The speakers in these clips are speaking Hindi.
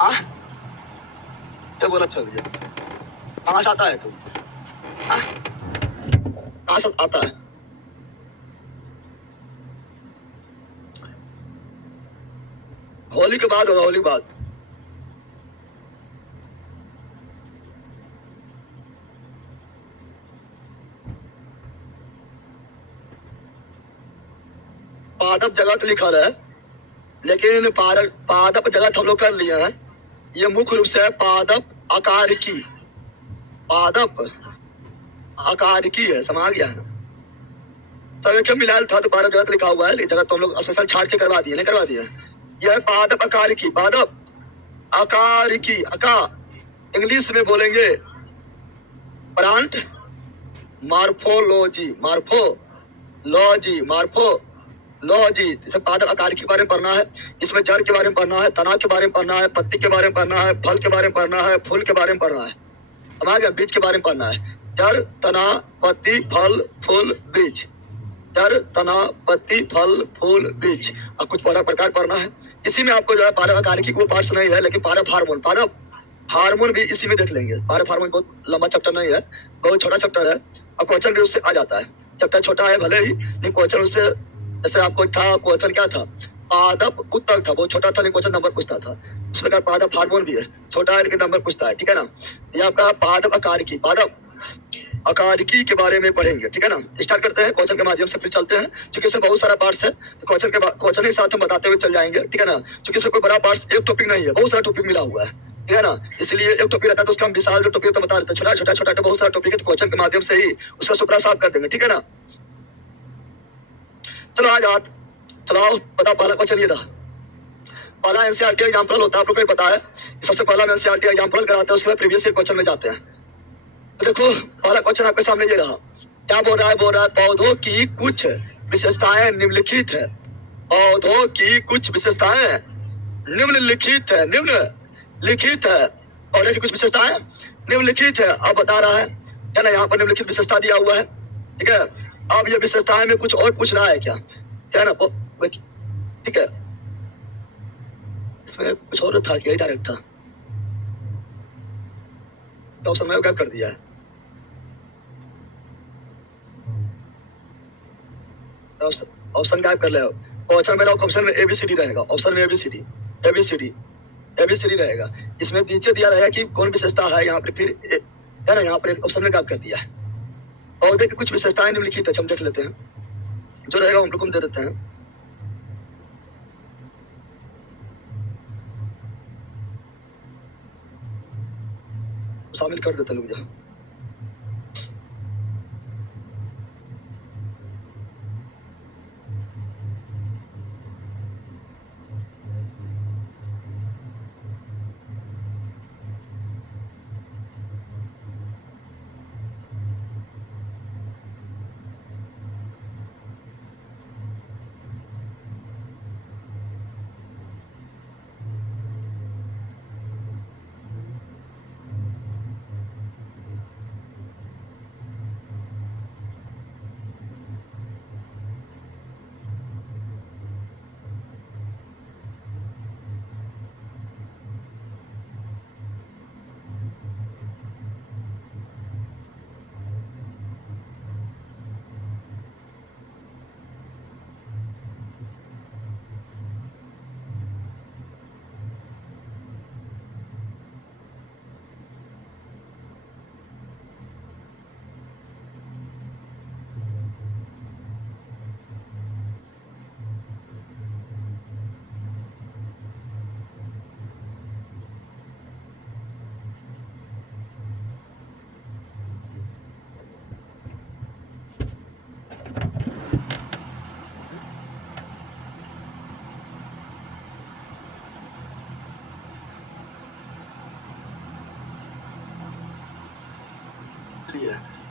हाँ ये बोला चल गया। कहाँ से आता है तू? हाँ कहाँ से आता है? होली के बाद होगा, होली के बाद। पादप जगत लिखा है, लेकिन पादप जगत हम लोग कर लिए हैं। ये मुख्य रूप से पादप आकार की, पादप आकार की है, समझ गया है ना? सब क्यों मिलाल था तो पादप जगत लिखा हुआ है, लेकिन जगत तो हम लोग स्पेशल छाट के करवा दिए, नहीं करवा दिए। यह है पादप आकार की, पादप आकार की। अका इंग्लिश में बोलेंगे प्लांट मार्फोलॉजी, मार्फोलॉजी, मार्फोलॉजी। इसे पादप आकार के बारे में पढ़ना है, इसमें जड़ के बारे में पढ़ना है, तना के बारे में पढ़ना है, पत्ती के बारे में पढ़ना है, फल के बारे में पढ़ना है, फूल के बारे में पढ़ना है, समझ गया? बीज के बारे में पढ़ना है, जड़, तना, पत्ती, फल, फूल, बीज। जड़, तना, पत्ती, फल, फूल, बीज और कुछ पौधा प्रकार पढ़ना है। इसी में आपको जो है पादप आकार की वो पार्ट्स नहीं है, लेकिन पादप हार्मोन भी इसी में देख लेंगे। पादप हार्मोन बहुत लंबा चैप्टर नहीं है, बहुत छोटा चैप्टर है और क्वेश्चन भी उससे आ जाता है। चैप्टर छोटा है भले ही, लेकिन क्वेश्चन उससे, जैसे आपको था क्वेश्चन क्या था, पादप उत्तर था, बहुत छोटा था लेकिन क्वेश्चन नंबर पूछता था। उस प्रकार पादप हार्मोन भी है, छोटा है लेकिन नंबर पूछता है, ठीक है ना? ये आपका पादप आकार की, पादप आकारिकी के बारे में पढ़ेंगे, ठीक है ना? स्टार्ट करते हैं क्वेश्चन के माध्यम से, फिर चलते हैं। क्योंकि इसमें बहुत सारा पार्ट्स है तो क्वेश्चन के साथ हम बताते हुए चल जाएंगे, ठीक है ना? क्योंकि इसमें कोई बड़ा पार्ट्स एक टॉपिक नहीं है, बहुत सारा टॉपिक मिला हुआ है, ठीक है ना? इसलिए एक टॉपिक रहता है तो उसका हम विशाल जो टॉपिक तो बता देते हैं, छोटा छोटा छोटा बहुत सारा टॉपिक है, तो क्वेश्चन के माध्यम से ही उसका सुपड़ा साफ कर देंगे, ठीक है ना? चलो आज चलाओ, पता पहला क्वेश्चन ये रहा। पहला एनसीईआरटी एग्जाम्पल होता है, आप लोग को पता है। सबसे पहला एनसीईआरटी एग्जाम्पल कराते हैं, उसके बाद प्रीवियस ईयर क्वेश्चन में जाते हैं। तो देखो पहला क्वेश्चन आपके सामने ये रहा, क्या बोल रहा है? बोल रहा है पौधों की कुछ विशेषताएं निम्नलिखित है। पौधों की कुछ विशेषताएं निम्नलिखित है। पौधे की कुछ विशेषताएं निम्नलिखित है। अब बता रहा है ना, यहाँ पर निम्नलिखित विशेषता दिया हुआ है, ठीक है? अब ये विशेषताएं में कुछ और पूछ रहा है क्या है ना, ठीक है? इसमें कुछ और था क्या, डायरेक्ट था तो ऑप्शन में क्या कर दिया है? ऑप्शन गायब कर ले। क्वेश्चन में ऑप्शन में एबीसीडी रहेगा, ऑप्शन में एबीसीडी रहेगा। इसमें नीचे दिया रहेगा कि कौन विशेषता है, यहाँ पे फिर है ना, यहाँ पर ऑप्शन में गायब कर दिया है। पौधे की कुछ विशेषताएं निम्नलिखित है, हम देख लेते हैं, जो रहेगा हम लोग को दे देते हैं। शामिल कर देते लोग जहाँ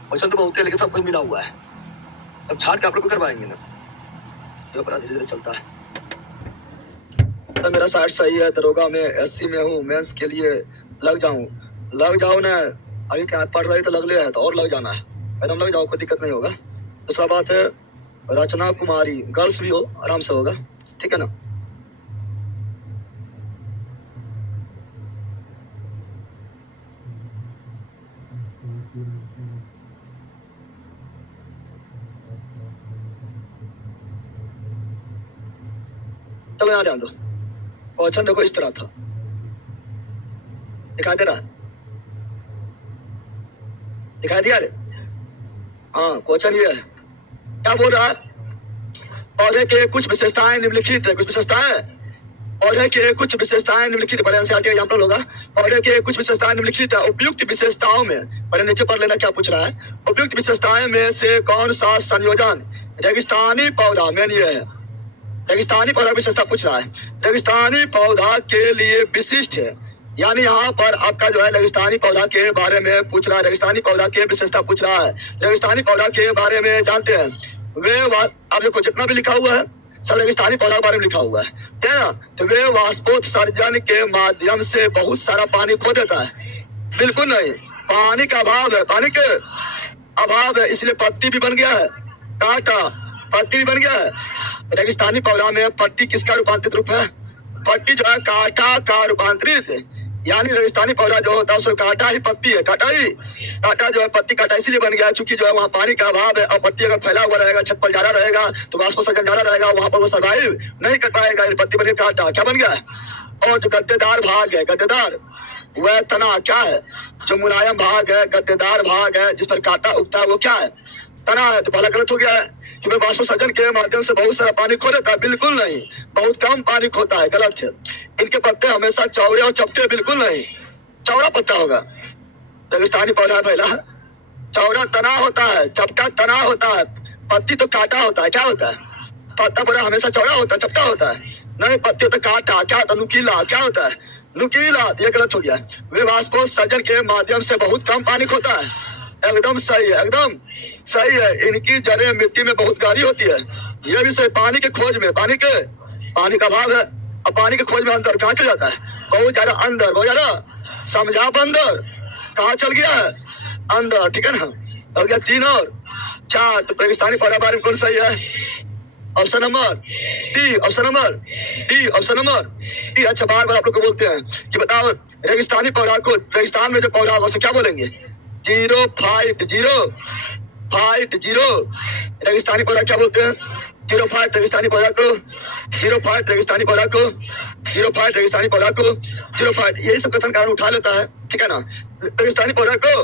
क्वेश्चन तो बहुत है लेकिन सब कुछ मिला हुआ है। अब छाट के आप लोग को करवाएंगे ना, ये अपना धीरे धीरे चलता है। तो मेरा 60 सही है, दरोगा में 80 में हूँ, मेंस के लिए लग जाओ ना। अभी क्या पढ़ रहे तो लग ले है तो और लग जाना है, मैडम लग जाओ, कोई दिक्कत नहीं होगा। दूसरा बात है रचना कुमारी, गर्ल्स भी हो आराम से होगा, ठीक है ना? चलो यहाँ ध्यान दो। क्वेश्चन देखो इस तरह था, दिखाई दे रहा है? दिखाई दिया रे? हाँ, क्वेश्चन ये है, क्या बोल रहा है? पौधे के कुछ विशेषताएं निम्नलिखित है। कुछ विशेषताएं, पौधे के कुछ विशेषताएं निम्नलिखित, पहले एनसीईआरटी एग्जाम्पल होगा। पौधे के कुछ विशेषताएं निम्नलिखित है। उपयुक्त विशेषताओं में, पहले नीचे पढ़ लेना क्या पूछ रहा है। उपयुक्त विशेषताएं में से कौन सा संयोजन रेगिस्तानी पौधा, मेन ये है, रेगिस्तानी पौधा विशेषता पूछ रहा है, रेगिस्तानी पौधा के लिए विशिष्ट है। यानी यहाँ पर आपका जो है रेगिस्तानी पौधा के बारे में पूछ रहा है, रेगिस्तानी पौधा के विशेषता पूछ रहा है। रेगिस्तानी पौधा के बारे में जानते हैं वे, आप देखो जितना भी लिखा हुआ है सब रेगिस्तानी पौधा के बारे में लिखा हुआ है, क्या ना? तो वे वाष्पोत्सर्जन के माध्यम से बहुत सारा पानी खो देता है। बिल्कुल नहीं, पानी का अभाव है, पानी के अभाव है, इसलिए पत्ती भी बन गया है, कांटा, पत्ती भी बन गया है। रेगिस्तानी पौधा में पत्ती किसका रूपांतरित रूप है? पत्ती जो है कांटा का रूपांतरित, यानी रेगिस्तानी पौधा जो होता है उसमें कांटा ही पत्ती है, कांटा जो है पत्ती कांटा इसलिए बन गया है चूंकि जो है वहाँ पानी का अभाव है, और पत्ती अगर फैला हुआ रहेगा, छत पर ज्यादा रहेगा तो वाष्पोत्सर्जन ज्यादा रहेगा, वहां पर वो सर्वाइव नहीं कर पाएगा, पत्ती बन गया, कांटा क्या बन गया है। और जो गद्देदार भाग है, गद्देदार वह तना क्या है? जो मुलायम भाग है, गद्देदार भाग है जिस पर कांटा उगता है वो क्या है? तना है। तो पहला गलत हो गया है कि वे वाष्पोत्सर्जन के माध्यम से बहुत सारा पानी खो देता है, बिल्कुल नहीं, बहुत कम पानी खोता है, गलत है। इनके पत्ते हमेशा चौड़े और चपटे, बिल्कुल नहीं, चौड़ा पत्ता होगा। रेगिस्तानी पौधा पहला चौड़ा तना होता है, चपटा तना होता है, पत्ती तो कांटा होता है, क्या होता है? पत्ता पूरा हमेशा चौड़ा होता है, चपटा होता है, नहीं, पत्ती तो कांटा, क्या होता है? नुकीला, क्या होता है? नुकीला। ये गलत हो गया। वे वाष्पोत्सर्जन के माध्यम से बहुत कम पानी खोता है, एकदम सही है, एकदम सही है। इनकी जड़ें मिट्टी में बहुत गहरी होती है, यह भी सही। पानी के खोज में, पानी का अभाव है, अब पानी के खोज में अंदर कहाँ चल जाता है? बहुत ज्यादा अंदर, बहुत ज्यादा, समझा बंदर, कहाँ चल गया है? अंदर, ठीक है ना? हो गया 3 और 4। तो रेगिस्तानी पौधा बारे में कौन सही है? Option number D, option number D, option number D. अच्छा, बार बार आप लोग को बोलते हैं कि बताओ रेगिस्तानी पौधा को, रेगिस्तान में जो पौधा होगा उसे क्या बोलेंगे? 0 फाइट 0 फाइट 0। रेगिस्तानी पौधा क्या बोलते हैं? 0 फाइट रेगिस्तानी पौधा को, 0 फाइट रेगिस्तानी पौधा को, 0 फाइट रेगिस्तानी पौधा को, 0 फाइट, यही सब कथन कारण उठा लेता है, ठीक है ना? रेगिस्तानी पौधा को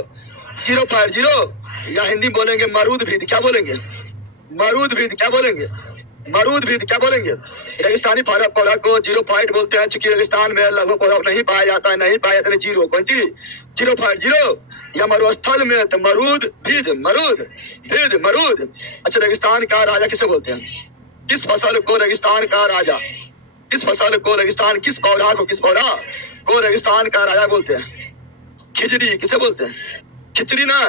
0 फाइट 0, या हिंदी बोलेंगे मरूद भीद, क्या बोलेंगे? मरूद भीद, क्या बोलेंगे? मरूद भीद, क्या बोलेंगे? रेगिस्तानी पौधा को 0 फाइट बोलते हैं चूंकि रेगिस्तान में लगभग पौधा नहीं पाया जाता है, नहीं पाया जाता है। 0 कौन चीज? 0 फाइट 0, या मरुस्थल में तो मरूद भीद, मरूद भीद, मरूद। अच्छा, रेगिस्तान का राजा किसे बोलते हैं? किस फसल को रेगिस्तान का राजा, किस फसल को रेगिस्तान, किस पौधा को, किस पौधा को रेगिस्तान का राजा बोलते हैं? खिचड़ी किसे बोलते हैं? खिचड़ी ना,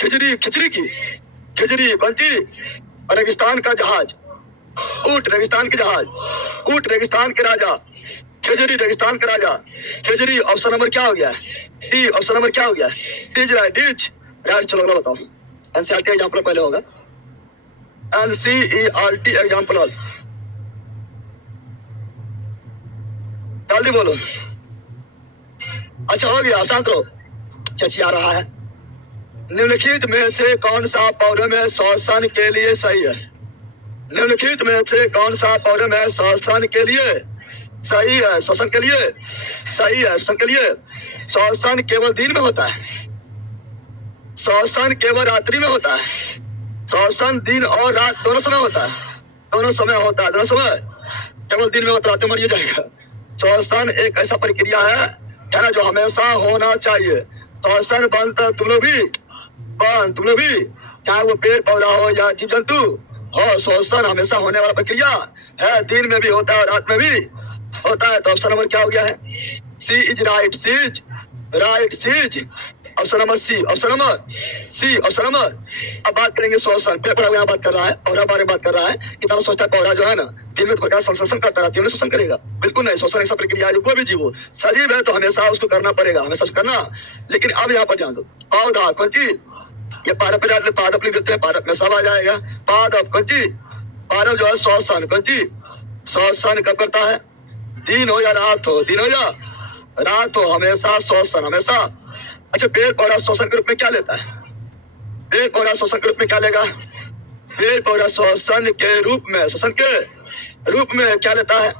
खिचड़ी, खिचड़ी की खिचड़ी कौन सी? और रेगिस्तान का जहाज, ऊंट, रेगिस्तान के जहाज, ऊंट रेगिस्तान के राजा, खिचड़ी रेगिस्तान का राजा, खिचड़ी। ऑप्शन नंबर क्या हो गया? डी, ऑप्शन नंबर क्या हो गया? डिज, राइट, डिज, राइट। चलो अगला बताओ, एनसीईआरटी एग्जाम्पल पहले होगा, एनसीईआरटी एग्जाम्पल, जल्दी बोलो। अच्छा हो गया, शांत रहो, चची आ रहा है। निम्नलिखित में से कौन सा पौधे में श्वसन के लिए सही है? निम्नलिखित में से कौन सा पौधे में श्वसन के लिए सही है? श्वसन के लिए सही है, श्वसन के लिए। श्वसन केवल दिन में होता है, श्वसन केवल रात्रि में होता है, श्वसन दिन और रात दोनों समय होता है, दोनों समय होता है, दोनों समय। केवल दिन में होता, रात में मर जाएगा। श्वसन एक ऐसा प्रक्रिया है क्या ना, जो हमेशा होना चाहिए। श्वसन बंद तो तुम लोग भी बंद, तुम लोग भी, चाहे वो पेड़ पौधा हो या जीव जंतु हो, श्वसन हमेशा होने वाला प्रक्रिया है, दिन में भी होता है और रात में भी होता है। तो ऑप्शन नंबर क्या हो गया है? C is right, C is right, C is option number C, option number C, option number. अब बात करेंगे श्वसन, पेड़ पौधा यहाँ बात कर रहा है, पौधा बारे में बात कर रहा है। कितना तो सोचता है पौधा जो है ना दिन में तो प्रकाश संश्लेषण करता रहता है, शोषण करेगा? बिल्कुल नहीं, श्वसन ऐसा प्रक्रिया है जो कोई भी जीव हो, सजीव है तो हमेशा उसको करना पड़ेगा, हमेशा करना। लेकिन अब यहाँ पर ध्यान दो, पौधा कौन चीज? ये पादप पे पादप लिख देते हैं, पादप में सब आ जाएगा। पादप कौन चीज? पादप जो है श्वसन कौन चीज? श्वसन कब करता है? दिन हो या रात हो, दिन हो या रात हो, हमेशा श्वसन, हमेशा। अच्छा, पेड़ पौधा श्वसन के रूप में क्या लेता है? पेड़ पौधा श्वसन के रूप में क्या लेगा? पेड़ पौधा श्वसन के रूप में, श्वसन के रूप में क्या लेता है?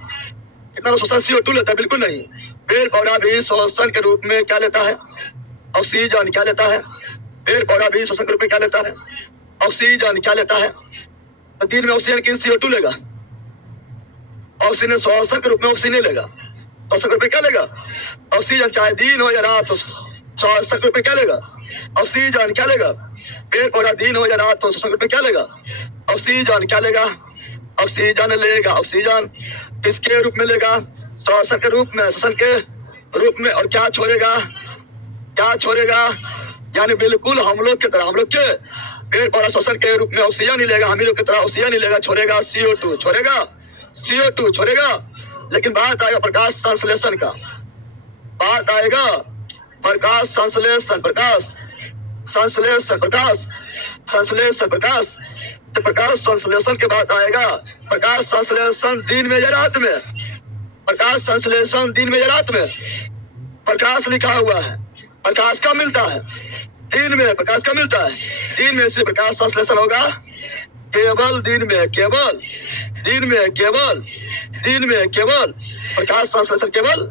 कितना शोषण CO2 लेता है? बिल्कुल नहीं। पेड़ पौधा भी शोषण के रूप में क्या लेता है? ऑक्सीजन क्या लेता है? पेड़ पौधा भी शोषण के रूप में क्या लेता है? ऑक्सीजन क्या लेता है? तो दिन में ऑक्सीजन की CO2 लेगा, ऑक्सीजन शोषण के रूप में ऑक्सीजन लेगा, शोषण के रूप में क्या लेगा? ऑक्सीजन, चाहे दिन हो या रात हो, शोषण के रूप में क्या लेगा? ऑक्सीजन क्या लेगा? पेड़ पौधा दिन हो या रात हो, शोषण के रूप में क्या लेगा? ऑक्सीजन क्या लेगा? ऑक्सीजन लेगा। ऑक्सीजन किसके रूप में लेगा? शोषण के रूप में, शोषण के रूप में। और क्या छोड़ेगा? क्या छोड़ेगा? यानी बिल्कुल हम लोग की तरह, हम लोग के पेड़ पौधा शोषण के रूप में ऑक्सीजन ही लेगा, हम ही लोग की तरह ऑक्सीजन ही लेगा, छोड़ेगा CO2, छोड़ेगा CO2, छोड़ेगा। लेकिन बात आएगा प्रकाश संश्लेषण का, बात आएगा प्रकाश संश्लेषण, प्रकाश संश्लेषण, प्रकाश संश्लेषण, प्रकाश, तो प्रकाश संश्लेषण के बाद आएगा प्रकाश संश्लेषण दिन में या रात में? प्रकाश संश्लेषण दिन में या रात में? प्रकाश लिखा हुआ है, प्रकाश कब मिलता है? दिन में। प्रकाश कब मिलता है? दिन में। इसलिए प्रकाश संश्लेषण होगा केवल दिन में, केवल दिन में, केवल दिन में, केवल प्रकाश संश्लेषण, केवल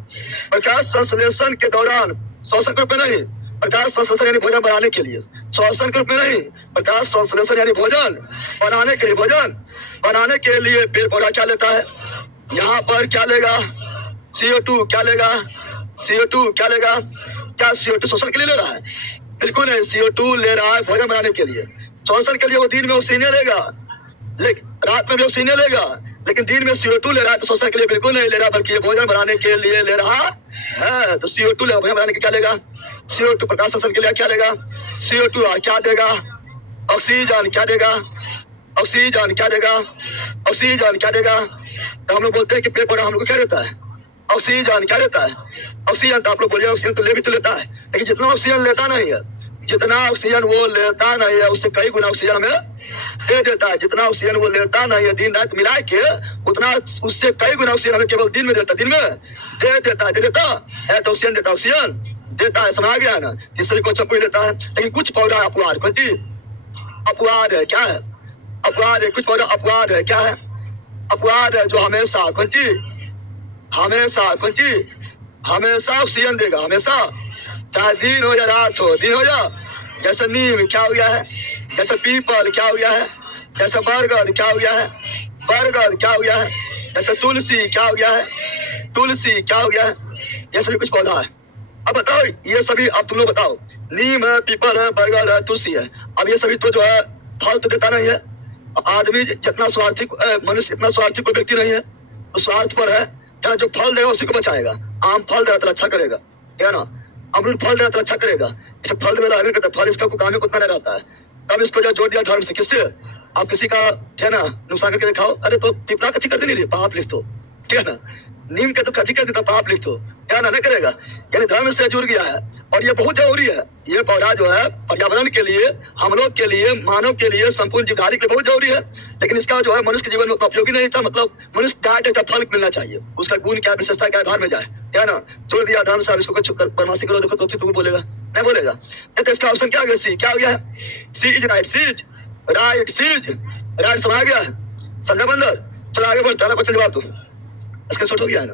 प्रकाश संश्लेषण के दौरान, शोषण के रूप में नहीं। प्रकाश संश्लेषण यानी भोजन बनाने के लिए, शोषण के रूप में नहीं। प्रकाश संश्लेषण यानी भोजन बनाने के लिए, भोजन बनाने के लिए पेड़ पौधा क्या लेता है? यहाँ पर क्या लेगा? CO2 क्या लेगा? CO2 क्या लेगा? क्या CO2 शोषण के लिए ले रहा है? बिल्कुल नहीं। CO2 ले रहा है भोजन बनाने के लिए, शोषण के लिए वो दिन में ऑक्सीजन लेगा, लेकिन रात में भी ऑक्सीजन लेगा। लेकिन दिन में CO2 ले रहा है तो शोषण के लिए बिल्कुल नहीं ले रहा, बल्कि ये भोजन बनाने के लिए ले रहा है। तो CO2 लेगा, भोजन बनाने के क्या लेगा? CO2। प्रकाश शोषण के लिए क्या लेगा? CO2। क्या देगा? ऑक्सीजन क्या देगा? ऑक्सीजन क्या देगा? ऑक्सीजन क्या देगा? तो हम लोग बोलते हैं कि पेड़ पौधा हम लोग को क्या देता है? ऑक्सीजन क्या देता है? ऑक्सीजन। तो आप लोग बोलिए ऑक्सीजन तो ले भी तो लेता है, लेकिन जितना ऑक्सीजन लेता नहीं है, जितना ऑक्सीजन वो लेता नहीं है उससे कई गुना ऑक्सीजन हमें दे देता है। जितना ऑक्सीजन वो लेता नहीं है दिन रात मिला के, उतना उससे कई गुना ऑक्सीजन हमें केवल दिन में देता, दिन में दे देता है, दे देता है। तो ऑक्सीजन देता, ऑक्सीजन देता है, समझ गया ना? तीसरे को चप्पू लेता है। लेकिन कुछ पौधा अपवाद, कौन चीज अपवाद है? क्या है? अपवाद है। कुछ पौधा अपवाद है। क्या है? अपवाद है जो हमेशा, कौन चीज हमेशा, कौन चीज हमेशा ऑक्सीजन देगा, हमेशा, चाहे दिन हो या रात हो, दिन हो या, जैसे नीम क्या हो गया है, जैसे पीपल क्या हो गया है, जैसे बरगद क्या हो गया है, बरगद क्या हो गया है, जैसे तुलसी क्या हो गया है, तुलसी क्या हो गया है, ये सभी कुछ पौधा है। अब बताओ ये सभी, अब तुम लोग बताओ, नीम है, पीपल है, बरगद है, तुलसी है, अब ये सभी तो जो है फल तो देता नहीं है। आदमी जितना स्वार्थी, मनुष्य इतना स्वार्थी कोई व्यक्ति नहीं है, तो स्वार्थ पर है क्या? जो फल देगा उसी को बचाएगा। आम फल देगा तो रक्षा करेगा, क्या ना? अमरूद फल देगा तो रक्षा करेगा। इसे फल देगा नहीं करता, फल इसका काम में उतना नहीं रहता है। तब इसको जो जोड़ दिया धर्म से, किससे? आप किसी का है ना नुकसान करके दिखाओ, अरे तो पिपला कथी कर देनी, पाप लिख दो, ठीक है ना? नीम के तो कथी कर देता, पाप लिख दो, क्या ना नहीं करेगा। यानी धर्म से जुड़ गया है, और ये बहुत जरूरी है। ये पौधा जो है पर्यावरण के लिए, हम लोग के लिए, मानव के लिए, संपूर्ण जीवधारी के लिए बहुत जरूरी है। लेकिन इसका जो है मनुष्य के जीवन में उतना उपयोगी नहीं था। मतलब मनुष्य डायरेक्ट फल मिलना चाहिए, उसका गुण क्या, विशेषता क्या, बाहर में जाए, क्या ना? तोड़ दिया धर्म साहब, इसको कुछ बदमाशी करो, देखो तो तुमको बोलेगा, नहीं बोलेगा। तो इसका ऑप्शन क्या हो गया? सी क्या हो गया है? C is right, C is right, C is right, समझ गया है? समझा बंदर? चलो आगे बढ़, पहला क्वेश्चन जवाब दो, इसका शॉर्ट हो गया है ना?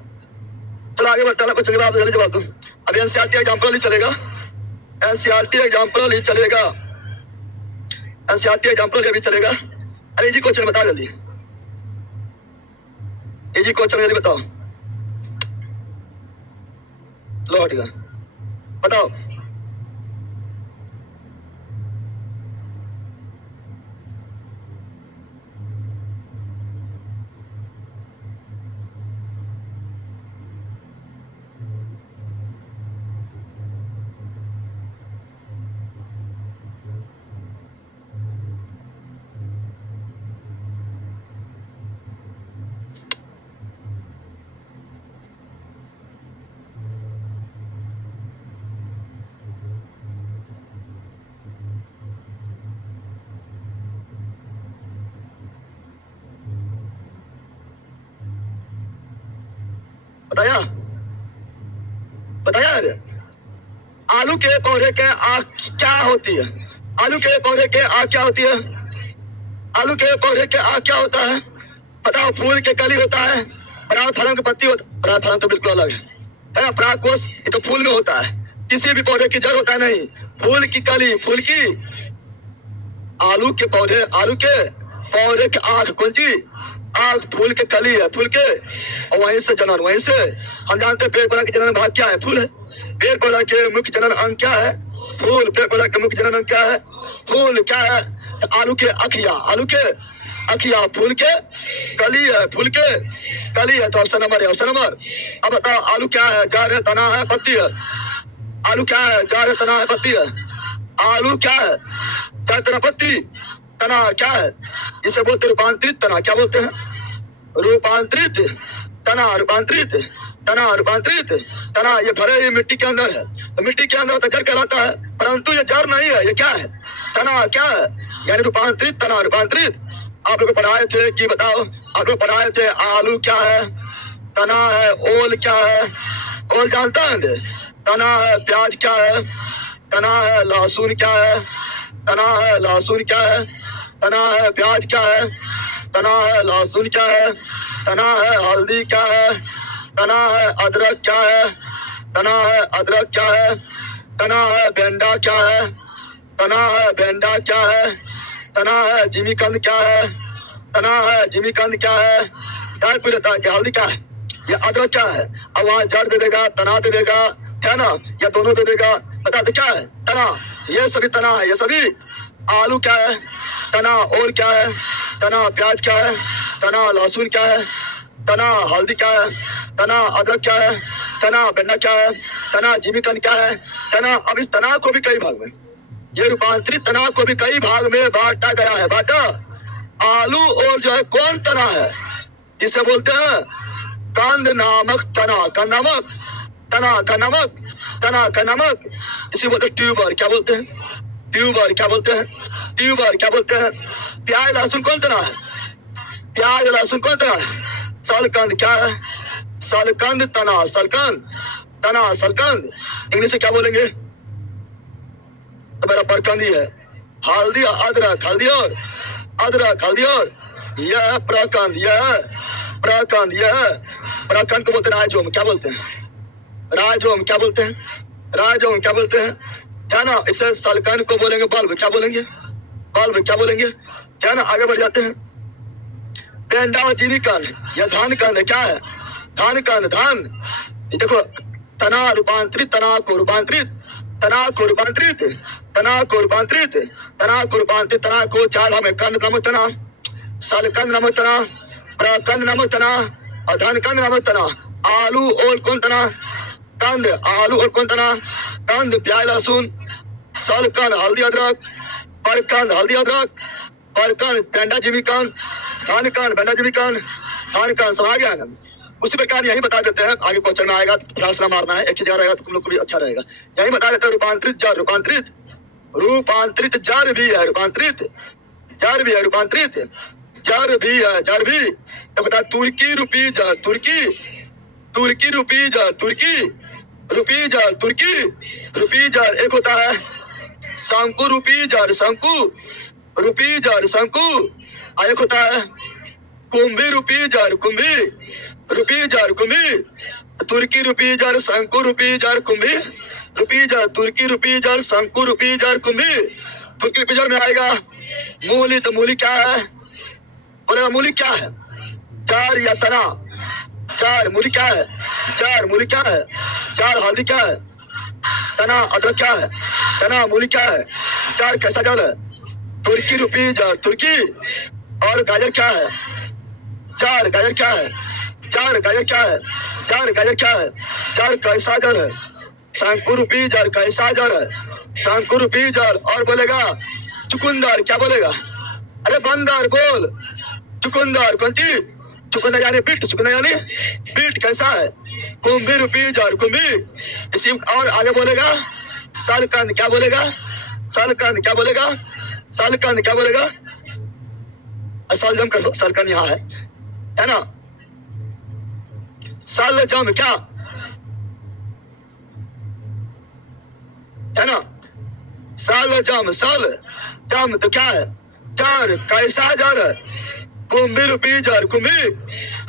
चलो आगे बढ़, पहला क्वेश्चन जवाब दो, जल्दी जवाब दो। अभी एनसीईआरटी एग्जाम्पल ही चलेगा, एनसीईआरटी एग्जाम्पल ही चलेगा, एनसीईआरटी एग्जाम्पल अभी चलेगा। अरे जी क्वेश्चन बता जल्दी, इजी क्वेश्चन जल्दी बताओ, लो हट गया, बताओ। बताया, बताया अरे आलू के पौधे के आँख क्या होती है? आलू के पौधे के आँख क्या होती है? आलू के पौधे के आँख क्या होता है? बताओ, फूल के कली होता है, पराग फलन की पत्ती होता है। पराग फलन तो बिल्कुल अलग है ना। पराग कोष ये तो फूल में होता है, किसी भी पौधे की जड़ होता है नहीं। फूल की कली, फूल की, आलू के पौधे, आलू के पौधे की आंख, कौन सी आंख? फूल के कली है, फूल के, और वहीं से जनन, वहीं से हम जानते हैं पेड़ पौधा के जनन भाग क्या है? फूल है। पेड़ पौधा के मुख्य जनन अंग क्या है? फूल। पेड़ पौधा के मुख्य जनन अंग क्या है? फूल। क्या है? तो आलू के अखिया, आलू के अखिया, फूल के कली है, फूल के कली है। तो ऑप्शन नंबर है, ऑप्शन नंबर। अब बताओ, आलू क्या है? जड़ है, तना है, पत्ती है? आलू क्या है? जड़ है, तना है, पत्ती है? आलू क्या है? जड़, तना, पत्ती। तना क्या है? इसे बोलते रूपांतरित तना। क्या बोलते हैं? रूपांतरित तना, रूपांतरित तना, रूपांतरित तना। ये भरे ये मिट्टी के अंदर है, तो मिट्टी के अंदर तो जड़ कहलाता है, परंतु ये जड़ नहीं है। ये क्या है? तना। क्या है? यानी रूपांतरित तना, रूपांतरित। आप लोग पढ़ाए थे कि बताओ, आप लोग पढ़ाए थे आलू क्या है? तना है। ओल क्या है? ओल जानता है? तना है। प्याज क्या है? तना है। लहसुन क्या है? तना है। लहसुन क्या है? तना है। प्याज क्या है? तना है। लहसुन क्या है? तना है। हल्दी क्या है? तना है। अदरक क्या है? तना है। अदरक क्या है? तना है। बेंडा क्या है? तना है। बेंडा क्या है? तना है। जिमीकंद क्या है? तना है। जिमीकंद क्या है? क्या है? क्या हल्दी क्या है? या अदरक क्या है? अब वहाँ जड़ दे देगा, तना दे देगा, है ना, या दोनों दे देगा। बता दो क्या है? तना। ये सभी तना है, ये सभी। आलू क्या है? तना। और क्या है? तना। प्याज क्या है? तना। लहसुन क्या है? तना। हल्दी क्या है? तना। अदरक क्या है? तना। बेंडा क्या है? तना। जिमीकंद क्या है? तना। अब इस तना को भी कई भाग में, ये रूपांतरित तना को भी कई भाग में बांटा गया है। बांटा। आलू और जो है कौन तना है? इसे बोलते हैं कंद नामक तना। कंद नामक तना का नमक, तना का नमक, इसे बोलते हैं ट्यूबर। क्या बोलते हैं? ट्यूबर। क्या बोलते हैं? ट्यूबर। क्या बोलते हैं? प्याज लहसुन कौन तना है? प्याज लहसुन कौन तना है? सलकंद। क्या है? सलकंद तना। सलकंद तना, सलकंद। इंग्लिश से क्या बोलेंगे? तो मेरा परकंद ही है। हल्दी, अदरक, हल्दी और अदरक, हल्दी और यह प्रकंद, यह प्रकंद, यह प्रकंद को बोलते हैं राजोम। क्या बोलते हैं? राजोम। क्या बोलते हैं? राजोम। क्या बोलते हैं? क्या ना, इसे सलकंद को बोलेंगे बल्ब। क्या बोलेंगे? बल्ब। क्या बोलेंगे? क्या ना, आगे बढ़ जाते हैं। पेंडा और जिमीकंद, यह धान कंद है। क्या है? धान कंद, धान। ये देखो, तना रूपांतरित, तना को रूपांतरित, तना को रूपांतरित, तना को रूपांतरित, तना को रूपांतरित, तना को चार हमें कंद नामक तना, सलकंद नामक तना, प्रकंद नामक तना और धनकंद नामक तना। आलू और कौन तना? कंद। आलू और कौन तना? कंद। प्याज लहसुन, सलकंद, हल्दी अदरक, परकंद, हल्दी अदरक, परकंद, पेंडा जिमीकंद, धनकंद, पेंडा जिमीकंद, धनकंद। सब आ गया ना? उसी प्रकार यही बता देते हैं, आगे क्वेश्चन में आएगा तो प्रश्न मारना है, एक ही जगह रहेगा तो तुम लोग को भी अच्छा रहेगा। यही बता देते हैं रूपांतरित जड़, रूपांतरित, रूपांतरित जड़ भी है, रूपांतरित जड़ भी है, रूपांतरित जड़ भी है, जड़ भी। तो बता, तुर्की रूपी जड़, तुर्की, तुर्की रूपी जड़, तुर्की रूपी जड़, तुर्की रूपी जड़। एक होता है शंकु रूपी जड़, शंकु रूपी जड़, शंकु। एक होता है कुंभी रूपी जड़, कुंभी रूपी जड़, कुंभी। तुर्की रूपी जड़, शंकु रूपी जड़, कुंभी रूपी जड़, तुर्की रूपी जड़, शंकु रूपी जड़, कुंभी। तुर्की रूपी जड़ में आएगा मूली। तो मूली क्या है? बोलेगा मूली क्या है? जड़ या तना? जड़। मूली क्या है? जड़। मूली क्या है? जड़। हल्दी क्या है? तना। अदरक क्या है? तना। मूली क्या है? जड़। कैसा जड़ है? तुर्की रूपी जड़, तुर्की। और गाजर क्या है? जड़। गाजर क्या है? जड़। गाजर क्या है? जड़। गाजर क्या है? जड़। कैसा जड़ है? शंकु रूपी जड़। कैसा जड़ है? शंकु रूपी जड़। और बोलेगा चुकंदर। क्या बोलेगा? अरे बंदर बोल। चुकंदर। कौन सी? चुकंदर यानी बीट, चुकंदर यानी बीट। कैसा है? कुंभी रूपी जड़, कुंभी। इसी और आगे बोलेगा सलकंद। क्या बोलेगा? सलकंद। क्या बोलेगा? सलकंद। क्या बोलेगा? सलजम करो, सलकंद यहाँ है ना? सलजम क्या है ना? सलजम, सल जम तो क्या है? जड़। कैसा जड़ है? कुंभी रुपीजर, कुंभी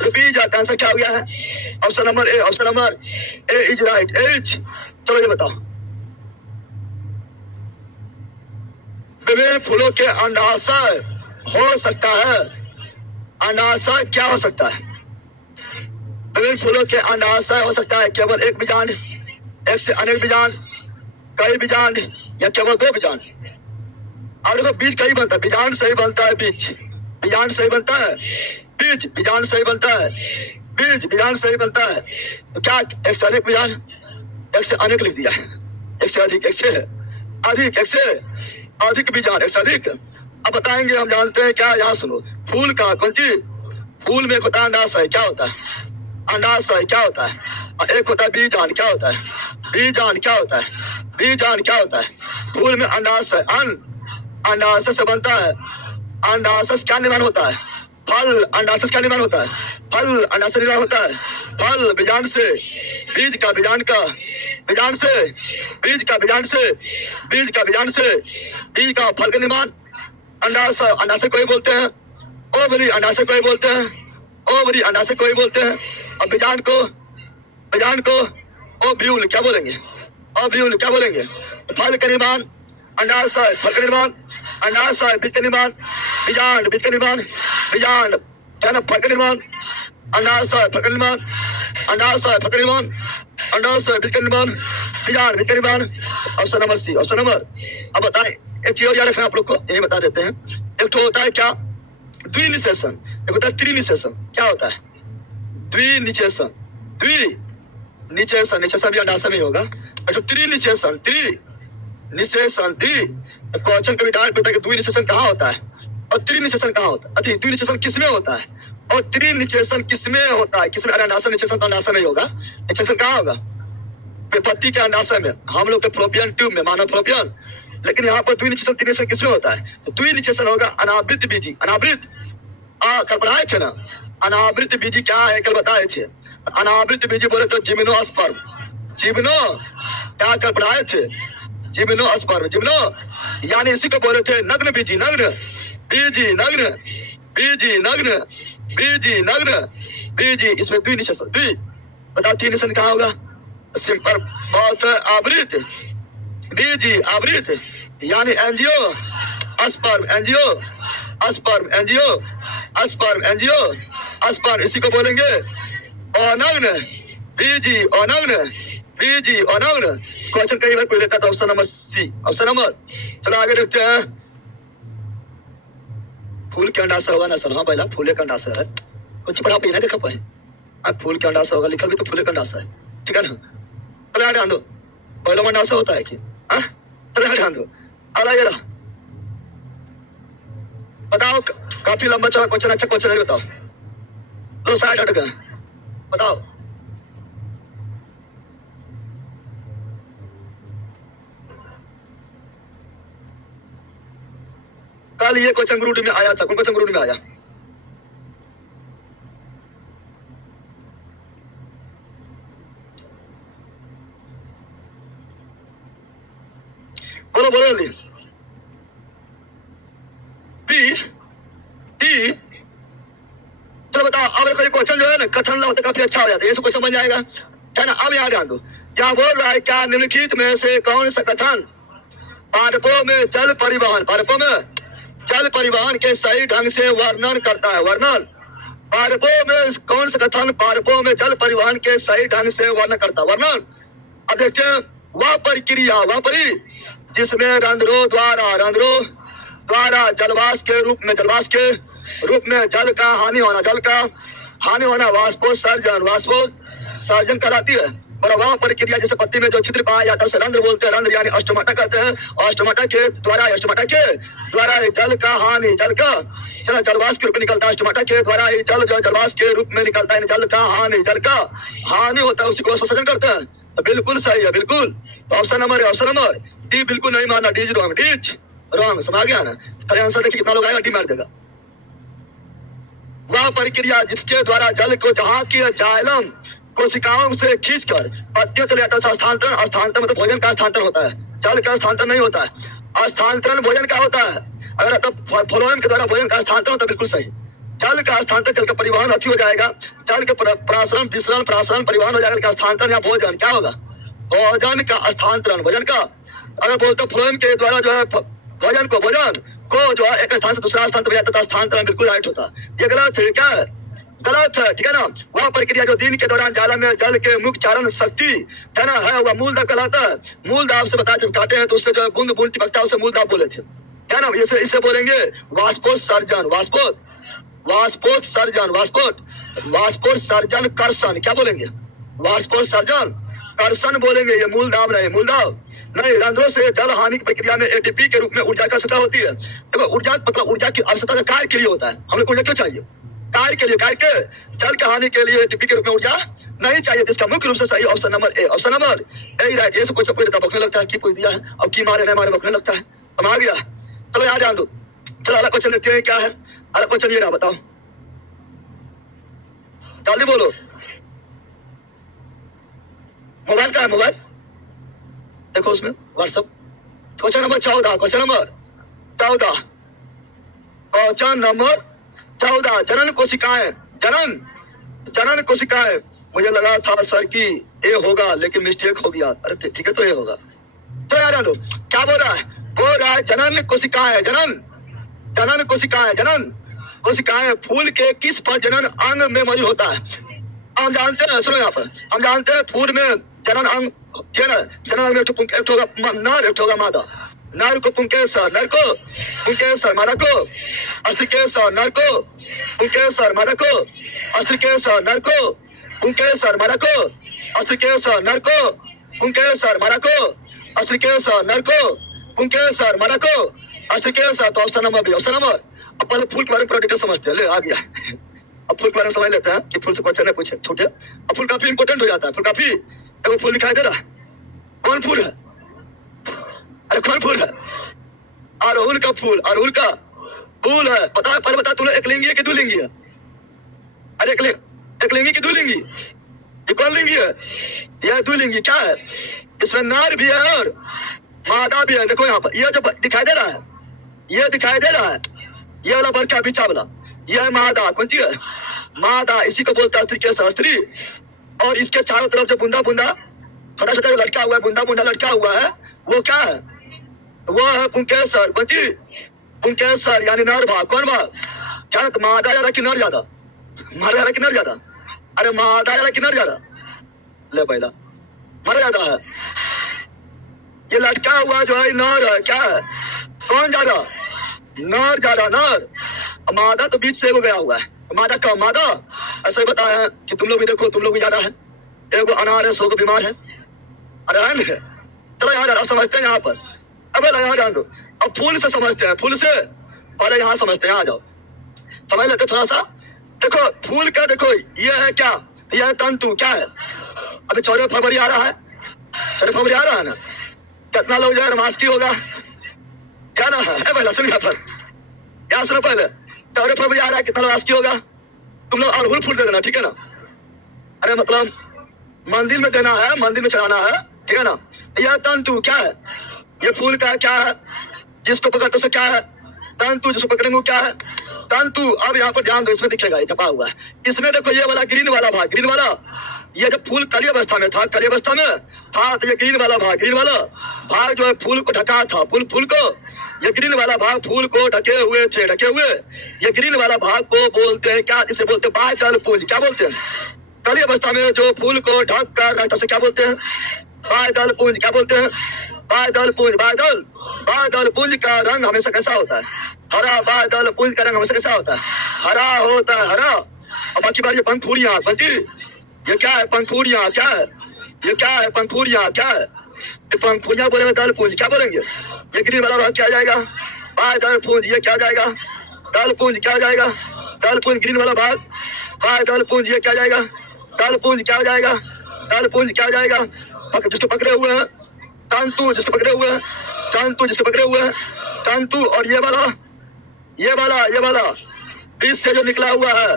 रुपीजर का आंसर क्या हो गया है? Option number A, option number A is right, H. चलो ये बताओ, विभिन्न फूलों के अंडाशय हो सकता है, अंडाशय क्या हो सकता है? विभिन्न फूलों के अंडाशय हो सकता है केवल एक बीजांड, एक से अनेक बीजांड, कई बीजांड, या केवल दो बीजांड। और देखो बीज कहीं बनता है, बीजांड सही बनता है, बीज बीजांड सही बनता है, बीज बीजांड सही बनता है, बीज बीजांड सही बनता है। तो क्या एक से अनेक बीजांड, एक से अनेक लिख दिया है, एक से अधिक, एक से अधिक, एक से अधिक बीजांड, एक से अधिक। अब बताएंगे, हम जानते हैं क्या, यहाँ सुनो, फूल का कौन चीज, फूल में एक होता है अंडाशय, क्या होता है? अंडाशय क्या होता है? और एक होता है बीजांड, क्या होता है? बीजांड क्या होता है? बीजांड क्या होता है? फूल में अंडाशय, अंडाशय से बनता है, अंडाशय क्या निर्माण होता है? फल। अंडाशय क्या निर्माण होता है? फल। अंडाशय निर्माण होता है फल, बीजांड से, बीज का बीजांड का, बीजांड से, बीज का बीजांड से, बीज का बीजांड से, बीज का फल का निर्माण। अंडाशय, अंडाशय को ही बोलते हैं ओवरी, अंडाशय को ही बोलते हैं ओवरी, अंडाशय को ही बोलते हैं। और बीजांड को, बीजांड को ओव्यूल क्या बोलेंगे? ओव्यूल क्या बोलेंगे? फल का निर्माण, अंडाशय फल का निर्माण, अंडाशय बीज का निर्माण, बीजांड बीज का निर्माण, बीजांड क्या ना फल का निर्माण, अंडाशय फल का निर्माण, अंडाशय फल का निर्माण, अंडाशय बीज का निर्माण, बीजांड बीज का निर्माण। Option number C, option number. अब बताएं, एक चीज और याद रखना आप लोग को, यही बता देते हैं। एक तो होता है क्या, द्विनिषेचन, एक होता है त्रिनिषेचन। क्या होता है? द्विनिषेचन, द्विनिषेचन, निषेचन भी अंडाशय में होगा। तो त्रिनिषेचन, त्रिनिषेचन, क्वेश्चन कभी डायरेक्ट पूछता है कि द्विनिषेचन कहाँ होता है और त्रिनिषेचन कहाँ होता है? अति द्विनिषेचन किसमें होता है और त्रिनिषेचन किसमें होता है? किसमें? अरे अंडाशय निषेचन तो अंडाशय में ही होगा, निषेचन कहाँ होगा? विपत्ति के अंडाशय में, हम लोग के फ्लोपियन ट्यूब में, मानव फ्लोपियन। लेकिन यहाँ पर द्विनिषेचन त्रिनिषेचन किसमें होता है? तो द्विनिषेचन होगा अनावृत बीजी, अनावृत। कल पढ़ाए थे ना, अनावृत बीजी क्या है, कल बताए थे। अनावृत बीजी बोले तो जिम्नोस्पर्म, जिम्नो क्या कल पढ़ाए थे? जिम्नोस्पर्म, जिम्नो यानी इसी को बोले थे नग्न बीजी, नग्न बीजी, नग्न बीजी, नग्न बीजी, नग्न बीजी। इसमें द्विनिषेचन, द्वि बताओ त्रिनिषेचन कहाँ होगा? सिंपल बात है, आवृत बीजी, आवृत यानी angio a sperm, angio a sperm, angio a sperm, angio a sperm, इसी को बोलेंगे अनग्न बीजी, अनग्न बीजी, अनग्न। क्वेश्चन कई बार पूछ लेता था। Option number C, option number. चलो आगे देखते हैं। फूल के अंडाशय होगा ना सर? हाँ पहला फूले का अंडाशय है, कुछ पढ़ा पे ना देखा पाए। अब फूल के अंडाशय होगा, लिखल भी तो फूले का अंडाशय है, ठीक है ना? चलो ध्यान दो, पहला अंडाशय होता है कि? चलो ध्यान दो, अला ये रहा। बताओ, काफी लंबा चौड़ा क्वेश्चन, अच्छा क्वेश्चन है, बताओ। लो साइड हट गए, बताओ। कल ये क्वेश्चन ग्रुप में आया था, कौन क्वेश्चन ग्रुप में आया? बोलो बोलो जल्दी। B T. चलो बताओ, अब देखो ये क्वेश्चन जो है ना कथन होता काफी अच्छा हो जाता है, ये सब क्वेश्चन बन जाएगा, है ना? अब यहाँ ध्यान दो, क्या बोल रहा है, क्या निम्नलिखित में से कौन सा कथन पादपों में जल परिवहन, पादपों में जल परिवहन के सही ढंग से वर्णन करता है? वर्णन, पादपों में कौन सा कथन पादपों में जल परिवहन के सही ढंग से वर्णन करता है? वर्णन। अब देखते हैं, वह प्रक्रिया, वह परि जिसमें रंध्रों द्वारा जलवाष्प के रूप में, जलवाष्प के रूप में जल का हानि होना, जल का हानि होना वाष्पोत्सर्जन, वाष्पोत्सर्जन कहलाती है। और वह प्रक्रिया जिस पत्ती में जो छिद्र पाया जाता है उसे रंध्र बोलते हैं, रंध्र यानी अस्टोमाटा कहते हैं। और अस्टोमाटा के द्वारा जल का हानि, जल का जलवाष्प के रूप में निकलता है। अस्टोमाटा के द्वारा ही जल जो जलवाष्प के रूप में निकलता है, जल का हानि होता है, उसी को वाष्पोत्सर्जन करते हैं। तो बिल्कुल सही है, बिल्कुल। तो ऑप्शन नंबर है, ऑप्शन नंबर डी बिल्कुल नहीं मानना, D is wrong, D is wrong. समझ गया ना? तो आंसर देखिए कितना लोग आएगा, डी मार देगा। वह प्रक्रिया जिसके द्वारा जल को जहाँ की जाइलम कोशिकाओं से खींचकर पत्तियों तले जाता है, स्थानांतरण, स्थानांतरण मतलब भोजन का स्थानांतरण होता है, जल का स्थानांतरण नहीं होता है। स्थानांतरण भोजन का होता है। अगर तो फ्लोएम के द्वारा भोजन का स्थानांतरण होता है, बिल्कुल सही। जल का स्थानांतरण, जल का परिवहन अति हो जाएगा, जल के प्राशन विसरण प्राशन परिवहन हो जाएगा, स्थानांतरण या भोजन क्या होगा, भोजन का स्थानांतरण, भोजन का अगर बोलते फ्लोएम के द्वारा जो है भोजन को जो है एक स्थान से दूसरा स्थान पर जाता था, स्थानांतरण बिल्कुल राइट होता। ये गलत है क्या है, गलत है, ठीक है ना। वह प्रक्रिया जो दिन के दौरान जाला में जल के मुख्य चारण शक्ति है ना है, वह मूल दाब कहलाता है। मूल दाब से बताया, जब काटे हैं तो उससे जो बूंद बूंद टिपकता है उसे मूल दाब बोले थे, क्या ना। इसे बोलेंगे वाष्पोत्सर्जन, वाष्पोत्सर्जन, वाष्पोत्सर्जन कर्षण, क्या बोलेंगे, वाष्पोत्सर्जन कर्षण बोलेंगे। ये मूल दाब नहीं, मूल दाब नहीं। रंध्रों से जल हानि की प्रक्रिया में एटीपी के रूप में ऊर्जा का सतह होती है। देखो ऊर्जा मतलब ऊर्जा की आवश्यकता कार्य के लिए होता है, हम लोग ऊर्जा क्यों चाहिए, कार्य के लिए, कार्य के जल की हानि के लिए एटीपी के रूप में ऊर्जा नहीं चाहिए। इसका मुख्य रूप से सही option number A, option number A right. ये सब कुछ बकने लगता है कि पूछ दिया है, अब की मारे नहीं मारे बकने लगता है, हम आ गया। चलो यार ध्यान दो, चलो अलग क्वेश्चन लेते हैं, क्या है अलग क्वेश्चन, ये रहा, बताओ जल्दी बोलो। मोबाइल का है, मोबाइल देखो उसमें WhatsApp. Question number 14, question number 14, question number 14, जनन कोशिकाएं, जनन कोशिकाएं। मुझे लगा था सर कि ए होगा लेकिन मिस्टेक हो गया, अरे ठीक है तो ए होगा। तो यार लो क्या बोल रहा है जनन कोशिकाएं, जनन कोशिकाएं, जनन कोशिकाएं फूल के किस प्रजनन अंग में मौजूद होता है। हम जानते हैं, सुनो यहाँ पर, हम जानते हैं फूल में जनन अंग, जनन अंग में एक होगा नर, एक होगा मादा। नर को पुंकेसर, नर को पुंकेसर, मादा को अस्त्रिकेसर, नर को पुंकेसर, मादा को अस्त्रिकेसर, नर को पुंकेसर, मादा को अस्त्रिकेसर, नर को पुंकेसर, मादा को अस्त्रिकेसर, नर को पुंकेसर, मादा को अस्त्रिकेसर। तो option number B, option number. अब पहले फूल के बारे में थोड़ा डिटेल समझते हैं, ले आ गया। अब फूल के बारे में समझ लेते हैं कि फूल से क्वेश्चन है पूछे छूटे। अब फूल काफी इंपोर्टेंट हो जाता है, फूल काफी। देखो फूल दिखाई दे रहा है, कौन फूल है, अरे कौन फूल है, अरहुल का फूल, अरहुल का फूल है। पता, पहले बता तूने एक लिंगी है कि दो लिंगी है, अरे एक लिंगी की दो लिंगी, ये कौन लिंगी है, यह दो लिंगी। क्या है इसमें, नर भी है और मादा भी है। देखो यहाँ पर ये जो दिखाई दे रहा है, ये दिखाई दे रहा है, ये वाला बरका बीचा वाला, यह है मादा, कौन सी है, मादा। इसी को बोलता है स्त्री के शास्त्री। और इसके चारों तरफ जो बूंदा बूंदा छोटा छोटा लटका हुआ है, बूंदा बूंदा लटका हुआ है, वो क्या है, वो है पुंकेसर, कौन सी, पुंकेसर यानी नर भाग। कौन भाग, क्या ना, मादा ज्यादा कि नर ज्यादा, मादा ज्यादा कि नर ज्यादा, अरे मादा ज्यादा कि नर ज्यादा, ले पहला मर ज्यादा है। ये लटका हुआ जो है नर है, क्या है, कौन ज्यादा, नर ज्यादा, नर। मादा तो बीच से वो गया हुआ है, मादा का मादा ऐसे ही बताया है कि तुम लोग भी देखो, तुम लोग भी ज्यादा है, एगो अनार है, 100 को बीमार है, अरे है। चलो यहाँ समझते हैं यहाँ पर, अब यहाँ जान दो। अब फूल से समझते हैं, फूल से पहले यहाँ समझते हैं, आ जाओ समझ लेते थोड़ा सा। देखो फूल का, देखो ये है क्या, ये है तंतु, क्या है, अभी 14 फरवरी आ रहा है, 14 फरवरी आ रहा है ना, कितना लोग जो है नमाज की होगा, क्या ना है पहला सुन यहाँ पर, क्या सुनो पहले, 14 फरवरी आ रहा है, कितना लोग आस्की होगा, तुम लोग अरहुल फूल दे देना, ठीक है ना, अरे मतलब मंदिर में देना है, मंदिर में चढ़ाना है, ठीक है ना। यह तंतु क्या है, ये फूल का क्या है, जिसको पकड़ते से क्या है, तंतु, जिसको पकड़ेंगे क्या है, तंतु। अब यहाँ पर ध्यान दो, इसमें दिखेगा, ये छपा हुआ है, इसमें देखो ये वाला ग्रीन वाला भाग, ग्रीन वाला, ये जब फूल कली अवस्था में था, कली अवस्था में था, तो ये ग्रीन वाला भाग, ग्रीन वाला भाग जो है फूल को ढका था, फूल को, ये ग्रीन वाला भाग फूल को ढके हुए थे, ढके हुए। ये ग्रीन वाला भाग को बोलते हैं क्या, इसे बोलते हैं बाह्यदल पुंज, क्या बोलते हैं, कली अवस्था में जो फूल को ढक कर रहता से क्या बोलते हैं, बाह्यदल पुंज, क्या बोलते हैं, बाह्यदल पुंज। बाह्यदल पुंज का रंग हमेशा कैसा होता है, हरा। बाह्यदल पुंज का रंग हमेशा कैसा होता है, हरा होता है, हरा। अब बाकी बार ये पंखुड़ियां, बच्ची ये क्या है, पंखुड़ियां, क्या है, ये क्या है, पंखुड़ियां, क्या है, ये पंखुड़ियां बोलेंगे, दल पुंज क्या बोलेंगे, ये ग्रीन वाला भाग क्या जाएगा, बाह्यदल पुंज, ये क्या जाएगा, दल पुंज क्या जाएगा, दल पुंज ग्रीन वाला भाग, बाह्यदल पुंज ये क्या जाएगा, दल पुंज क्या जाएगा, दल पुंज क्या जाएगा, जिसको पकड़े हुए हैं तंतु, जिसको पकड़े हुए हैं तंतु, जिसको पकड़े हुए हैं तंतु। और ये वाला बीच से जो निकला हुआ है,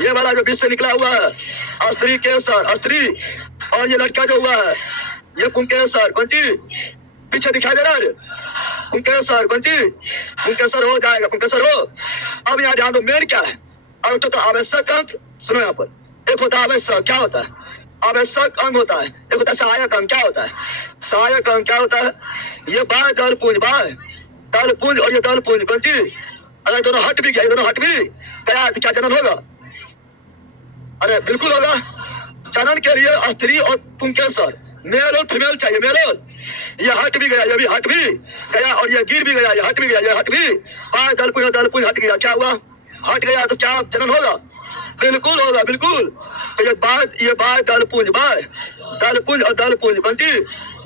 ये वाला जो बीच से निकला हुआ है, अस्त्री केसर, अस्त्री। और ये लटका जो हुआ है, ये पुंकेसर, कौन सी पीछे दिखाई दे रहा है, पुंकेसर, कौन सी पुंकेसर हो जाएगा, पुंकेसर हो। अब यहाँ ध्यान दो, मेन क्या है, और तो आवश्यक अंग, सुनो यहाँ पर, एक होता है आवश्यक, क्या होता है आवश्यक अंग होता है, एक होता है सहायक अंग, क्या होता है सहायक अंग, क्या होता है ये बाय दल पुंज, बाय दल पुंज और ये दल पुंज, कौन सी अगर दोनों हट भी गया, दोनों हट भी गया तो क्या जनन होगा, अरे बिल्कुल होगा। जनन के लिए स्त्री और पुंकेसर, मेल और फीमेल चाहिए, मेल और ये हट भी गया, ये भी हट भी गया और ये गिर भी गया, ये हट भी गया, ये हट भी बाय दल पुंज हट गया, क्या हुआ हट गया तो क्या जनन होगा, बिल्कुल होगा, बिल्कुल। तो ये बाय दल पुंज, बाय दल पुंज और दल पुंज कौन सी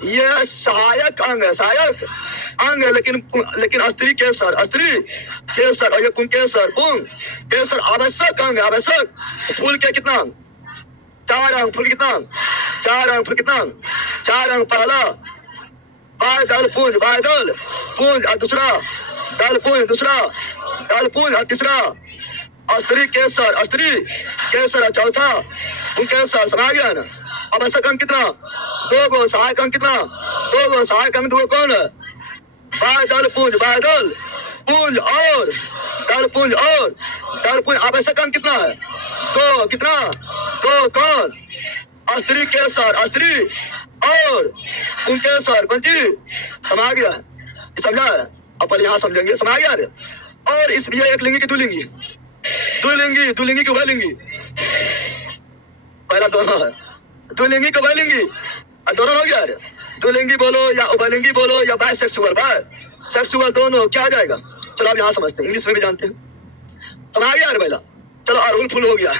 ये सहायक अंग है, सहायक अंग है, लेकिन स्त्री केसर, स्त्री केसर और ये पुंकेसर, पुंकेसर आवश्यक अंग है, आवश्यक। तो फूल के कितना अंग, 4 अंग, फूल कितना अंग 4 अंग, फूल कितना अंग 4 अंग, पहला बाय दल पुंज, बाय दल पुंज और दूसरा दल पुंज, दूसरा दल पुंज और तीसरा स्त्री केसर, स्त्री केसर और चौथा पुंकेसर, समझ गया ना। आवश्यक अंग कितना 2 गो, सहायक अंग कितना 2 गो, सहायक अंग 2 कौन है बाय दल पुंज, बाय दल पुंज और दल पुंज और दल पुंज। आवश्यक अंग कितना है 2, कितना 2 कौन स्त्री केसर, स्त्री और पुंकेसर, कौन सी समझ गया, समझा है अपन यहाँ समझेंगे, समझ गया रे। और इस ये एक लिंगी की दुलिंगी, दुलिंगी, दुलिंगी की उभयलिंगी, पहला दोनों है दुलिंगी की उभयलिंगी, दोनों हो गया रे। दुलिंगी बोलो या उभयलिंगी बोलो या बायसेक्सुअल, बायसेक्सुअल दोनों क्या आ जाएगा। चलो अब यहाँ समझते हैं, इंग्लिश में भी जानते हैं, समझ गया रे पहला। चलो अरुल फुल हो गया,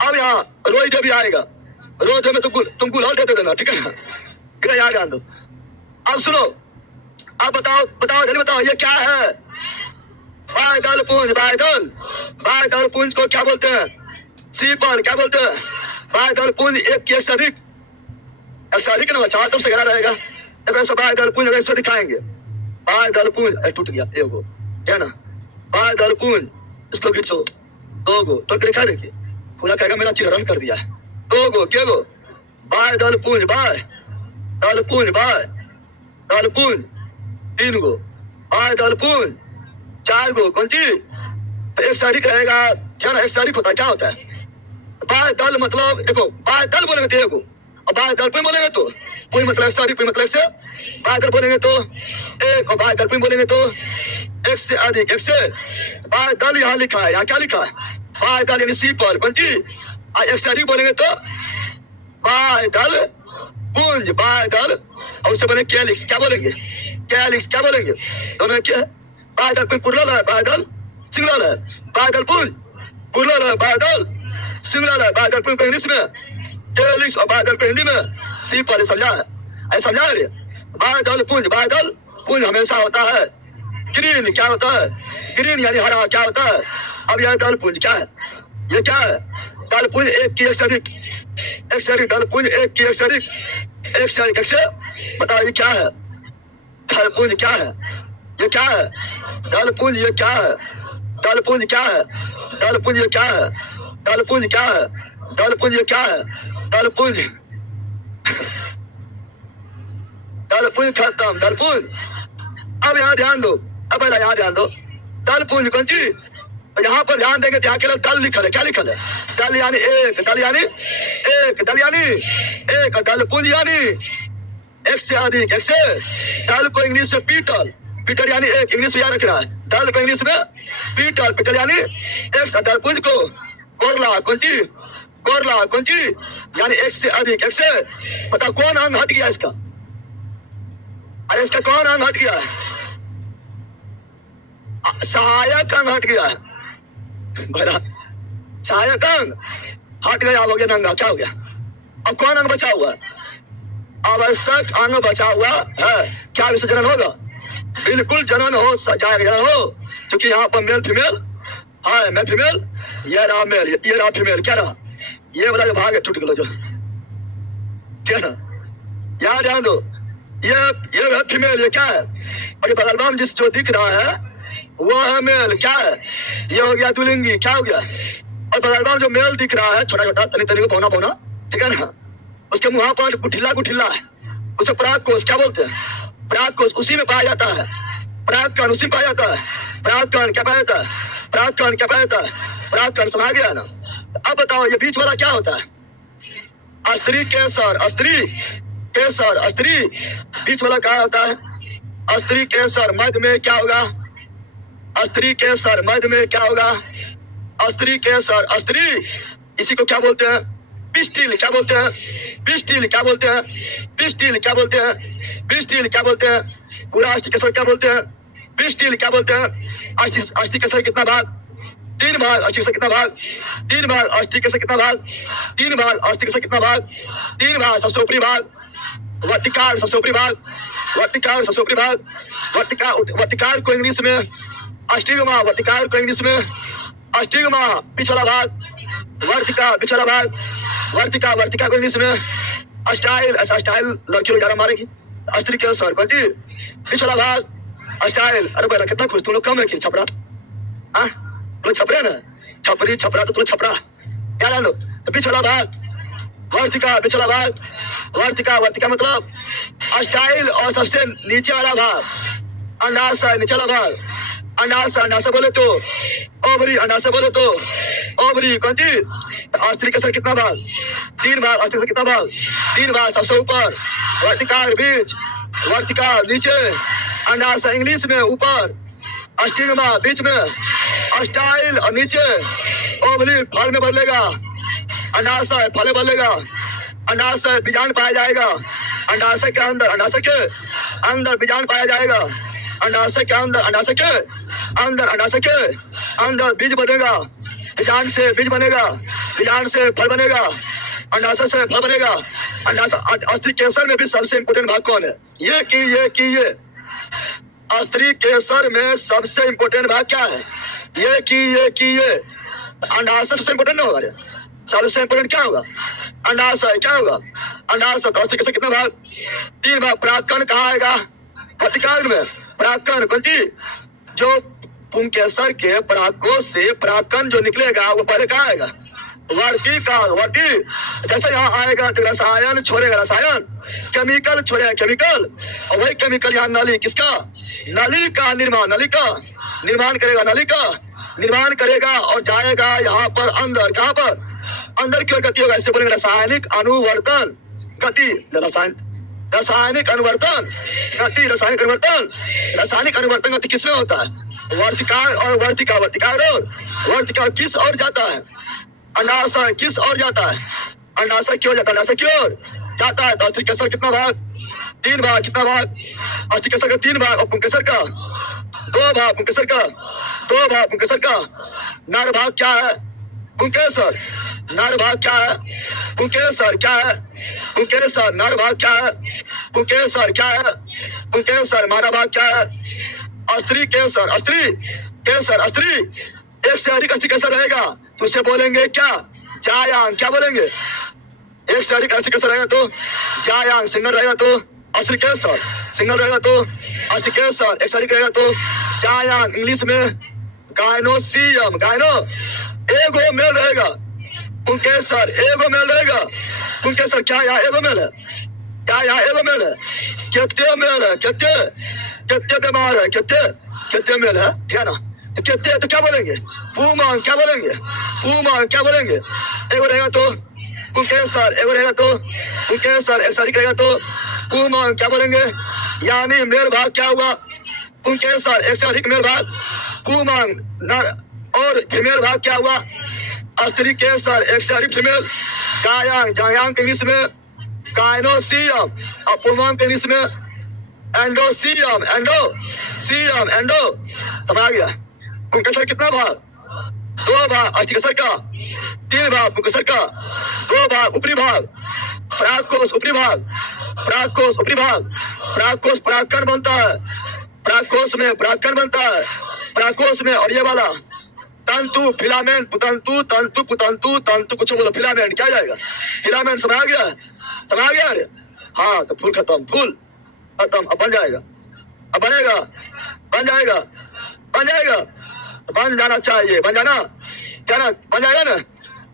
अब यहाँ रोज भी आएगा, रोज में तुम गुलाल देते देना, ठीक है ना, ठीक है, यहाँ ध्यान दो। अब सुनो, अब बताओ बताओ जल्दी बताओ ये क्या है बाय दल पुंज, बाय दल पुंज को क्या बोलते हैं सीपल, क्या बोलते हैं बाय दल पुंज, एक से अधिक, ना चार तरफ से घेरा रहेगा, ऐसा बाय दल पुंज ऐसे दिखाएंगे, बाय दल पुंज टूट गया एगो, है ना, बाय दल पुंज इसको खींचो 2 गो, तो लिखा देखिए पूरा कहेगा मेरा चिरहरण कर दिया है, 2 गो के गो बाय दल पुंज, बाय दल पुंज, बाय दल पुंज 3 गो, बाय दल पुंज 4 गो, कौन सी एक शारीरिक रहेगा, क्या ना एक शारीरिक होता है, क्या होता है बाय दल, मतलब देखो बाय दल बोलेंगे तो एगो, और बाय दल पुंज बोलेंगे तो पुंज मतलब शारीरिक, पुंज मतलब से बाय दल बोलेंगे तो एक, और बाय दल पुंज बोलेंगे तो एक से अधिक, एक से बाय दल यहाँ लिखा है, यहाँ क्या लिखा है बाय दल यानी सीपल, कौन सी एक से अधिक बोलेंगे तो बाय दल पुंज, बाय दल और उससे बने कैलिक्स, क्या बोलेंगे कैलिक्स, क्या बोलेंगे दोनों क्या है बाय दल पुंज प्लुरल है, बाय दल सिंगुलर है, बाय दल पुंज प्लुरल है, बाय दल सिंगुलर है, बाय दल पुंज को इंग्लिश में कैलिक्स और बाय दल को हिंदी में सीपल, समझा है, ऐसा समझा है। बाय दल पुंज हमेशा होता है ग्रीन, क्या होता है ग्रीन यानी हरा, क्या होता है। अब यह दल पुंज क्या है, ये क्या है दल पुंज एक की एक से अधिक, एक से अधिक, दल पुंज एक की एक से अधिक, एक से अधिक, एक से बताओ ये क्या है दल पुंज, क्या है ये, क्या है दल पुंज, ये क्या है दल पुंज, क्या है दल पुंज, ये क्या है दल पुंज, क्या है दल पुंज, ये क्या है दल पुंज, दल पुंज खत्म, दल पुंज। अब यहाँ ध्यान दो, अब पहला यहाँ ध्यान दो दल पुंज कौन सी, यहाँ पर ध्यान देंगे तो यहाँ केवल दल लिखल है, क्या लिखल है दल यानी एक, दल यानी एक, दल यानी एक, दल पुंज यानी एक से अधिक, एक से दल को इंग्लिश में पीटल, पीटल यानी एक, इंग्लिश में याद रखना है दल को इंग्लिश में पीटल, पीटल यानी एक से, दल पुंज को कोरला, कौन सी कोरला, कौन सी यानी एक से अधिक, एक से पता कौन अंग हट गया इसका, अरे इसका कौन अंग हट गया है सहायक अंग हट गया है, बड़ा सहायक अंग हट गया, हो गया नंगा, क्या हो गया, अब कौन अंग बचा हुआ है आवश्यक अंग बचा हुआ है, क्या इससे जनन होगा बिल्कुल जनन हो जाएगा, जनन हो, क्योंकि यहाँ पर मेल फीमेल है, मेल फीमेल, ये रहा मेल, ये रहा फीमेल, क्या रहा ये वाला जो भाग है टूट गया जो, क्या ना यहाँ ध्यान दो ये फीमेल, ये क्या है, और ये बगल में जिस जो दिख रहा है वो है मेल, क्या है ये हो गया दुलिंगी, क्या हो गया, और बगल में जो मेल दिख रहा है छोटा छोटा तनी तनी को पौना पौना, ठीक है ना, उसके मुँह पर गुठिल्ला गुठिल्ला है, उसे पराग कोष क्या बोलते हैं, पराग कोष उसी में पाया जाता है, पराग कण उसी में पाया जाता है, पराग कण क्या पाया जाता है, पराग कण क्या पाया जाता है, परागकण, समझ गया ना? अब बताओ ये बीच वाला क्या होता है? अस्त्री केसर, अस्त्री केसर, अस्त्री बीच वाला क्या होता है? अस्त्री केसर, मध्य में क्या होगा? अस्त्री केसर, मध्य में क्या होगा? अस्त्री केसर, अस्त्री इसी को क्या बोलते हैं? पिस्टिल, क्या बोलते हैं? पिस्टिल, क्या बोलते हैं? पिस्टिल, क्या बोलते हैं? पिस्टिल, क्या बोलते हैं? पूरा अष्टी केसर क्या बोलते हैं? पिस्टिल, क्या बोलते हैं? अष्टी केसर कितना भाग? 3 भाग। अष्टी केसर कितना भाग? 3 भाग। अष्टी केसर कितना भाग? 3 भाग। अष्टी केसर कितना भाग? 3 भाग। सबसे ऊपरी भाग वर्तिकार, सबसे ऊपरी भाग वर्तिकार, सबसे ऊपरी भाग वर्तिकार को इंग्लिश में अस्टिग्मा, वर्तिकार को इंग्लिश में अस्टिग्मा। पिछला भाग वर्तिका, पिछला भाग वर्तिका, वर्तिका को इंग्लिश में अस्टाइल। ऐसा स्टाइल लड़की लोग ज्यादा मारेगी। अस्त्री केसर बची, पिछला भाग अस्टाइल। अरे बेटा कितना खुश तुम लोग, कम है कि छपरा? हाँ तुम लोग छपरे ना, छपरी छपरा तो तुम छपरा क्या जान लो। तो पिछला भाग वर्तिका, पिछला भाग वर्तिका, वर्तिका मतलब अस्टाइल। और सबसे नीचे वाला भाग अंडाशय, निचला भाग अंडाशय। अंडाशय बोले तो ओवरी, अंडाशय बोले तो ओवरी। कौन सी? अस्त्री केसर कितना भाग? 3 भाग। अस्त्री केसर कितना भाग? 3 भाग। सबसे ऊपर वर्तिकार, बीच वर्तिकार, नीचे अंडाशय इंग्लिश में ऊपर, अस्टिग्मा बीच में, अस्टाइल और नीचे ओवरी। फल में बदलेगा अंडाशय, फल में बदलेगा अंडाशय। बीजांड पाया जाएगा अंडाशय के अंदर, अंडाशय के अंदर बीजांड पाया जाएगा अंडाशय के अंदर, अंडाशय के अंदर, अंडाशय के अंदर बीज बनेगा। बीजांड से बीज बनेगा, बीजांड से फल बनेगा, अंडाशय से फल बनेगा। अंडाशय अस्त्री केसर में भी सबसे इंपोर्टेंट भाग कौन है? ये अस्त्री केसर में सबसे इंपोर्टेंट भाग क्या है? ये अंडाशय सबसे इंपोर्टेंट नहीं होगा? सबसे इंपोर्टेंट क्या होगा? अंडाशय। क्या होगा? अंडाशय। तो अस्त्री केसर कितना भाग? 3 भाग। परागकण कहाँ आएगा? वर्तिकाग्र में। परागकण कौन सी? जो पुंकेसर के परागकोश से परागकण जो निकलेगा वो पहले कहाँ आएगा? वर्तिकाग्र, वर्ती। जैसे यहाँ आएगा तो रसायन छोड़ेगा, रसायन, केमिकल छोड़ेगा, केमिकल, और वही केमिकल यहाँ नली, किसका? नली का निर्माण, नली का निर्माण करेगा, नली का निर्माण करेगा और जाएगा यहाँ पर अंदर। कहाँ पर? अंदर की ओर गति होगा। ऐसे बोलेंगे रासायनिक अनुवर्तन गति, रासायनिक अनुवर्तन गति, रासायनिक अनुवर्तन। रासायनिक अनुवर्तन गति किसमें होता है? वर्तिकार और वर्तिका, वर्तिकार और वर्तिका। किस ओर जाता है? अंडाशय किस ओर जाता है? अंडाशय की ओर जाता है, अंडाशय की ओर जाता है। तो अस्त्री केसर कितना भाग? 3 भाग। कितना भाग? अस्त्री केसर का 3 भाग और पुंकेसर का 2 भाग। पुंकेसर का 2 भाग। पुंकेसर का नर भाग क्या है? पुंकेसर नर भाग क्या है? पुंकेसर क्या है? पुंकेसर नर भाग क्या है? पुंकेसर क्या है? पुंकेसर मादा भाग क्या है? अस्त्री केसर, अस्त्री केसर, अस्त्री। एक से अधिक अस्त्री केसर रहेगा तो उसे बोलेंगे क्या? जायांग। क्या बोलेंगे? एक से अधिक अस्त्री केसर रहेगा तो जायांग। सिंगल रहेगा तो अस्त्री केसर, सिंगल रहेगा तो अस्त्री केसर, एक से अधिक रहेगा तो जायांग। इंग्लिश में गायनोसियम, गायनो एगो मेल रहेगा। पुंकेसर एगो मेल रहेगा। पुंकेसर क्या यहाँ एगो मेल है? क्या यहाँ एगो मेल है? कितने मेल है? कितने बीमार है? कितने मेल है? ठीक है ना? तो कितने तो क्या बोलेंगे? पूमांग। क्या बोलेंगे? पूमांग। क्या बोलेंगे? एगो रहेगा तो पुंकेसर, एगो रहेगा तो पुंकेसर, एक से अधिक रहेगा तो पूमांग। क्या बोलेंगे? यानी मेल भाग क्या हुआ? पुंकेसर, एक से अधिक मेल भाग पूमांग। नर और फीमेल भाग क्या हुआ? अस्त्री केसर, एक से अधिक फीमेल जायांग। जायांग इंग्लिश में गायनोसियम और पूमांग इंग्लिश में एंडोसियम, एंडोसियम, एंडो। समझ गया? पुंकेसर कितना भाग? 2 भाग। अस्त्री केसर का 3 भाग। पुंकेसर का 2 भाग। ऊपरी भाग परागकोश, ऊपरी भाग परागकोश, ऊपरी भाग परागकोश। परागकण बनता है परागकोश में, परागकण बनता है परागकोश में। और ये वाला तंतु, फिलामेंट, पुतंतु, तंतु, पुतंतु, तंतु कुछ बोलो, फिलामेंट क्या जाएगा? फिलामेंट। समझ गया? समझ गया? अरे हाँ, तो फूल खत्म, फूल खत्म। अब बन जाएगा, अब बनेगा, बन जाएगा, बन जाएगा, बन जाना चाहिए, बन जाना क्या ना? बन जाएगा ना?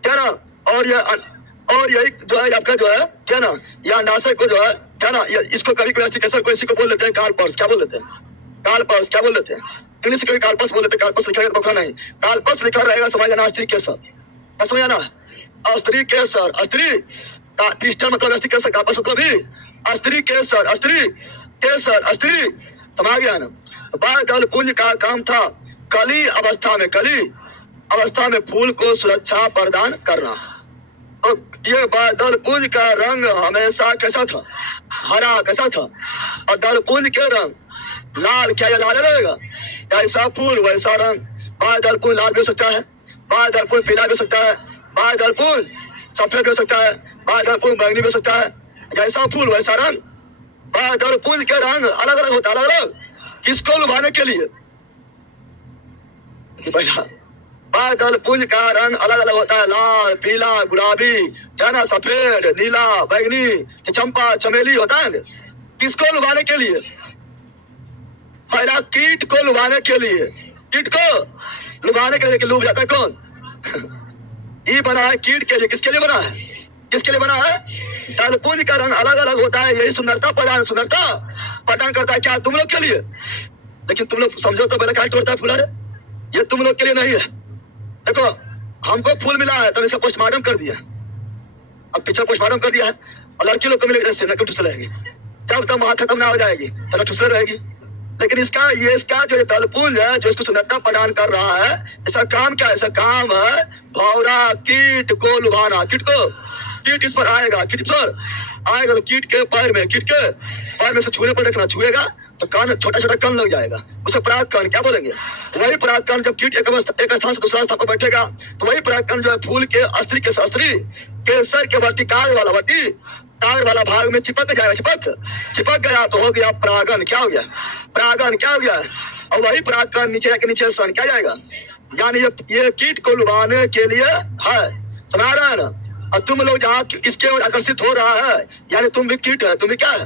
क्या ना? और यही जो है आपका जो है क्या ना, या अंडाशय को जो है क्या ना, इसको कभी कभी अस्त्री केसर को इसी को बोल लेते हैं कार्पर्स। क्या बोल लेते हैं? कार्पर्स। क्या बोल लेते हैं? इंग्लिश कभी कार्पस बोले थे, कार्पस लिखा रहेगा बखरा नहीं, कार्पस लिखा रहेगा, समझ जाना अस्त्री केसर, क्या समझ जाना, अस्त्री केसर, अस्त्री पिस्टल मतलब अस्त्री केसर, कार्पस मतलब भी अस्त्री केसर, अस्त्री केसर, अस्त्री, समझ गया ना। बादल पुंज का काम था कली अवस्था में, कली अवस्था में फूल को सुरक्षा प्रदान करना। तो ये बादल पुंज का रंग हमेशा कैसा था, हरा कैसा था, और दलपुंज के रंग लाल, क्या ये लाल रहेगा, ऐसा फूल वैसा रंग। बादल पुंज लाल भी हो सकता है, बादल पुंज पीला भी हो सकता है, बादल पुंज सफेद भी हो सकता है, बादल पुंज बैंगनी भी हो सकता है, जैसा फूल वैसा रंग। बादल पुंज के रंग अलग अलग होता है, अलग अलग किसको लुभाने के लिए, कि पहला बादल पुंज का रंग अलग अलग होता है, लाल, पीला, गुलाबी, है ना, सफेद, नीला, बैंगनी, चंपा, चमेली होता है। किसको लुभाने के लिए, पहला कीट को लुभाने के लिए, कीट को लुभाने के लिए, कि लुभ जाता है कौन ये बना है कीट के लिए, किसके लिए बना है, किसके लिए बना है, दलपुंज का रंग अलग अलग होता है, यही सुंदरता प्रदान, सुंदरता प्रदान करता है, क्या तुम लोग के लिए। लेकिन तुम लोग समझो तो पहले क्या तोड़ता है फूला रे, ये तुम लोग के लिए नहीं है। देखो हमको फूल मिला है तब इसका पोस्टमार्टम कर दिया, अब टीचर पोस्टमार्टम कर दिया है, और लड़की लोग को मिलेगी ठुसले रहेगी, जब तक वहां खत्म ना हो जाएगी तब ठुसले रहेगी। लेकिन इसका ये इसका जो दलपुंज है जो इसको सुंदरता प्रदान कर रहा है, इसका काम क्या है, इसका काम है भौरा कीट को लुभाना। कीट को, कीट इस पर आएगा, कीट इस पर आएगा तो कीट के पैर में, कीट के पैर में से छूने पर देखना, छुएगा तो कान, छोटा छोटा कान लग जाएगा, उसे पराग कान क्या बोलेंगे, वही पराग कान। जब कीट एक स्थान से दूसरा स्थान पर बैठेगा तो वही पराग कान जो है फूल के अस्त्री के शास्त्री केसर के वर्तिकाल वाला, वर्तिकाल वाला भाग में चिपक जाएगा, चिपक गया तो हो गया परागन, क्या हो गया, परागन क्या हो गया, और वही पराग कान नीचे के नीचे सन क्या जाएगा, यानी ये कीट को लुभाने के लिए है, समझ रहा है ना। और तुम लोग जहाँ इसके ओर आकर्षित हो रहा है, यानी तुम भी कीट है, तुम भी क्या है,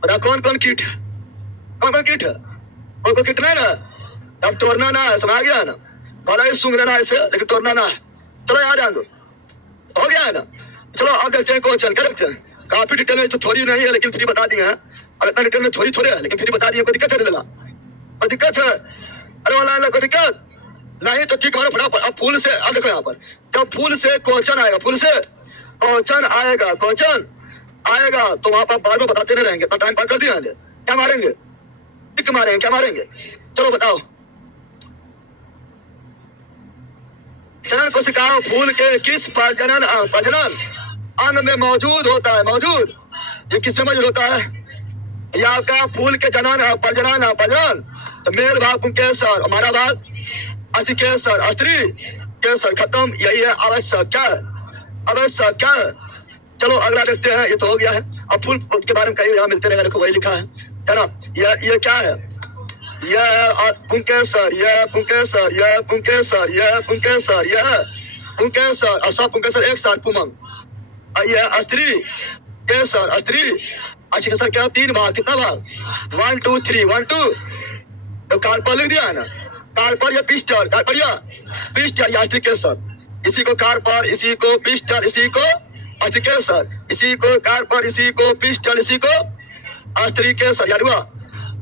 बता कौन कौन कीट है, कौन कौन कीट है, कौन कौन कीट नहीं ना, अब तोड़ना ना है, समझ गया ना, भला ही सूंघ लेना ऐसे लेकिन तोड़ना ना है। चलो याद आन दो, हो गया है ना। चलो अब देखते हैं क्वेश्चन, क्या रखते हैं, काफी डिटेल में तो थोड़ी नहीं है लेकिन फिर बता दिए हैं, अब इतना डिटेल में थोड़ी थोड़े है लेकिन फिर बता दिए, कोई दिक्कत है लेला, कोई दिक्कत है, अरे वाला कोई दिक्कत नहीं तो ठीक है फटाफट। अब फूल से, अब देखो यहाँ पर जब फूल से क्वेश्चन आएगा, फूल से क्वेश्चन आएगा, क्वेश्चन आएगा तो वहां पर बार बार बताते नहीं रहेंगे, टाइम पार कर दिया है, क्या मारेंगे, टिक मारेंगे, क्या मारेंगे, चलो बताओ। जनन कोशिकाओं फूल के किस प्रजनन अंग में मौजूद होता है, मौजूद, ये किस में मौजूद होता है, ये आपका फूल के जनन प्रजनन, तो मेल भाग पुंकेसर, हमारा भाग अस्थि केसर, अस्त्री केसर, खत्म, यही है आवश्यक, क्या है आवश्यक, क्या है। चलो अगला देखते हैं, ये तो हो गया है। अब फूल के बारे में कहीं यहाँ मिलते रहेगा, देखो वही लिखा है ना, ये क्या है, यह पुंकेसर, यह पुंकेसर, यह पुंकेसर, यह पुंकेसर, यह पुंकेसर, असा पुंकेसर एक साथ पुमंग, यह अस्त्री केसर, अस्त्री अच्छी केसर, क्या तीन भाग, कितना भाग, 1 2 3, 1 2, तो कार्पर लिख दिया है ना, कार्पर या पिस्टल, कार्पर या पिस्टल या अस्त्री केसर, इसी को कार्पर, इसी को पिस्टल, इसी को अस्त्री केसर, इसी को कार्पर, इसी को पिस्टल, इसी को अस्त्री केसर, याद हुआ।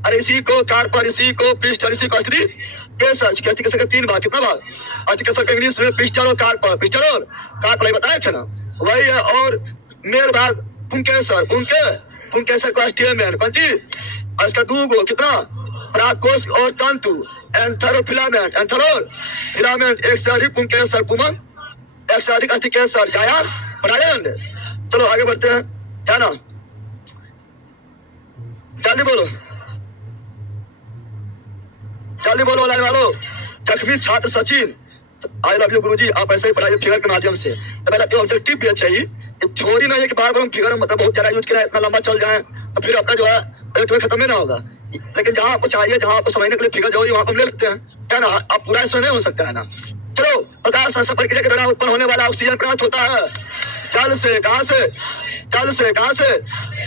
अरे इसी को कार्पर, इसी को पिस्टल, इसी को अस्त्री केसर, अस्त्री केसर के तीन भाग, कितना भाग, अस्त्री केसर का इंग्लिश में पिस्टल और कार्पर, पिस्टल और कार्पर बताए थे ना, वही है। और मेर भाग पुंकेसर, पुंकेसर को अस्ट्रियल में कौन सी, इसका दूगो कितना, प्राकोष और तंतु, एंथरोफिलामेंट, एंथरोफिलामेंट, एक से अधिक पुंकेसर पुमन, एक से अधिक अस्त्री केसर जायान पढ़ाएंगे। चलो आगे बढ़ते हैं, क्या ना, जल्दी बोलो, जल्दी बोलो लाइन वालों। जख्मी छात्र सचिन, आई लव यू गुरुजी, आप ऐसे ही पढ़ाइए फिगर के माध्यम से। तो पहला तो ऑब्जेक्टिव भी अच्छा ही, थ्योरी नहीं है कि बार बार हम फिगर मतलब बहुत ज्यादा यूज करें, इतना लंबा चल जाए तो फिर आपका जो है में खत्म ही ना होगा। लेकिन जहाँ आपको चाहिए, जहाँ आपको समझने के लिए फिगर जरूरी, वहाँ हम ले लेते हैं, क्या ना, आप पूरा इसमें नहीं हो सकता है ना। चलो, प्रकाश संश्लेषण प्रक्रिया के दौरान उत्पन्न होने वाला ऑक्सीजन प्राप्त होता है जल से, कहाँ से, जल से, कहाँ से,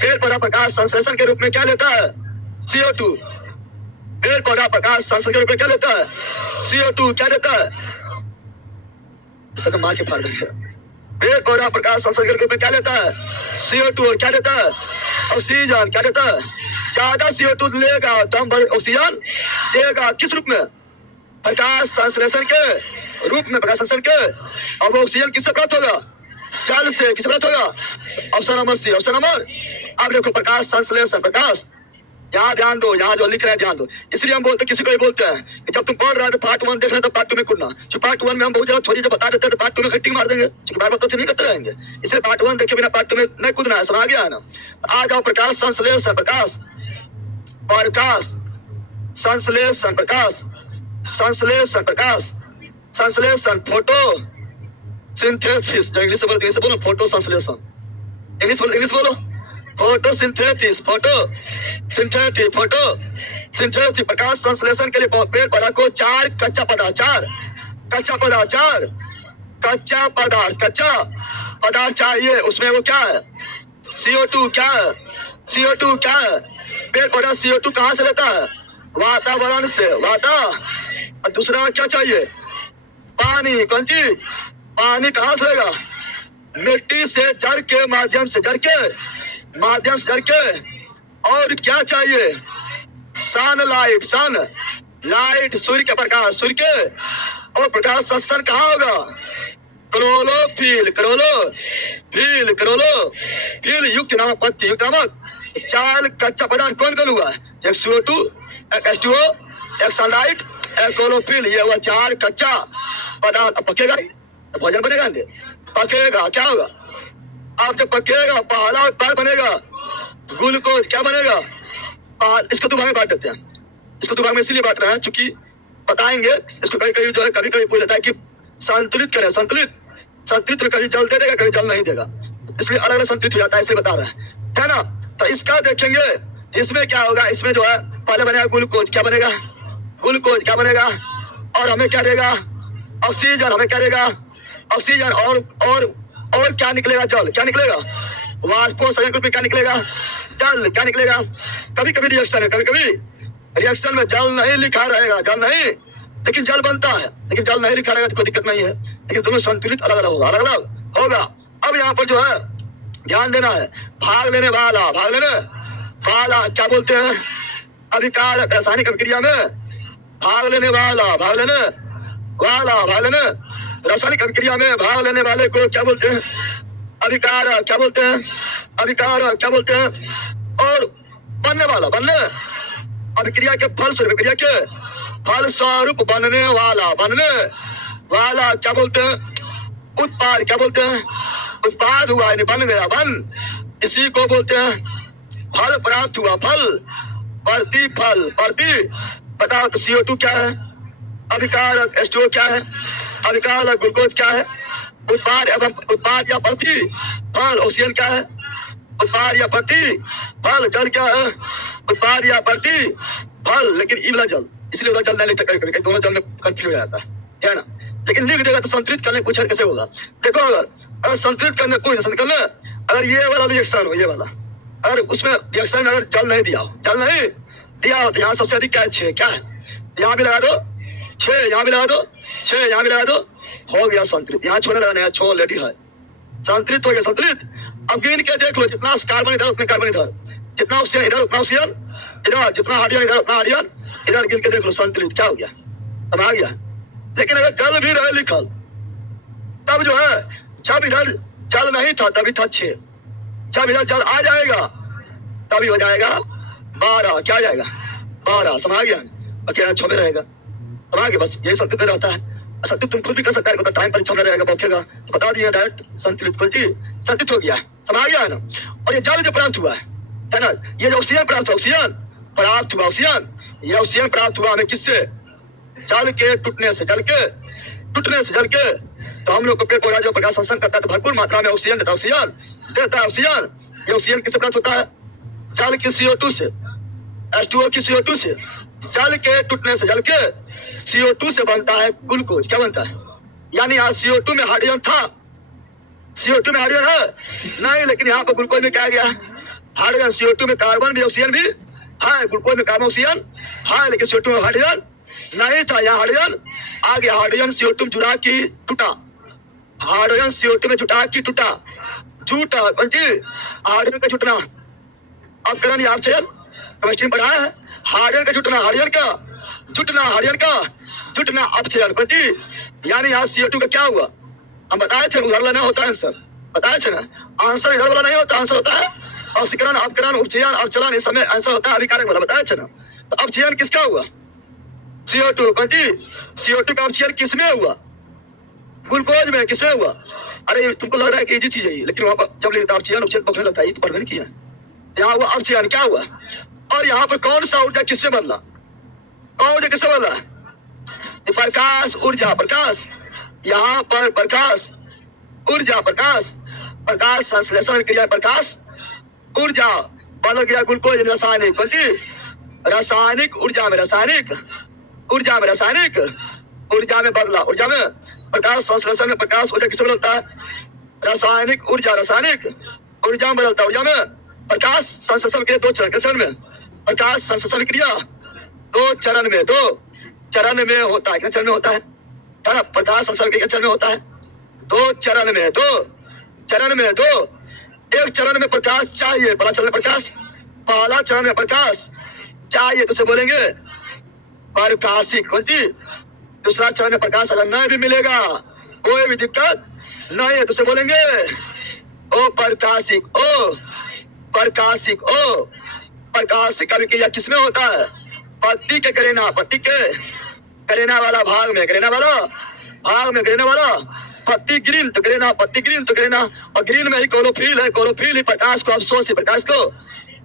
पेड़ पौधा प्रकाश संश्लेषण के रूप में क्या लेता है, CO2, पेड़ पौधा प्रकाश संश्लेषण के रूप में क्या लेता है, CO2, क्या लेता है, मार के फाड़ देंगे। पेड़ पौधा प्रकाश संश्लेषण के रूप में क्या लेता है, CO2, और क्या लेता है, ऑक्सीजन, क्या लेता है, ज्यादा CO2 लेगा तो हम ऑक्सीजन देगा। किस रूप में? प्रकाश संश्लेषण के रूप में, प्रकाश संश्लेषण के। अब ऑक्सीजन किससे प्राप्त होगा? जल से। किससे प्राप्त होगा? Option number C. Option number, अब देखो प्रकाश संश्लेषण, प्रकाश, यहाँ ध्यान दो, यहाँ जो लिख रहे हैं ध्यान दो। इसलिए हम बोलते, किसी को भी बोलते हैं कि जब तुम पढ़ रहे हो तो पार्ट 1 देख रहे हो तो पार्ट 2 में कुड़ना। जो पार्ट 1 में हम बहुत ज्यादा थोड़ी जो बता देते हैं तो पार्ट 2 में खट्टी मार देंगे, क्योंकि बार बार तो नहीं करते रहेंगे। इसलिए पार्ट 1 देखे बिना पार्ट 2 में नहीं कूदना है। समझ गया है ना? आ जाओ प्रकाश संश्लेषण, प्रकाश, प्रकाश संश्लेषण, प्रकाश संश्लेषण, प्रकाश संश्लेषण, फोटो सिंथेसिस। इंग्लिश से बोलो फोटो संश्लेषण। इंग्लिश बोलो photo synthesis, photo synthetic, photo synthesis. प्रकाश संश्लेषण के लिए पेड़ पौधा को 4 कच्चा पदार्थ, 4 कच्चा पदार्थ, 4 कच्चा पदार्थ चाहिए। उसमें वो क्या है? CO2। क्या है? CO2 क्या है? पेड़ पौधा CO2 कहाँ से लेता है? वातावरण से, और दूसरा क्या चाहिए? पानी। कौन चीज? पानी कहाँ से लेगा? मिट्टी से, जड़ के माध्यम से, जड़ के माध्यम से, जड़ के। और क्या चाहिए? सनलाइट, सन लाइट, सूर्य के प्रकाश, सूर्य के। और प्रकाश संश्लेषण कहाँ होगा? क्लोरोफिल, क्लोरोफिल युक्त नामक पत्ती, युक्त नामक 4 कच्चा पदार्थ कौन कौन हुआ? एक CO2, एक H2O, एक सनलाइट, एक क्लोरोफिल। ये हुआ 4 कच्चा पदार्थ। पकेगा तो भोजन बनेगा नहीं? पकेगा क्या होगा? आप जब पकेगा पहला उत्पाद बनेगा ग्लूकोज। क्या बनेगा? इसको 2 भाग में बांट देते हैं। इसको 2 भाग में इसलिए बांट रहे हैं चूंकि बताएंगे इसको। कभी जो है कभी पूछ लेता है कि संतुलित करें, संतुलित में कभी जल दे देगा, कभी जल नहीं देगा, इसलिए अलग अलग संतुलित हो जाता है, इसलिए बता रहे हैं, है ना? तो इसका देखेंगे, इसमें क्या होगा? इसमें जो है पहले बनेगा ग्लूकोज। क्या बनेगा? ग्लूकोज। क्या बनेगा? और हमें क्या देगा? ऑक्सीजन। हमें क्या देगा? ऑक्सीजन। और क्या निकलेगा? जल। क्या निकलेगा? वाष्पोत्सर्जन रूप में क्या निकलेगा? जल। क्या निकलेगा? कभी कभी रिएक्शन है, कभी कभी रिएक्शन में जल नहीं लिखा रहेगा, जल नहीं, लेकिन जल बनता है, लेकिन जल नहीं लिखा रहेगा तो कोई दिक्कत नहीं है, लेकिन दोनों संतुलित अलग अलग होगा, अलग अलग होगा। अब यहाँ पर जो है ध्यान देना है, भाग लेने वाला, भाग लेने वाला क्या बोलते हैं? अभिकारक रासायनिक अभिक्रिया में भाग लेने वाला, भाग लेने वाला, भाग लेने रासायनिक अभिक्रिया में भाग लेने वाले को क्या बोलते हैं? अभिकारक। क्या बोलते हैं? अभिकारक। क्या बोलते हैं? और बनने वाला, बनने अभिक्रिया के फलस्वरूप, अभिक्रिया के फलस्वरूप बनने वाला, बनने वाला क्या बोलते हैं? उत्पाद। क्या बोलते हैं? उत्पाद हुआ, यानी बन गया, बन, इसी को बोलते हैं फल प्राप्त हुआ, फल, प्रतिफल, प्रति। बताओ तो CO2 क्या है? अभिकारक। H2O क्या है? अभिकारक। ग्लूकोज क्या है? उत्पाद एवं उत्पाद या प्रति फल। ऑक्सीजन क्या है? उत्पाद या प्रति फल। जल क्या है? उत्पाद या प्रति फल। लेकिन ई वाला जल, इसलिए उधर जल नहीं लिखता, कभी दोनों जल में कंफ्यूज हो जाता है ना? लेकिन लिख देगा तो संतुलित करने पूछा कैसे होगा? देखो, अगर संतुलित करने पूछ, करने अगर ये वाला रिएक्शन हो, ये वाला, अगर उसमें रिएक्शन में अगर जल नहीं दिया हो, जल नहीं दिया हो, तो यहाँ सबसे अधिक क्या है? 6। क्या है? यहाँ भी लगा दो 6, यहाँ भी लगा दो 6, यहाँ भी लगा दो, हो गया संतुलित। यहाँ छोड़ने लगाने, यहाँ 6 ऑलरेडी है, संतुलित हो गया, संतुलित। अब गिन के देख लो, जितना कार्बन इधर उतने कार्बन इधर, जितना ऑक्सीजन इधर उतना ऑक्सीजन इधर, जितना हाइड्रोजन इधर उतना हाइड्रोजन इधर, गिन के देख लो, संतुलित क्या हो गया? अब आ गया। लेकिन अगर जल भी रहे लिखल, तब जो है, जब इधर जल नहीं था तभी था 6, जब इधर जल आ जाएगा तभी हो जाएगा 12। क्या आ जाएगा? 12। समझ गया? बाकी 6 में रहेगा। समझ गया? बस यही संतुलित रहता है। संतुलित तुम खुद भी कर सकता है, टाइम पर 6 में रहेगा, बौखेगा तो बता दिया डायरेक्ट संतुलित। कोई चीज संतुलित हो गया है, समझ गया है ना? और ये जल जो प्राप्त हुआ है ना, ये जो ऑक्सीजन प्राप्त हुआ, ऑक्सीजन प्राप्त हुआ, ऑक्सीजन, ये ऑक्सीजन प्राप्त हुआ हमें किससे? जल के टूटने से, जल के टूटने से, जल के। तो हम लोग को पेड़ पौधा जो प्रकाश संश्लेषण करता है तो भरपूर मात्रा में ऑक्सीजन देता है, ऑक्सीजन देता है, ऑक्सीजन। ये ऑक्सीजन किससे प्राप्त होता है? जल की CO2 से, H2O की CO2 से। जल के टूटने से, जल के CO2 से बनता है ग्लूकोज। क्या बनता है? यानी यहाँ CO2 में हाइड्रोजन था, CO2 में हाइड्रोजन है नहीं, लेकिन यहाँ पर ग्लूकोज में क्या गया? हाइड्रोजन। CO2 में कार्बन भी, ऑक्सीजन भी है, ग्लूकोज में कार्बन ऑक्सीजन है, लेकिन CO2 में हाइड्रोजन नहीं था, यहाँ हाइड्रोजन आ गया। हाइड्रोजन CO2 में जुड़ा की टूटा, हाइड्रोजन CO2 में जुटा की टूटा, झूठा हाइड्रोजन का जुटना। अब करण याद चयन केमिस्ट्री में पढ़ाया है। हाइड्रोजन का जुटना, हाइड्रोजन का जुटना, हाइड्रोजन का जुटना अपचयन कौन ची, यानी यहाँ CO2 का क्या हुआ, हम बताए थे उधर लेना होता है सब, बताए थे ना। आंसर इधर वाला नहीं होता, आंसर होता है ऑक्सीकरण, अपकरण, उपचयन, अवचलन, इस समय आंसर होता है अभिकारक वाला, बताए थे ना। तो अपचयन किसका हुआ, CO2 कौन ची, CO2 का अपचयन किसमें हुआ, ग्लूकोज में, किसमें हुआ। अरे तुमको लग रहा है कि इजी चीज है ये, लेकिन वहां पर जब लिखता अपचयन उपचयन पकड़ने लगता है, ये तो पढ़ नहीं किया। यहाँ हुआ अपचयन, क्या हुआ, और यहाँ पर कौन सा ऊर्जा किससे बदला, कौन ऊर्जा किससे बदला, प्रकाश ऊर्जा, प्रकाश, यहाँ पर प्रकाश ऊर्जा, प्रकाश, प्रकाश संश्लेषण क्रिया, प्रकाश ऊर्जा बदल गया ग्लूकोज रासायनिक कौन सी, रासायनिक ऊर्जा में, रासायनिक ऊर्जा में, रासायनिक ऊर्जा में बदला, ऊर्जा में प्रकाश संश्लेषण में प्रकाश ऊर्जा किससे बदलता है, रासायनिक ऊर्जा, रासायनिक ऊर्जा में बदलता है, ऊर्जा में प्रकाश संश्लेषण क्रिया दो चरण में, प्रकाश संश्लेषण क्रिया दो चरण में, दो चरण में होता है, कितने चरण में होता है, प्रकाश संश्लेषण क्रिया चरण में होता है, दो चरण में, दो चरण में, दो, एक चरण में प्रकाश चाहिए, पहला चरण में प्रकाश, पहला चरण में प्रकाश चाहिए तो उसे बोलेंगे प्रकाशिक कौन सी, दूसरा चरण में प्रकाश अगर नहीं भी मिलेगा कोई भी दिक्कत नहीं है तो उसे बोलेंगे ओ प्रकाशिक, ओ प्रकाशिक, ओ प्रकाशिक का विक्रिया किसमें होता है, पत्ती के करेना, पत्ती के करेना वाला भाग में, करेना वाला भाग में, करेना वाला पत्ती ग्रीन तो करेना, पत्ती ग्रीन तो करेना, और ग्रीन में ही क्लोरोफिल है, क्लोरोफिल ही प्रकाश को अवशोषित, प्रकाश को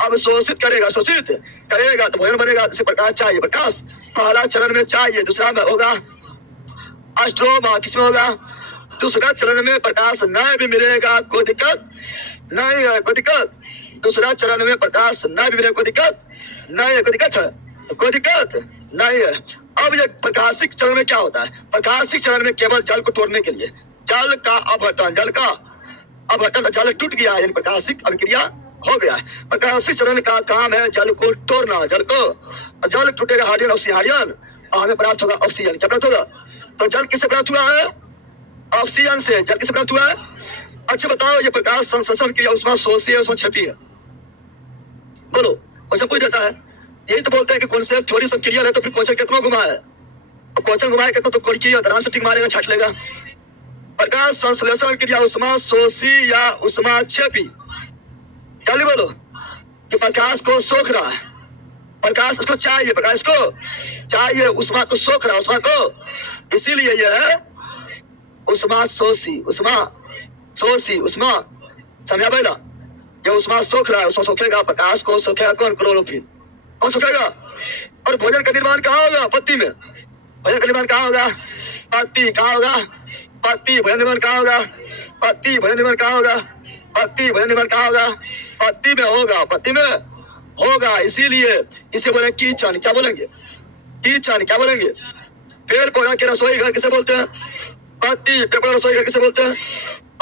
अवशोषित करेगा, शोषित करेगा तो भोजन बनेगा, जिसे प्रकाश चाहिए, प्रकाश पहला चरण में चाहिए, दूसरा में होगा अस्ट्रोमा, किसमें होगा, दूसरा चरण में प्रकाश नहीं भी मिलेगा कोई दिक्कत नहीं है, कोई दिक्कत, दूसरा चरण में प्रकाश नहीं भी मिलेगा कोई दिक्कत नहीं है, कोई दिक्कत है, कोई दिक्कत नहीं है। अब ये प्रकाशिक चरण में क्या होता है, प्रकाशिक चरण में केवल जल को तोड़ने के लिए, जल का अपघटन, जल का अपघटन, जल टूट गया है, यानी प्रकाशिक अभिक्रिया हो गया है। प्रकाशिक चरण का काम है जल को तोड़ना, जल को, जल टूटेगा हाइड्रोजन ऑक्सीजन, हाइड्रोजन और हमें प्राप्त होगा ऑक्सीजन, क्या प्राप्त होगा, तो जल किससे प्राप्त हुआ है, ऑक्सीजन से, जल किससे प्राप्त हुआ है। अच्छा बताओ ये प्रकाश संश्लेषण क्रिया उसमें शोषी है, उसमें छपी है, बोलो क्वेश्चन पूछ देता है, यही तो बोलते हैं कि कॉन्सेप्ट थ्योरी सब क्लियर है तो फिर क्वेश्चन कितना घुमा है, और क्वेश्चन घुमाए कितना तो कोई आराम से टिक मारेगा, छाट लेगा। प्रकाश संश्लेषण क्रिया उष्मा शोषी या उष्मा छेपी, जल्दी बोलो कि प्रकाश को सोख रहा है, प्रकाश इसको चाहिए, प्रकाश को चाहिए, उष्मा को सोख रहा है, उष्मा को, इसीलिए यह है उष्मा शोषी, उष्मा शोषी, उष्मा समझा बेला, ये उष्मा सोख रहा है, उष्मा सोखेगा, प्रकाश को सोखेगा कौन, क्लोरोफिल, कौन सोखेगा। और भोजन का निर्माण कहाँ होगा, पत्ती में, भोजन का निर्माण कहाँ होगा, पत्ती, कहाँ होगा, पत्ती, भोजन निर्माण कहाँ होगा, पत्ती, भोजन निर्माण कहाँ होगा, पत्ती, भोजन निर्माण कहाँ होगा, पत्ती में होगा, पत्ती में होगा, इसीलिए इसे बोले कीचन, क्या बोलेंगे, कीचन, क्या बोलेंगे। पेड़ पौधा के रसोई घर किसे बोलते हैं, पत्ती, पेड़ पौधा रसोई घर किसे बोलते हैं,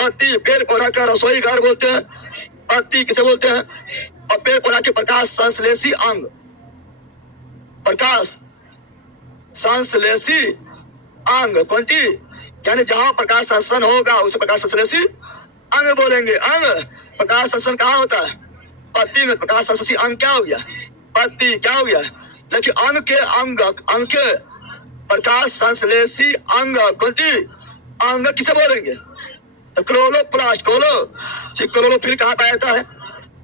पत्ती, पेड़ पौधा का रसोई घर बोलते हैं, पत्ती किसे बोलते हैं। और पेड़ पौधा के प्रकाश संश्लेषी अंग, प्रकाश संश्लेषी अंग कौन सी, यानी जहां प्रकाश संश्लेषण होगा उसे प्रकाश संश्लेषी अंग बोलेंगे। अंग, प्रकाश संश्लेषण कहाँ होता है, पत्ती में, प्रकाश संश्लेषी अंग क्या हो गया, पत्ती, क्या हो गया, लेकिन अंग के अंग, अंग के प्रकाश संश्लेषी अंग कौन सी, अंग किसे बोलेंगे, तो क्लोरोप्लास्ट, क्लोरोफिल कहाँ पाया जाता है,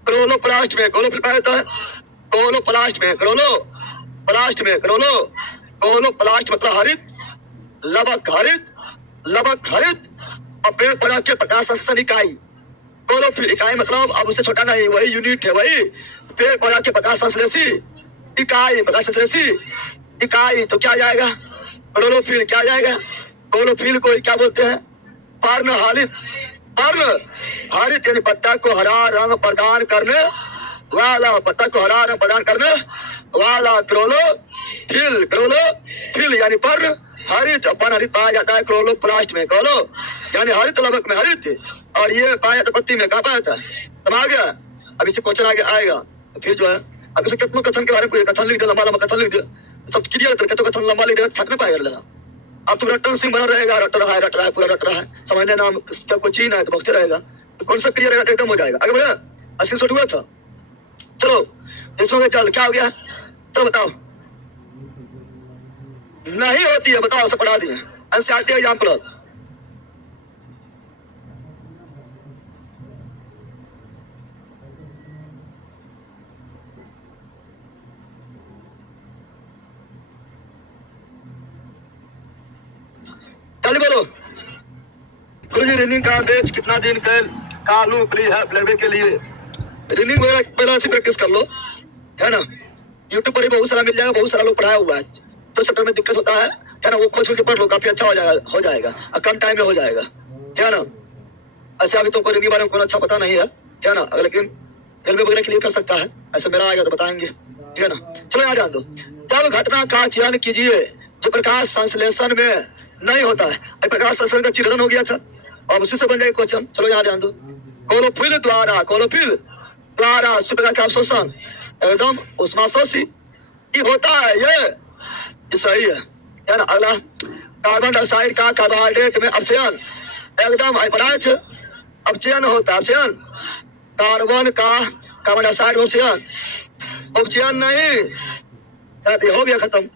क्लोरोप्लास्ट में, क्लोरोफिल पाया जाता है, क्लोरोप्लास्ट में, क्लोरोप्लास्ट में, क्लोरोप्लास्ट मतलब हरित लवक, हरित लवक, हरित, और पेड़ पौधा के प्रकाश संश्लेषण इकाई, क्लोरोफिल इकाई मतलब अब उससे छोटा नहीं, वही यूनिट है, वही पेड़ पौधा के प्रकाश संश्लेषी इकाई, प्रकाश संश्लेषी इकाई, तो क्या जाएगा, क्लोरोफिल, क्या जाएगा, क्लोरोफिल को क्या बोलते हैं, पर्ण हरित, पर्ण हरित यानी पत्ता को हरा रंग प्रदान करने वाला, पत्ता को हरा रंग प्रदान करने वाला क्लोरोफिल, क्लोरोफिल यानी पर्ण हरित, पर्ण हरित पाया जाता है क्लोरोप्लास्ट में, क्लोरो यानी हरित लवक में हरित, और ये पाया जाता पत्ती में, कहाँ पाया जाता है, समझ गया। अब इसे क्वेश्चन आगे आएगा तो फिर जो है अब इसे कितनों कथन के बारे में कथन लिख दे, लंबा लंबा कथन लिख दे, सब क्लियर करके तो कथन लंबा लिख दे, छाटने पाएगा लेना। अब तुम रटन सिंह बना रहेगा, रट रहा है, पूरा रट रहा है, समझने नाम क्या कोई चीन है तो भगते रहेगा, तो कौन सा क्लियर रहेगा, एकदम हो जाएगा। आगे बढ़े, स्क्रीनशॉट हुआ था, चलो इसमें जल क्या हो गया? तो बताओ, नहीं होती है, बताओ, सब पढ़ा दिए एनसीईआरटी एग्जाम्पल। जल्दी बोलो। गुरुजी रनिंग का बैच कितना दिन का लूं प्लीज है लड़के के लिए? रनिंग वगैरह पहले से प्रैक्टिस कर लो, है ना। यूट्यूब पर ही बहुत सारा मिल जाएगा, बहुत सारा लोग पढ़ाया हुआ है। तो चैप्टर में दिक्कत होता है ना, वो खोज के पढ़ लो, काफी अच्छा हो जाएगा और कम टाइम में हो जाएगा, है ना। ऐसे अभी तुमको रनिंग के बारे में कोई अच्छा पता नहीं है ना, अगर लेकिन रेलवे वगैरह के लिए कर सकता है, ऐसे मेरा आएगा तो बताएंगे, ठीक है ना। चलो यहाँ जान दो। जब घटना का चयन कीजिए जो प्रकाश संश्लेषण में नहीं होता है। प्रकाश संश्लेषण का चित्रण हो गया था, अब उसी से बन जाएगा क्वेश्चन। चलो यहाँ ध्यान दो। क्लोरोफिल द्वारा सूर्यप्रकाश का अवशोषण एकदम उष्माशोषी होता है, ये सही है ना। अगला, कार्बन डाइऑक्साइड का कार्बोहाइड्रेट में अपचयन एकदम अपराध अपचयन होता है, अपचयन। कार्बन डाइऑक्साइड में उपचयन नहीं, हो गया खत्म।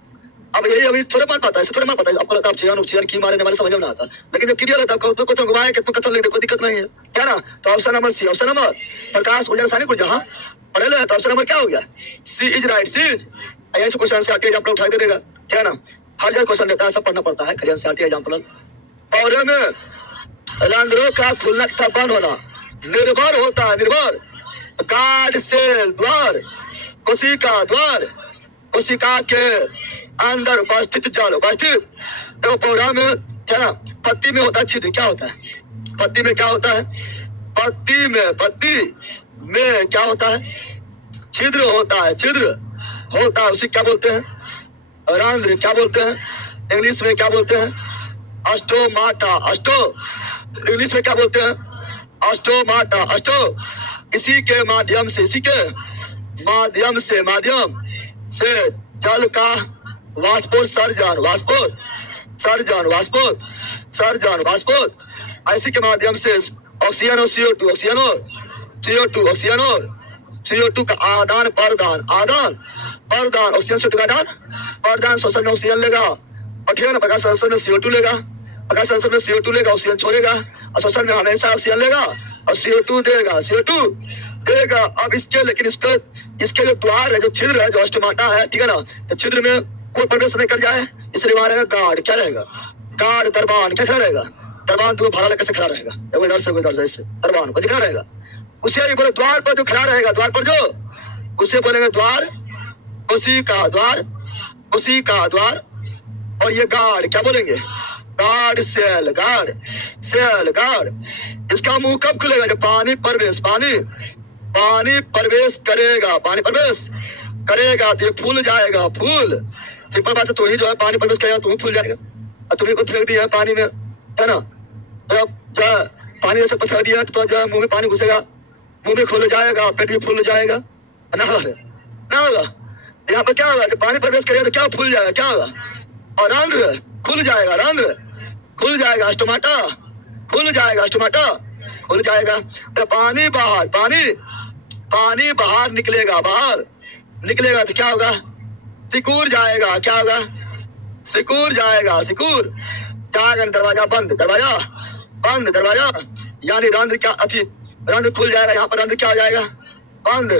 अब यही अभी थोड़ा मान पाता है, थोड़ा मान पाता है। आपको लगता है अपचयन उपचयन की मारे हमारे समझ में ना आता, लेकिन जब क्लियर होता है तो क्वेश्चन घुमाए कि कथन लिख दे, कोई दिक्कत नहीं है ना। तो option number C, option number प्रकाश ऊर्जा रासायनिक ऊर्जा, हाँ पढ़े लो। तो ऑप्शन नंबर क्या हो गया? सी इज राइट, सी इज। ऐसे क्वेश्चन से आके एग्जाम्पल उठा दे देगा, क्या ना। हर जगह क्वेश्चन लेता है, सब पढ़ना पड़ता है। खरियान से आके एग्जाम्पल। पौधे में रंध्रों का खुलना तथा बंद होना निर्भर होता है, निर्भर गार्ड सेल द्वार, कोशिका द्वार, कोशिका के अंदर उपस्थित जल उपस्थित। तो पौधा में क्या ना, पत्ती में होता है छिद्र। क्या होता है पत्ती में? क्या होता है पत्ती में क्या होता है? छिद्र होता है, छिद्र होता है। उसे क्या बोलते हैं? रंध्र। क्या बोलते हैं इंग्लिश में? क्या बोलते हैं? अस्टोमाटा। इंग्लिश में क्या बोलते हैं? अस्टोमाटा, अस्टो। इसी के माध्यम से जल का वाष्पोत्सर्जन इसी के माध्यम से ऑक्सीजन और CO2 का आदान प्रदान ऑक्सीजन CO2 का आदान प्रदान। श्वसन में ऑक्सीजन लेगा और ठीक है ना, प्रकाश संश्लेषण में CO2 लेगा, प्रकाश संश्लेषण में CO2 लेगा, ऑक्सीजन छोड़ेगा, और श्वसन में हमेशा ऑक्सीजन लेगा और CO2 देगा। अब इसके जो द्वार है, जो छिद्र है, जो अस्टोमाटा है, ठीक है ना, तो छिद्र में कोई प्रवेश नहीं कर जाए, इसलिए वहां रहेगा गार्ड। क्या रहेगा? गार्ड, दरबान। क्या खड़ा रहेगा? दरबान दो भाला लेकर से खड़ा रहेगा, इधर से इससे दरबान पर खड़ा रहेगा। उसे बोले द्वार पर जो खड़ा रहेगा, द्वार पर जो, उसे बोलेंगे द्वार, कोशिका द्वार। और ये गार्ड क्या बोलेंगे? गार्ड सेल, इसका मुंह कब खुलेगा? जब पानी प्रवेश करेगा तो ये फूल जाएगा, फूल। सिंपल बात है, तो ही जो है पानी प्रवेश करेगा तुम्हें फूल जाएगा, और तुम्हें को फेंक दिया है पानी में, है ना। जब जो है पानी जैसे फेंक दिया तो जो है मुंह में पानी घुसेगा, मुंह में खुल जाएगा, पेट भी फूल जाएगा, ना होगा। यहाँ पर क्या होगा? जब पानी प्रवेश करेगा तो क्या फूल जाएगा? क्या होगा? और रंध्र खुल जाएगा, अस्टोमाटा खुल जाएगा। तो पानी बाहर निकलेगा, तो क्या होगा? सिकुड़ जाएगा। क्या होगा? सिकुड़ जाएगा। दरवाजा बंद, यानी रंध्र रंध्र खुल जाएगा। यहाँ पर रंध्र क्या हो जाएगा? बंद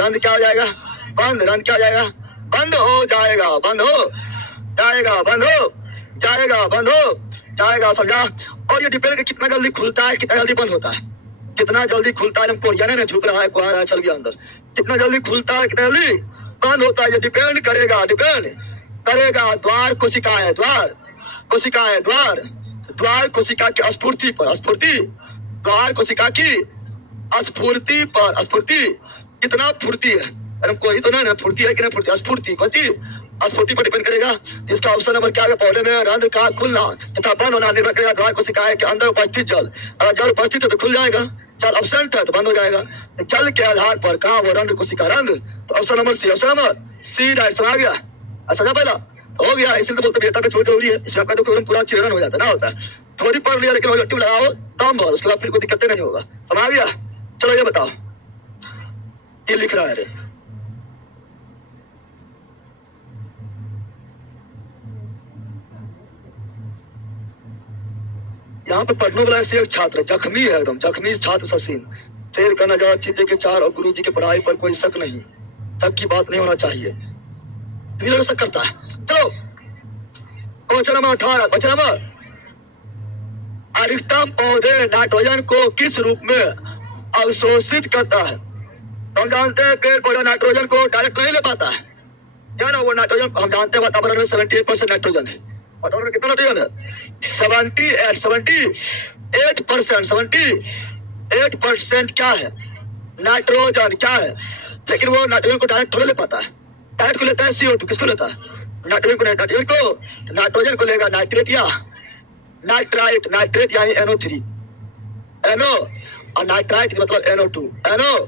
हो जाएगा, समझा। और ये डिपेंड कितना जल्दी खुलता है, कितना जल्दी बंद होता है, कितना जल्दी खुलता है। कोरिया ने झुक रहा है, कुआ रहा है, चल गया अंदर। कितना जल्दी खुलता है, कितना जल्दी बंद होता है, ये डिपेंड करेगा द्वार कोशिका है, द्वार कोशिका की स्फूर्ति पर, द्वार कोशिका की स्फूर्ति कितना फुर्ती है, कोई तो ना फुर्ती है कि नहीं फुर्ती, स्फूर्ति पर डिपेंड करेगा। इसका ऑप्शन नंबर क्या है? पौधे में रंध्र का खुलना तथा बंद होना निर्भर करेगा द्वार कोशिका के अंदर उपस्थित जल। अगर जल उपस्थित है तो खुल जाएगा, जल अब्सेंट है तो बंद हो जाएगा। जल के आधार पर कहा वो रंध्र कोशिका रंध्र, तो ऑप्शन नंबर सी राइट। समझ गया? समझा पहला हो गया, इसलिए तो बोलते बेटा पे थोड़ी जरूरी है, इसमें आपका तो पूरा चिरण हो जाता है ना, होता है थोड़ी पढ़ लिया लेकिन ऑब्जेक्टिव लगाओ तब भर, उसके बाद फिर कोई दिक्कत नहीं होगा। समझ गया? चलो ये बताओ, ये लिख रहा है रे, यहाँ पे पढ़ने वाला ऐसे एक छात्र जख्मी है, एकदम जख्मी छात्र ससीन। शेर का नजारा चीते के चार और गुरु जी की पढ़ाई पर कोई शक नहीं, शक की बात नहीं होना चाहिए। शक करता है। चलो क्वेश्चन नंबर 18, क्वेश्चन नंबर, अधिकतम पौधे नाइट्रोजन को किस रूप में अवशोषित करता है? तो हम जानते हैं पेड़ पौधा नाइट्रोजन को डायरेक्ट नहीं ले पाता है, क्या ना? वो नाइट्रोजन हम जानते हैं वातावरण में 78% नाइट्रोजन है। वातावरण में कितना नाइट्रोजन है? 78% क्या है? नाइट्रोजन क्या है? लेकिन वो नाइट्रोजन को डायरेक्ट थोड़ा ले पाता है, डायरेक्ट को लेता है CO2। किसको लेता है? नाइट्रोजन को। नाइट्रोजन को लेगा नाइट्रेट या नाइट्राइट। नाइट्रेट यानी NO3, NO, और नाइट्राइट मतलब NO2, NO।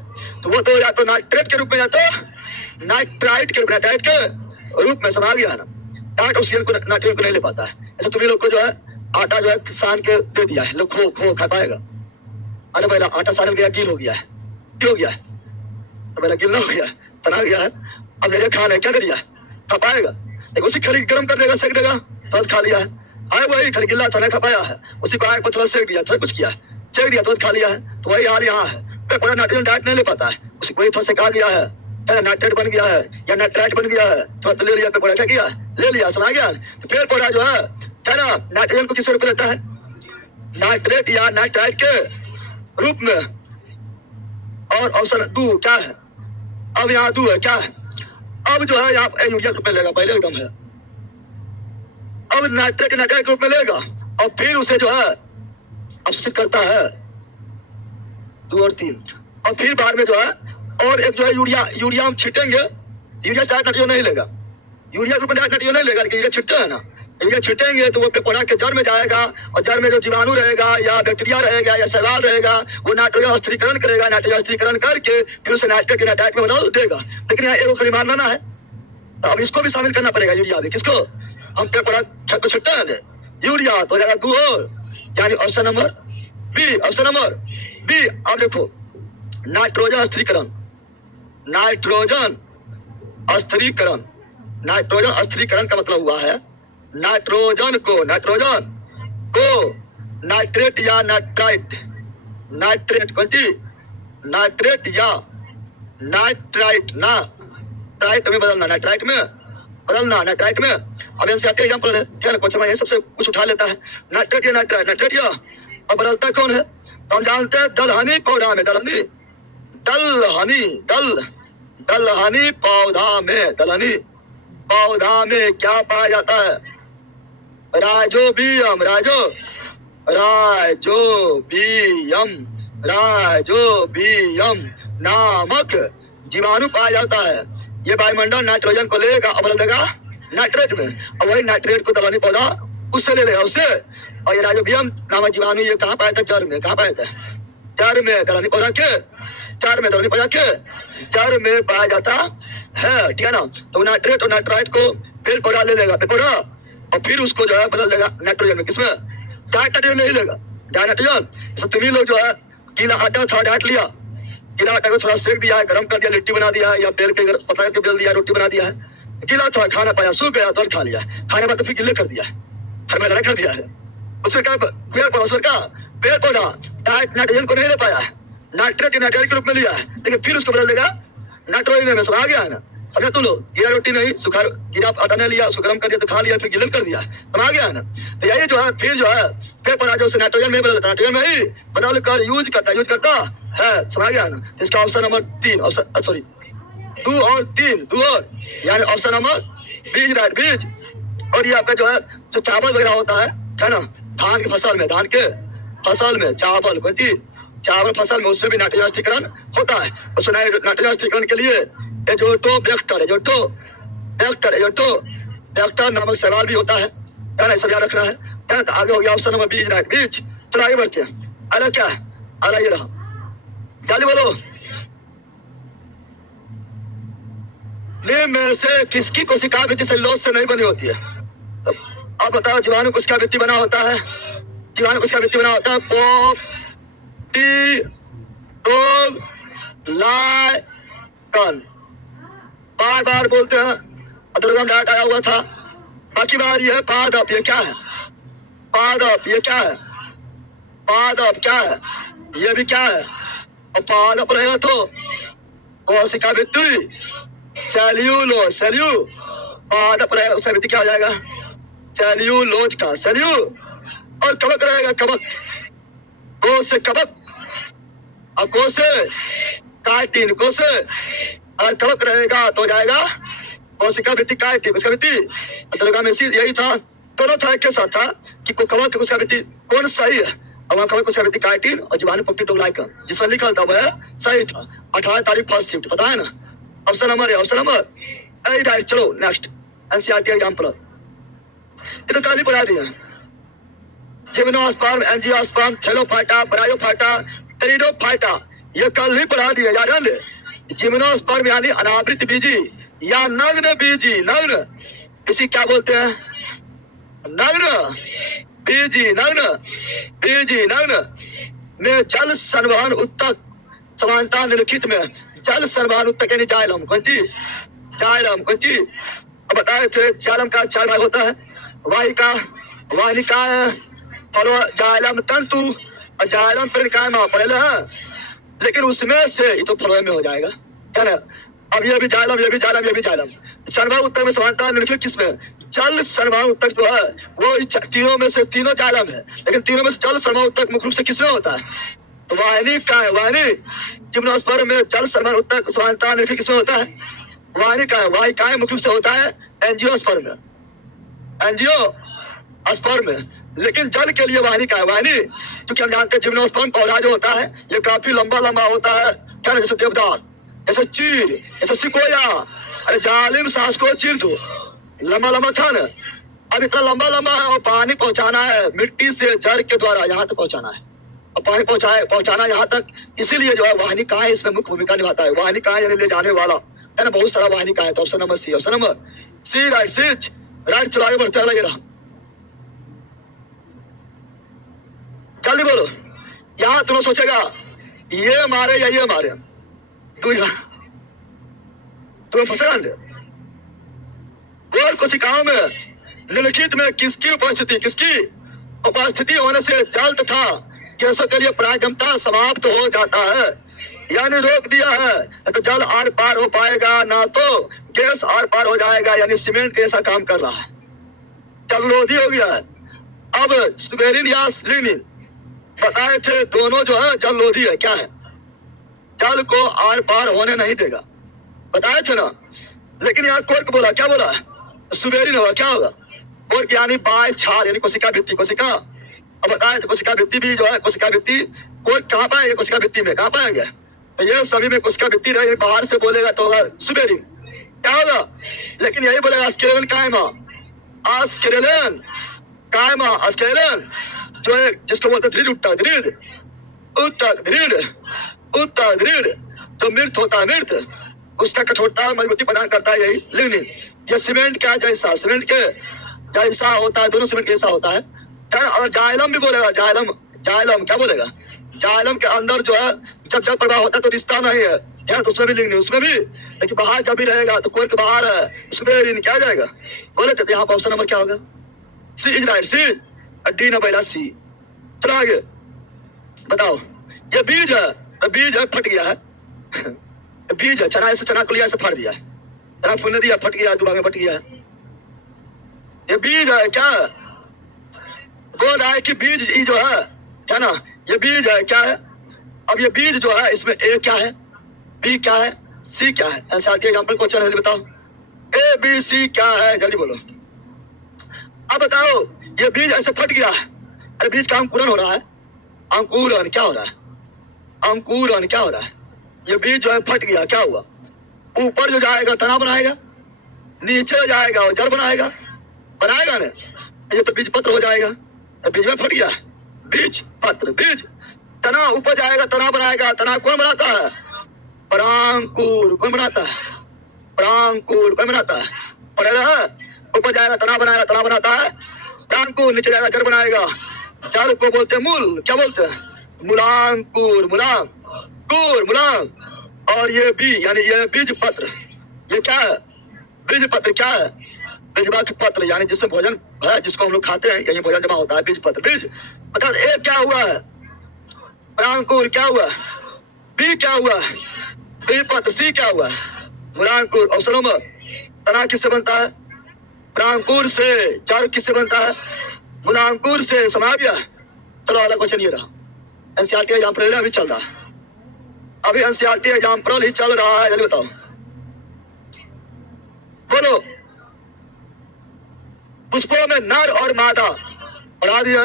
तो वो तो या तो नाइट्रेट के रूप में या तो नाइट्राइट के रूप में, नाइट्राइट के रूप में समा गया ना। डायरेक्ट ऑक्सीजन को नाइट्रोजन को नहीं ले पाता है। ऐसे तुम्ही लोग को जो है आटा जो है सान के दे दिया है, लोग खो खा पाएगा। अरे भाई आटा सान गया, गील हो गया है, क्या हो गया है? तो पहले गिल ना हो गया, तना गया है, अब जरिए खाना है, क्या करिए? खा पाएगा? लेकिन उसी खली गर्म कर देगा, सेक देगा, तो खा लिया है। हाँ वही खली गिल्ला था, खा पाया है, उसी को आग पर थोड़ा सेक दिया, थोड़ा कुछ किया, सेक दिया तो खा लिया है। तो वही हाल यहाँ है, पूरा नाइट्रोजन डायरेक्ट नहीं ले पाता है, उसी वही थोड़ा सेका गया है, नाइट्रेट बन गया है या नाइट्राइट बन गया है, थोड़ा तो ले लिया, पेड़ पौधा क्या किया, ले लिया, समझ गया? तो पेड़ पौधा जो है ना नाइट्रोजन को किस रूप में लेता है? नाइट्रेट या नाइट्राइट के रूप में। और ऑप्शन 2 क्या है? अब यहाँ 2 है, क्या है? अब जो है यहाँ यूरिया के रूप में लेगा, पहले एकदम है। अब नाइट्रेट के रूप में लेगा और फिर उसे जो है अवशोषित करता है, 2 और 3। और फिर बाद में जो है और एक जो है यूरिया हम छिटेंगे, यूरिया से नाइट्रोजन नहीं लेगा, यूरिया ग्रुप में नाइट्रोजन नहीं लेगा, लेकिन यूरिया छिटते हैं ना, यूरिया छिटेंगे तो वो पौधा के जड़ में जाएगा और जड़ में जो जीवाणु रहेगा या बैक्टीरिया रहेगा या शैवाल रहेगा वो नाइट्रोजन स्थिरीकरण करेगा, नाइट्रोजन स्थिरीकरण करके फिर उसे नाइट्रेट के नाइट्राइट में बदल देगा। लेकिन यहाँ एक खाली मान लेना है, तो अब इसको भी शामिल करना पड़ेगा यूरिया भी। किसको? हम पेड़ पौधा छत को छिटते हैं यूरिया, तो हो जाएगा 2 और, यानी option number B, option number B. अब देखो नाइट्रोजन स्थिरीकरण, नाइट्रोजन स्थिरीकरण, नाइट्रोजन स्थिरीकरण का मतलब हुआ है नाइट्रोजन को नाइट्रेट या नाइट्राइट, नाइट्रेट कौन सी? नाइट्रेट या नाइट्राइट, नाइट्राइट में बदलना, नाइट्राइट में बदलना, नाइट्राइट में। अब एनसीईआरटी एग्जांपल है, ठीक है ना, क्वेश्चन में ये सबसे कुछ उठा लेता है, नाइट्रेट या नाइट्राइट, नाइट्रेट या। अब बदलता कौन है? तो हम जानते हैं दलहनी पौधा में, दलहनी पौधा में, दलहनी पौधा में क्या पाया जाता है? राइजोबियम, राइजोबियम नामक जीवाणु पाया जाता है। ये वायुमंडल नाइट्रोजन को लेगा और बदल देगा नाइट्रेट में, और वही नाइट्रेट को दलहनी पौधा उससे ले लेगा उससे। और ये राइजोबियम नामक जीवाणु ये कहाँ पाया था? जड़ में। कहाँ पाया था? जड़ में, दलहनी पौधा के जड़ में, दलहनी पौधा के जड़ में पाया जाता है, ठीक है ना। तो नाइट्रेट और नाइट्राइट को पेड़ पौधा ले लेगा, पेड़ पौधा, और फिर उसको जो है बदल देगा नाइट्रोजन में। किसमें? नाइट्रोजन नहीं लेगा, नाइट्रोजन। जैसे तुम्ही लोग जो है गीला आटा था, डांट लिया, गीला आटा को थोड़ा सेक दिया है, गर्म कर दिया, लिट्टी बना दिया है, या बेल के पता करके बेल दिया, रोटी बना दिया है, गीला था, खाना पाया, सूख गया तो खा लिया, खाने बाद तो फिर गिले कर दिया, हर में लड़ा कर दिया है। उसमें क्या पेड़ पौधा, उसमें क्या पेड़ पौधा नाइट्रोजन को नहीं ले पाया है, नाइट्रेट नाइट्राइट के रूप में लिया है, लेकिन फिर उसको बदल देगा नाइट्रोजन में। सब आ गया है ना, समझा तुम लोग? गीला रोटी नहीं, सूखा गीला आटा नहीं लिया, उसको गर्म कर दिया तो खा लिया, फिर गिलन कर दिया, तो आ गया है ना। तो यही जो है फिर जो है पेड़ पौधा जो नाइट्रोजन में बदलता, नाइट्रोजन में ही बदल कर यूज करता है, समझ गया ना। इसका ऑप्शन नंबर 3, ऑप्शन सॉरी 2 और 3, 2 और, यानी ऑप्शन नंबर बीज, राइट, बीज। और ये आपका जो है जो चावल वगैरह होता है ना, धान की फसल में, धान के फसल में चावल, कौन सी? चावल फसल में, उसमें भी नाइट्रोजन स्थिरीकरण होता है। उसमें नाइट्रोजन स्थिरीकरण के लिए एजोटोबैक्टर नामक सवाल भी होता है ना, सब याद रखना है। तो आगे हो गया ऑप्शन नंबर बीज, राइट, बीज। चलो आगे बढ़ते हैं। अरे क्या है? अरे ये रहा, जल्दी बोलो। में से किसकी कोशिका भित्ति सेल्यूलोज से नहीं बनी होती है? तो अब बताओ, जीवाणु कोशिका भित्ति बना होता है, जीवाणु कोशिका भित्ति बना होता है पोप्टिकोलाइकन। बार बार बोलते हैं, अदरगम डाट आया हुआ था। बाकी बार ये पादप, ये क्या है? पादप, ये क्या है? पादप क्या है? ये भी क्या है? और पादप रहेगा तो कोशिका भित्ति, सेल्यूलो सेल्यू, पादप रहेगा उसका भित्ति क्या हो जाएगा? सेल्यूलोज का सेल्यू। और कवक रहेगा कवक, को से कवक और को से काइटिन, को से अगर कवक रहेगा तो हो जाएगा कोशिका भित्ति काइटिन, कोशिका भित्ति। दुर्गा में यही था, दोनों था एक के साथ था कि को कवक कोशिका भित्ति कौन सही है, और वहाँ कवक कोशिका भित्ति काइटिन और जीवाणु प्रोटीन जिसमें लिखा था वह सही था। 18 तारीख फर्स्ट शिफ्ट, पता है ना? ऑप्शन नंबर है, ऑप्शन नंबर ए राइट। चलो नेक्स्ट एनसीईआरटी एग्जांपल, ये तो कल ही पढ़ा दिया। Gymnosperm, angiosperm, Thallophyta, bryophyta, pteridophyta, ये कल ही पढ़ा दिया यार। जिम्नोस्पर्म यानी अनावृत बीजी या नग्न बीजी, नग्न, इसी क्या बोलते हैं? नग्न बीजी, नग्न बीजी, नग्न में जल संवहन उत्तक समानता निम्नलिखित में जल संवहन उत्तक यानी जाइलम, कौन सी? जाइलम, कौन सी? अब बताए थे जाइलम का 4 भाग होता है, वाहिका, वाहिनिकाय, फलो जाइलम तंतु और जाइलम परिनिकाय में पढ़े हैं, लेकिन उसमें से ये तो फलो में हो जाएगा, क्या ना? अब ये भी जाइलम, ये भी जाइलम, ये भी जाइलम। संवहन उत्तक में समानता निम्नलिखित किसमें? जल संवहन उत्तक जो है वो तीनों में से तीनों जाइलम है, लेकिन तीनों में से जल संवहन उत्तक मुख्य रूप से किसमें होता है? तो वाहिनी का है, वाहिनी। जिम्नोस्पर्म में जल संवहन उत्तक समानता निम्नलिखित किसमें होता है? वाहिनी का है, वाहिकाएं मुख्य रूप से होता है एंजियोस्पर्म में, एंजियोस्पर्म में, लेकिन जल के लिए वाहिनी का है, वाहिनी। क्योंकि हम जानते हैं जिम्नोस्पर्म पौधा जो होता है ये काफी लंबा लंबा होता है, क्या? जैसे देवदार, जैसे चीर, जैसे सिकोया, अरे जालिम सांस को चीर दो, लंबा लंबा था ना। अब इतना लंबा लंबा है और पानी पहुंचाना है मिट्टी से जड़ के द्वारा यहाँ तक पहुंचाना है, और पानी पहुंचाना यहाँ तक, इसीलिए जो है वाहिनिकाएं इसमें मुख्य भूमिका निभाता है। वाहिनिकाएं यानी ले जाने वाला है ना, बहुत सारा वाहिनिकाएं। तो option number C, option number C right, C right. चलो आगे बढ़ते हैं, रहा जल्दी बोलो। यहाँ तुम सोचेगा ये मारे या ये मारे, तुम्हें फंसेगा। और कोशिकाओं में निम्नलिखित में किसकी उपस्थिति होने से जल तथा गैसों के लिए परागमता समाप्त हो जाता है, यानी रोक दिया है, तो जल आर पार हो पाएगा ना तो गैस आर पार हो जाएगा, यानी सीमेंट ऐसा काम कर रहा है, जलरोधी हो गया है। अब सुबेरिन या लिग्निन बताए थे दोनों जो है जलरोधी है, क्या है? जल को आर पार होने नहीं देगा, बताए थे ना। लेकिन यहाँ कोर्क बोला, क्या बोला? सुबेरिन होगा, क्या होगा? कोर्क यानी बाह्य छाल यानी कोशिका भित्ति, कोशिका। अब बताए थे कोशिका भित्ति भी जो है, कोशिका भित्ति कोर्क कहाँ पाएंगे? कोशिका भित्ति में कहाँ पाएंगे? तो ये सभी में कोशिका भित्ति रहे, बाहर से बोलेगा तो होगा सुबेरिन, क्या होगा? लेकिन यही बोलेगा स्केलेन कायमा, आस्केलेन कायमा, आस्केलेन जो है जिसको बोलते दृढ़ उत्तक, दृढ़ उत्तक, दृढ़ उत्तक, दृढ़ जो मृत होता है, मृत, उसका कठोरता मजबूती प्रदान करता है यही लिग्निन। ये सीमेंट क्या जैसा, सीमेंट के जैसा होता है, दोनों सीमेंट जैसा होता है। और जाइलम भी बोलेगा, जाइलम, जाइलम क्या बोलेगा? जाइलम के अंदर जो है जब जल प्रवाह होता है तो रिश्ता नहीं है, क्या? तो उसमें भी लिग्निन, उसमें भी, लेकिन बाहर जब भी रहेगा तो कोर्क बाहर है, सुबेरिन क्या जाएगा? बोले थे यहाँ पर ऑप्शन नंबर क्या होगा? सी इज राइट, सी डी न पहला सी। चलो आगे बताओ। ये बीज है, बीज है, फट गया है, बीज है, चना ऐसे चना को लिया ऐसे फाड़ दिया है, चना फूलने दिया फट गया, दुबारा में फट गया है, ये बीज है, क्या? बोल रहा है कि बीज ये जो है, क्या ना, ये बीज है, क्या है? अब ये बीज जो है इसमें ए क्या है, बी क्या है, सी क्या है? एनसीईआरटी एग्जांपल क्वेश्चन है, बताओ ए बी सी क्या है, जल्दी बोलो। अब बताओ ये बीज ऐसे फट गया है, अरे बीज का अंकुरन हो रहा है, अंकुरन क्या हो रहा है? अंकुरन क्या हो रहा है? ये बीज जो है फट गया, क्या हुआ? ऊपर जो जाएगा तना बनाएगा, नीचे जाएगा और जड़ बनाएगा, बनाएगा ना, ये तो बीज पत्र हो जाएगा। बीज में फट गया, बीज पत्र, बीज तना ऊपर जाएगा, तना बनाएगा, तना कौन बनाता है? परांकुर, कौन बनाता है? परांकुर कौन बनाता है? पढ़ेगा, ऊपर जाएगा तना बनाएगा, तना बनाता है परांकुर, नीचे जाएगा जड़ बनाएगा, जड़ को बोलते हैं मूल, क्या बोलते हैं? मूलांकुर, मूलांक, कुर, मूलांक। और ये बी यानी ये बीज पत्र, ये क्या है? बीज पत्र क्या है? बीजवा के पत्र यानी जिससे भोजन है, जिसको हम लोग खाते हैं, यही भोजन जमा होता है, बीज पत्र, बीज। मतलब ए क्या हुआ है? प्रांकुर क्या हुआ? बी क्या हुआ? विपत। सी क्या हुआ? मूलांकुर। Option number. तना किससे बनता है? प्रांकुर से। चार किससे बनता है? मूलांकुर से। समझ गया? चलो अगला क्वेश्चन ये रहा। एनसीईआरटी एग्जाम्पल अभी चल रहा है, अभी एनसीईआरटी एग्जाम्पल ही चल रहा है। जल्दी बताओ, बोलो। पुष्पों में नर और मादा पढ़ा दिया।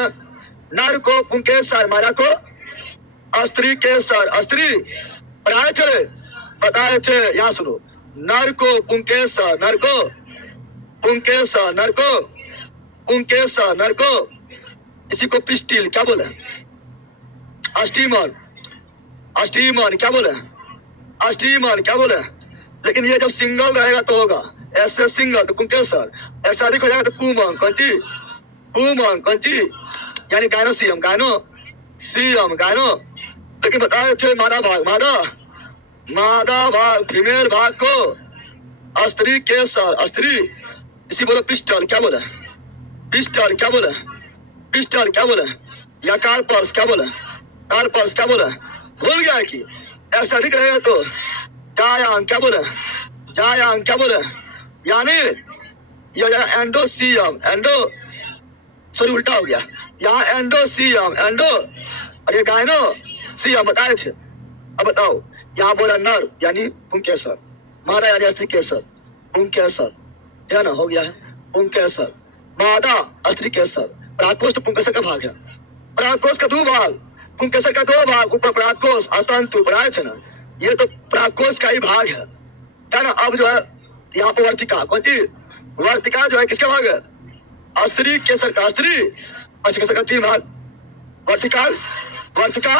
नर को पुंकेसर, मादा को स्त्री केसर। स्त्री पढ़ाए थे, बताए थे। यहाँ सुनो, नर को पुंकेसर, नर को पुंकेसर, नर को पुंकेसर, नर को इसी को पिस्टिल क्या बोले? अस्टीमन। अस्टीमन क्या बोले? अस्टीमन क्या बोले? लेकिन ये जब सिंगल रहेगा तो होगा, ऐसे सिंगल तो पुंकेसर, ऐसा अधिक हो जाएगा तो पुमंग। कौन ची? पुमंग। कौन ची? यानी गायनोसियम, गायनोसियम, गायनो। लेकिन बताए थे मादा भाग, मादा मादा भाग, फीमेल भाग को स्त्री केसर, स्त्री इसी बोले पिस्टल क्या बोले? पिस्टल क्या बोले? पिस्टल क्या बोले? या कार्पर्स क्या बोले? कार्पर्स क्या बोले? भूल गया कि ऐसा अधिक रहेगा तो जायांग क्या बोले? जायांग क्या बोले? यानी यह एंडोसियम, एंडो सॉरी उल्टा हो गया, यहाँ एंडोसियम, एंडो और ये गायनोसियम बताए थे। अब बताओ, यहाँ बोला नर यानी पुंकेसर, मादा यानी स्त्री केसर, पुंकेसर है ना, हो गया है पुंकेसर। मादा स्त्री केसर, पराकोष तो पुंकेसर का भाग है, पराकोष का दो भाग, पुंकेसर का दो भाग, ऊपर पराकोष अतंतु पढ़ाए थे ना, ये तो पराकोष का ही भाग है ना। अब जो है यहाँ पर वर्तिका, कौन सी वर्तिका जो है किसका भाग है? स्त्री केसर का, स्त्री और केसर का तीन भाग, वर्तिका, वर्तिका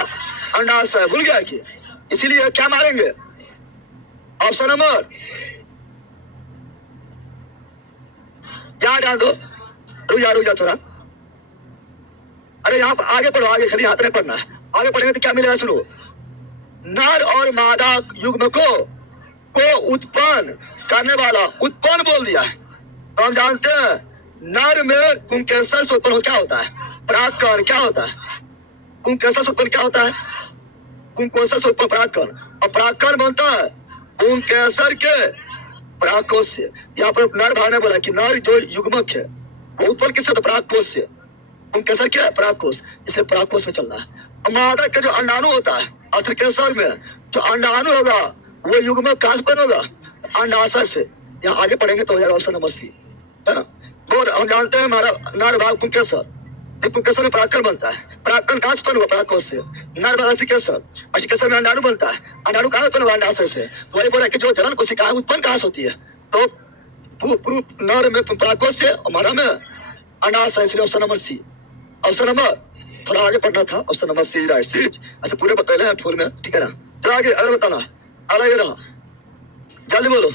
अंडाशय। भूल गया कि इसीलिए क्या मारेंगे? ऑप्शन नंबर, यहाँ ध्यान दो, रुक जा थोड़ा। अरे यहाँ पर आगे पढ़ो, आगे खाली हाथ नहीं पढ़ना है, आगे पढ़ेंगे तो क्या मिलेगा सुनो। नर और मादा युग्म को उत्पन्न करने वाला, उत्पन्न बोल दिया है तो हम जानते हैं नर में पुंकेसर से उत्पन्न क्या होता है? परागकण। क्या होता है? पुंकेसर से उत्पन्न क्या होता है? पुंकेसर से उत्पन्न परागकण, और परागकण बनता है पुंकेसर के परागकोश से। यहाँ पर नर भाग ने बोला कि नर जो युग्मक है वो उत्पन्न किससे? तो परागकोश से। पुंकेसर क्या है? परागकोश, इसे परागकोश में चलना है। और मादा का जो अंडाणु होता है अस्त्र केसर में, जो अंडाणु होगा वो युग्मक कहाँ से उत्पन्न होगा? अंडाशय से। यहाँ आगे पढ़ेंगे तो हो जाएगा ऑप्शन नंबर सी, है ना। और हम जानते हैं हमारा नर भाग पुंकेसर, पुंकेसर में परागकण बनता है, परागकण कहाँ से उत्पन्न हुआ? परागकोश से। नर भाग अस्त्र केसर, अस्त्र केसर में अंडाणु बनता है, अंडाणु कहाँ उत्पन्न हुआ? अंडाशय से। तो वही बोला कि जो जनन कोशिका है उत्पन्न कहाँ से होती है? तो नर में परागकोश से और मादा में अंडाशय, इसलिए option number C. Option number थोड़ा आगे पढ़ना था, ऑप्शन नंबर सी राइट। सी ऐसे पूरे बतले हैं फूल में, ठीक है ना। तो आगे अगर बताना, अगला ये रहा, जल्दी बोलो,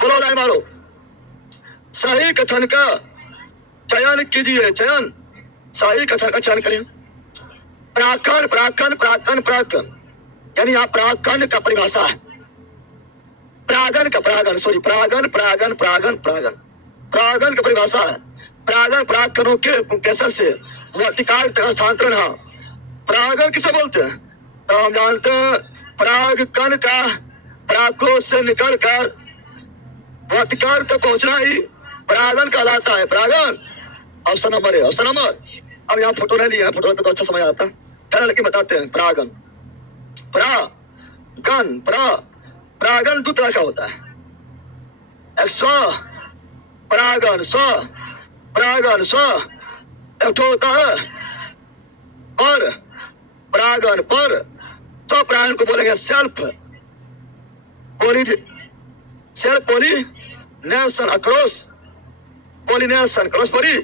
बोलो लाइन मारो। सही कथन का चयन कीजिए, चयन, सही कथन का चयन करें। प्राकन, प्राकन, प्राकन, प्राकन यानी यहाँ प्राकन का परिभाषा है, प्रागन का, प्रागन सॉरी, प्रागन, प्रागन, प्रागन, प्रागन, प्रागन का परिभाषा है। प्रागन प्रागकणों के पुंकेसर से वर्तिकाल तक स्थानांतरण है। प्रागन किसे बोलते हैं? तो हम जानते हैं परागकण का परागकोश से निकलकर वर्तिकाल तक पहुंचना ही परागन कहलाता है। परागन ऑप्शन नंबर है, ऑप्शन नंबर। अब यहाँ फोटो नहीं लिया है, फोटो तो अच्छा समझ आता है, लेकिन बताते हैं। परागन, परागन, परागन दो तरह का होता है, एक स्व परागन, स्व परागन, स्व एक होता है पर परागन, पर तो परागन को बोलेंगे self poly, self pollination, across pollination, cross poly,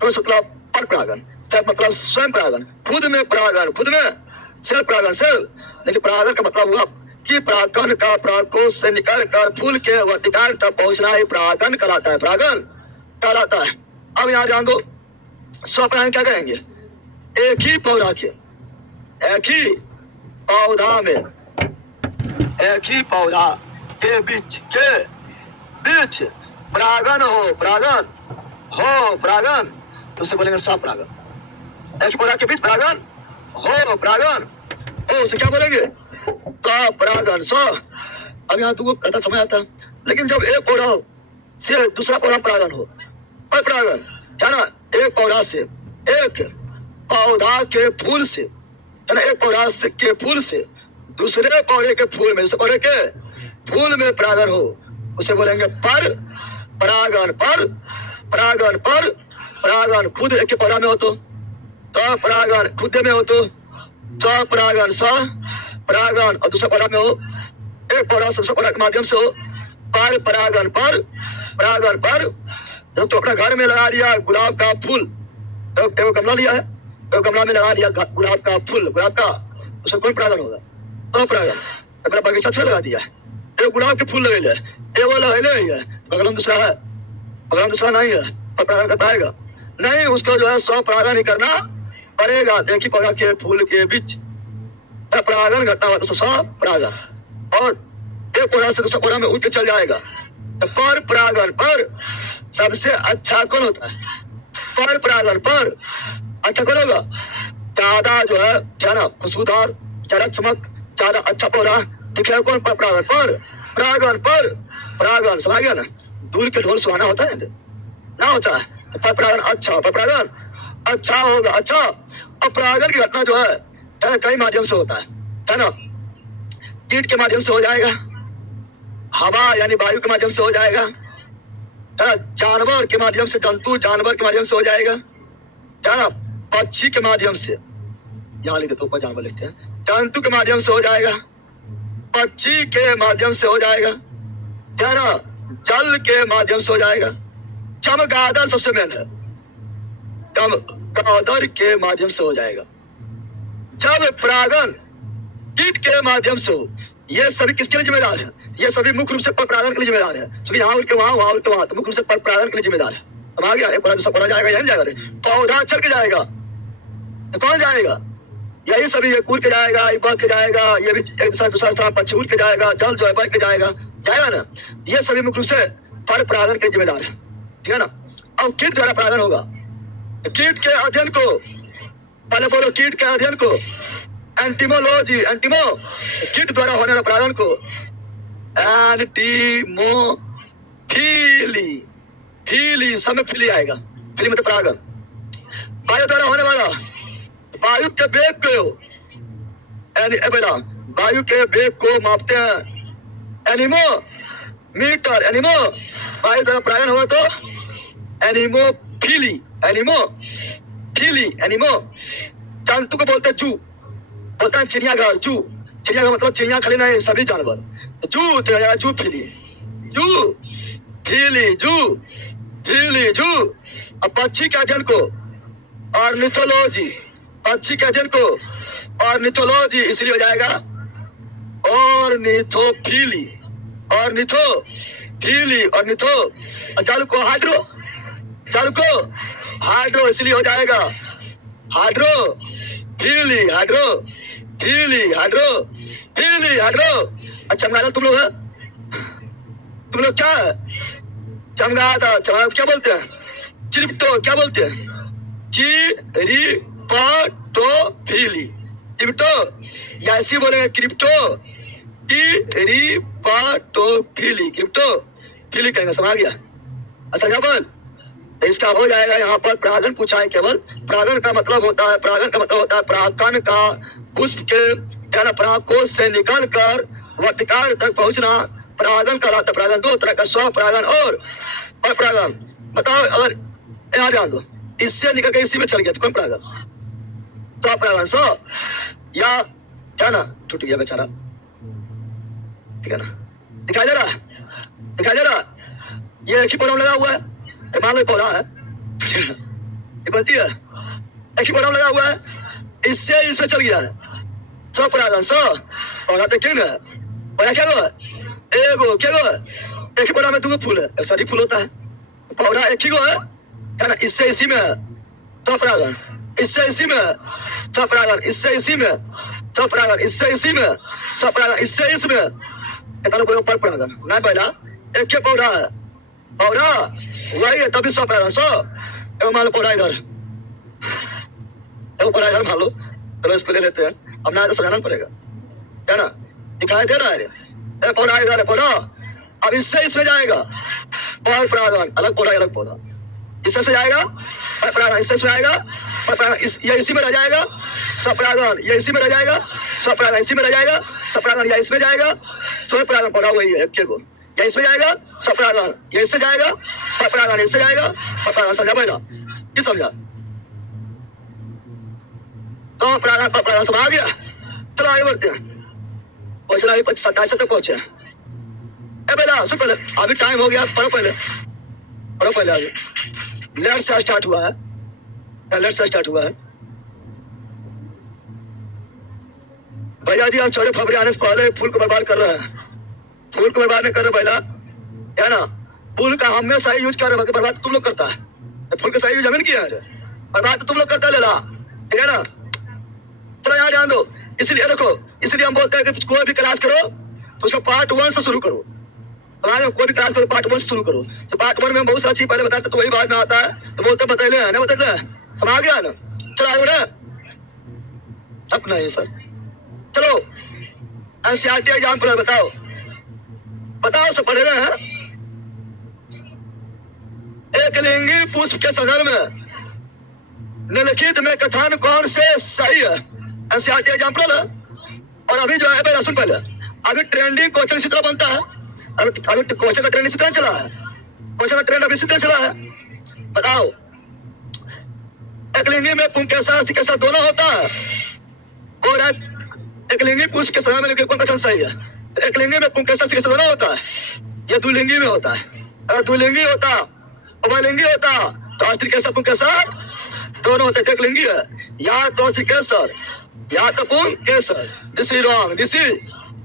cross मतलब पर परागन, सेल्फ मतलब स्वयं परागन, खुद में परागन, खुद में सेल्फ परागन, सेल्फ। लेकिन परागन का मतलब हुआ कि परागकण का परागकोश से निकल कर फूल के वर्तिकाल तक पहुंचना ही परागन कहलाता है, परागन कहलाता है। अब यहाँ जान दो, स्वपरागन क्या कहेंगे? एक ही पौधा के, एक ही पौधा में, एक ही पौधा के बीच परागन हो, परागन हो, परागन तो उसे बोलेंगे स्वपरागन। एक ही पौधा के बीच परागन हो परागन, ओ उसे क्या बोलेंगे? का परागन स। अब यहाँ तुमको रहता समय आता, लेकिन जब एक पौधा से दूसरा पौधा परागन हो, पर परागन है ना, एक पौधा से, एक पौधा के फूल से, है ना, एक पौधा से के फूल से दूसरे पौधे के फूल में, दूसरे पौधे के फूल में परागन हो, उसे बोलेंगे पर परागन। पर परागन, पर परागन खुद एक के पौधा में हो तो परागन खुद में हो तो परागन स परागन, और दूसरा पौधा में हो, एक पौधा से दूसरा पौधा के माध्यम से हो, पर परागन। पर परागन पर तो अपना घर में लगा दिया गुलाब का फूल, एक गमला लिया है, एक गमला में लगा दिया गुलाब का फूल, गुलाब का, उसमें कौन परागन होगा? तो परागन। अपना बगीचा अच्छा लगा दिया है, एक गुलाब के फूल लगे, एक वो लगे ही है, बगल में दूसरा है, बगल में दूसरा नहीं है, पर परागन कर पाएगा नहीं, उसको जो है स्व परागन ही करना पड़ेगा। देखिए पौधा के फूल के बीच परागन घटना हुआ तो स्व परागन, और एक पौधा से दूसरा पौधा में उठ के चल जाएगा। तो पर परागन पर सबसे अच्छा कौन होता है? पर परागन पर अच्छा कौन होगा? ज्यादा जो है ना खुशबूदार, ज्यादा चमक, ज्यादा अच्छा पौधा दिखेगा कौन? पर परागन। पर परागन पर परागन, समझ गया ना? दूर के ढोल सुहाना होता है ना, होता है? पर परागन अच्छा, पर परागन अच्छा होगा। अच्छा, अब परागन की घटना जो है कई माध्यम से होता है ना, कीट के माध्यम से हो जाएगा, हवा यानी वायु के माध्यम से हो जाएगा, है ना, जानवर के माध्यम से, जंतु जानवर के माध्यम से हो जाएगा, है ना, पक्षी के माध्यम से, यहाँ लिख देते ऊपर जानवर लिखते हैं, जंतु के माध्यम से हो जाएगा, पक्षी के माध्यम से हो जाएगा, है ना, जल के माध्यम से हो जाएगा, चमगादड़ सबसे मेन है, चमगादड़ के माध्यम से हो जाएगा। जब परागन कीट के माध्यम से हो, ये सभी किसके लिए जिम्मेदार है? ये सभी मुख्य रूप से पर परागन के लिए जिम्मेदार है, क्योंकि यहाँ उड़ के वहां, वहां उड़ के वहां, तो मुख्य रूप से पर परागन के लिए जिम्मेदार है। अब आ गया, एक पौधा दूसरा पौधा जाएगा, यही जाएगा रे, पौधा चल के जाएगा तो कौन जाएगा? यही सभी, ये कूद के जाएगा, ये बह के जाएगा, ये भी एक दूसरा स्थान पक्षी उड़ के जाएगा, जल जो है बह के जाएगा, जाएगा ना, ये सभी मुख्य रूप से पर परागन के जिम्मेदार है, ठीक है ना। अब कीट द्वारा परागन होगा, कीट के अध्ययन को, पहले बोलो कीट के अध्ययन को एंटिमोलॉजी, एंटिमो कीट द्वारा होने वाला परागन को एंटिमोफिली, फीली सब में फीली आएगा, फीली मतलब परागन। वायु द्वारा होने वाला, वायु के वेग को, वायु के वेग को मापते हैं, एनिमो मीटर, एनिमो वायु द्वारा परागन हुआ तो एनिमोफिली, एनिमोफिली, एनिमो। जंतु को बोलते हैं जू, बोलते हैं चिड़ियाघर, जू, चिड़ियाघर मतलब चिड़िया खाली नहीं, सभी जानवर, जू तो जू फिली, जू फिली, जू फिली, जू। अब पक्षी के अध्ययन को ऑर्निथोलॉजी, पक्षी के अध्ययन को ऑर्निथोलॉजी, इसलिए हो जाएगा ऑर्निथोफिली, ऑर्निथोफिली, ऑर्निथो। जल को हाइड्रो, जल को हाइड्रो, इसलिए हो जाएगा हाइड्रो फीली, हाइड्रो फीली, हाइड्रो फीली, हाइड्रो। अच्छा चमगादड़ तुम लोग है, तुम लोग क्या है? चमगादड़, चमगादड़ क्या बोलते हैं? चिरिप्टो, क्या बोलते हैं? चिरिपटोफिली, चिरिप्टो, या ऐसी बोलेंगे क्रिप्टो, चिरिपटोफिली, क्रिप्टो फिली कहेंगे, समझ गया? अच्छा क्या बोल, इसका हो जाएगा। यहाँ पर परागन पूछा है, केवल परागन का मतलब होता है, परागन का मतलब होता है परागकण का पुष्प के परागकोश से निकलकर वर्तिकार तक पहुंचना, परागन कहलाता है। परागन दो तरह का, स्व परागन और परागन। बताओ, अगर यहाँ ध्यान दो, इससे निकल के इसी में चल गया तो कौन परागन? स्व परागन, स्व या क्या ना, टूट गया बेचारा, ठीक है ना, दिखाई दे रहा है, दिखाई दे रहा है, ये एक ही पौधा लगा हुआ है, मान लो पौधा है, ये बनती है, एक ही पौधा लगा हुआ है, इससे इसमें चल गया है, स्व परागन, स्व पौधा देखिए ना, पौधा क्या है? एगो, क्या है? एक ही पौधा में दो फूल है, ऐसा ही फूल होता है, पौधा एक ही गो है ना, इससे इसी में है स्व परागन, इससे इसी में है स्व परागन, इससे इसी में स्व परागन, इससे इसी में स्व परागन, इससे इसमें पर परागन ना, पहला एक ही पौधा है, पौधा वही है तभी स्व परागन। स्व मान लो पौधा इधर, पौधा इधर मान लो, चलो इसको ले लेते हैं, अब ना तो समझाना पड़ेगा, है ना? दिखाई दे रहा है ये पौधा, इधर है पौधा, अब इससे इसमें जाएगा और परागण, अलग पौधा अलग पौधा, इससे से जाएगा परागण, इससे से आएगा परागण, ये इसी में रह जाएगा स्वपरागण, ये इसी में रह जाएगा स्वपरागण, इसी में रह जाएगा स्वपरागण, या इसमें जाएगा स्वपरागण, पौधा वही है एक को, या इसमें जाएगा स्वपरागण, ये इससे जाएगा परागण, इससे जाएगा परागण। समझा पहला? ये समझा? तो परागण सब आ गया। चलो आगे बढ़ते हैं, पहुंचना अभी 27 तक पहुंचे। पहला सुन, पहले अभी टाइम हो गया, पढ़ो पहले आगे। लेट से स्टार्ट हुआ है, लेट से स्टार्ट हुआ है भैया जी। हम 4 फरवरी आने से पहले फूल को बर्बाद कर रहे हैं, फूल को बर्बाद नहीं कर रहे पहला, है ना? फूल का हमने सही यूज कर रहे हैं, बर्बाद तुम लोग करता है, फूल का सही यूज हमें किया है, बर्बाद तो तुम लोग करता है, लेला, ठीक है ना? चलो यहाँ ध्यान दो, इसलिए देखो, इसलिए हम बोलते हैं कि कोई भी क्लास करो तो उसका पार्ट 1 से शुरू करो, हमारे कोई भी क्लास करो पार्ट 1 से शुरू करो। तो पार्ट 1 में हम बहुत सारी चीज पहले बताते तो वही बाद में आता है, तो बोलते बतैले है ना, बतैले समझ गया ना? चलो आगे बढ़े, अब नहीं सर, चलो एनसीईआरटी एग्जाम पर बताओ, बताओ सब पढ़े रहे हैं। एक लिंगी पुष्प के संदर्भ में निम्नलिखित में कथन कौन से सही है? एनसीईआरटी एग्जाम्पल है। और अभी जो है पहले सुन, पहले अभी ट्रेंडिंग क्वेश्चन इसी तरह बनता है, अभी क्वेश्चन का ट्रेंड इसी तरह चला है, क्वेश्चन का ट्रेंड अभी इसी तरह चला है। बताओ एक लिंगी में पुंकेसर के दोनों होता है, और एक लिंगी पुष्प के समय में कौन कथन सही है? एक लिंगी में पुंकेसर के दोनों होता है, या द्विलिंगी में होता है? अगर द्विलिंगी होता, उभयलिंगी होता तो अस्त्रिकेसर पुंकेसर दोनों होते, एक लिंगी है, या तो अस्त्रिकेसर या तो पुंकेसर। This is wrong, this is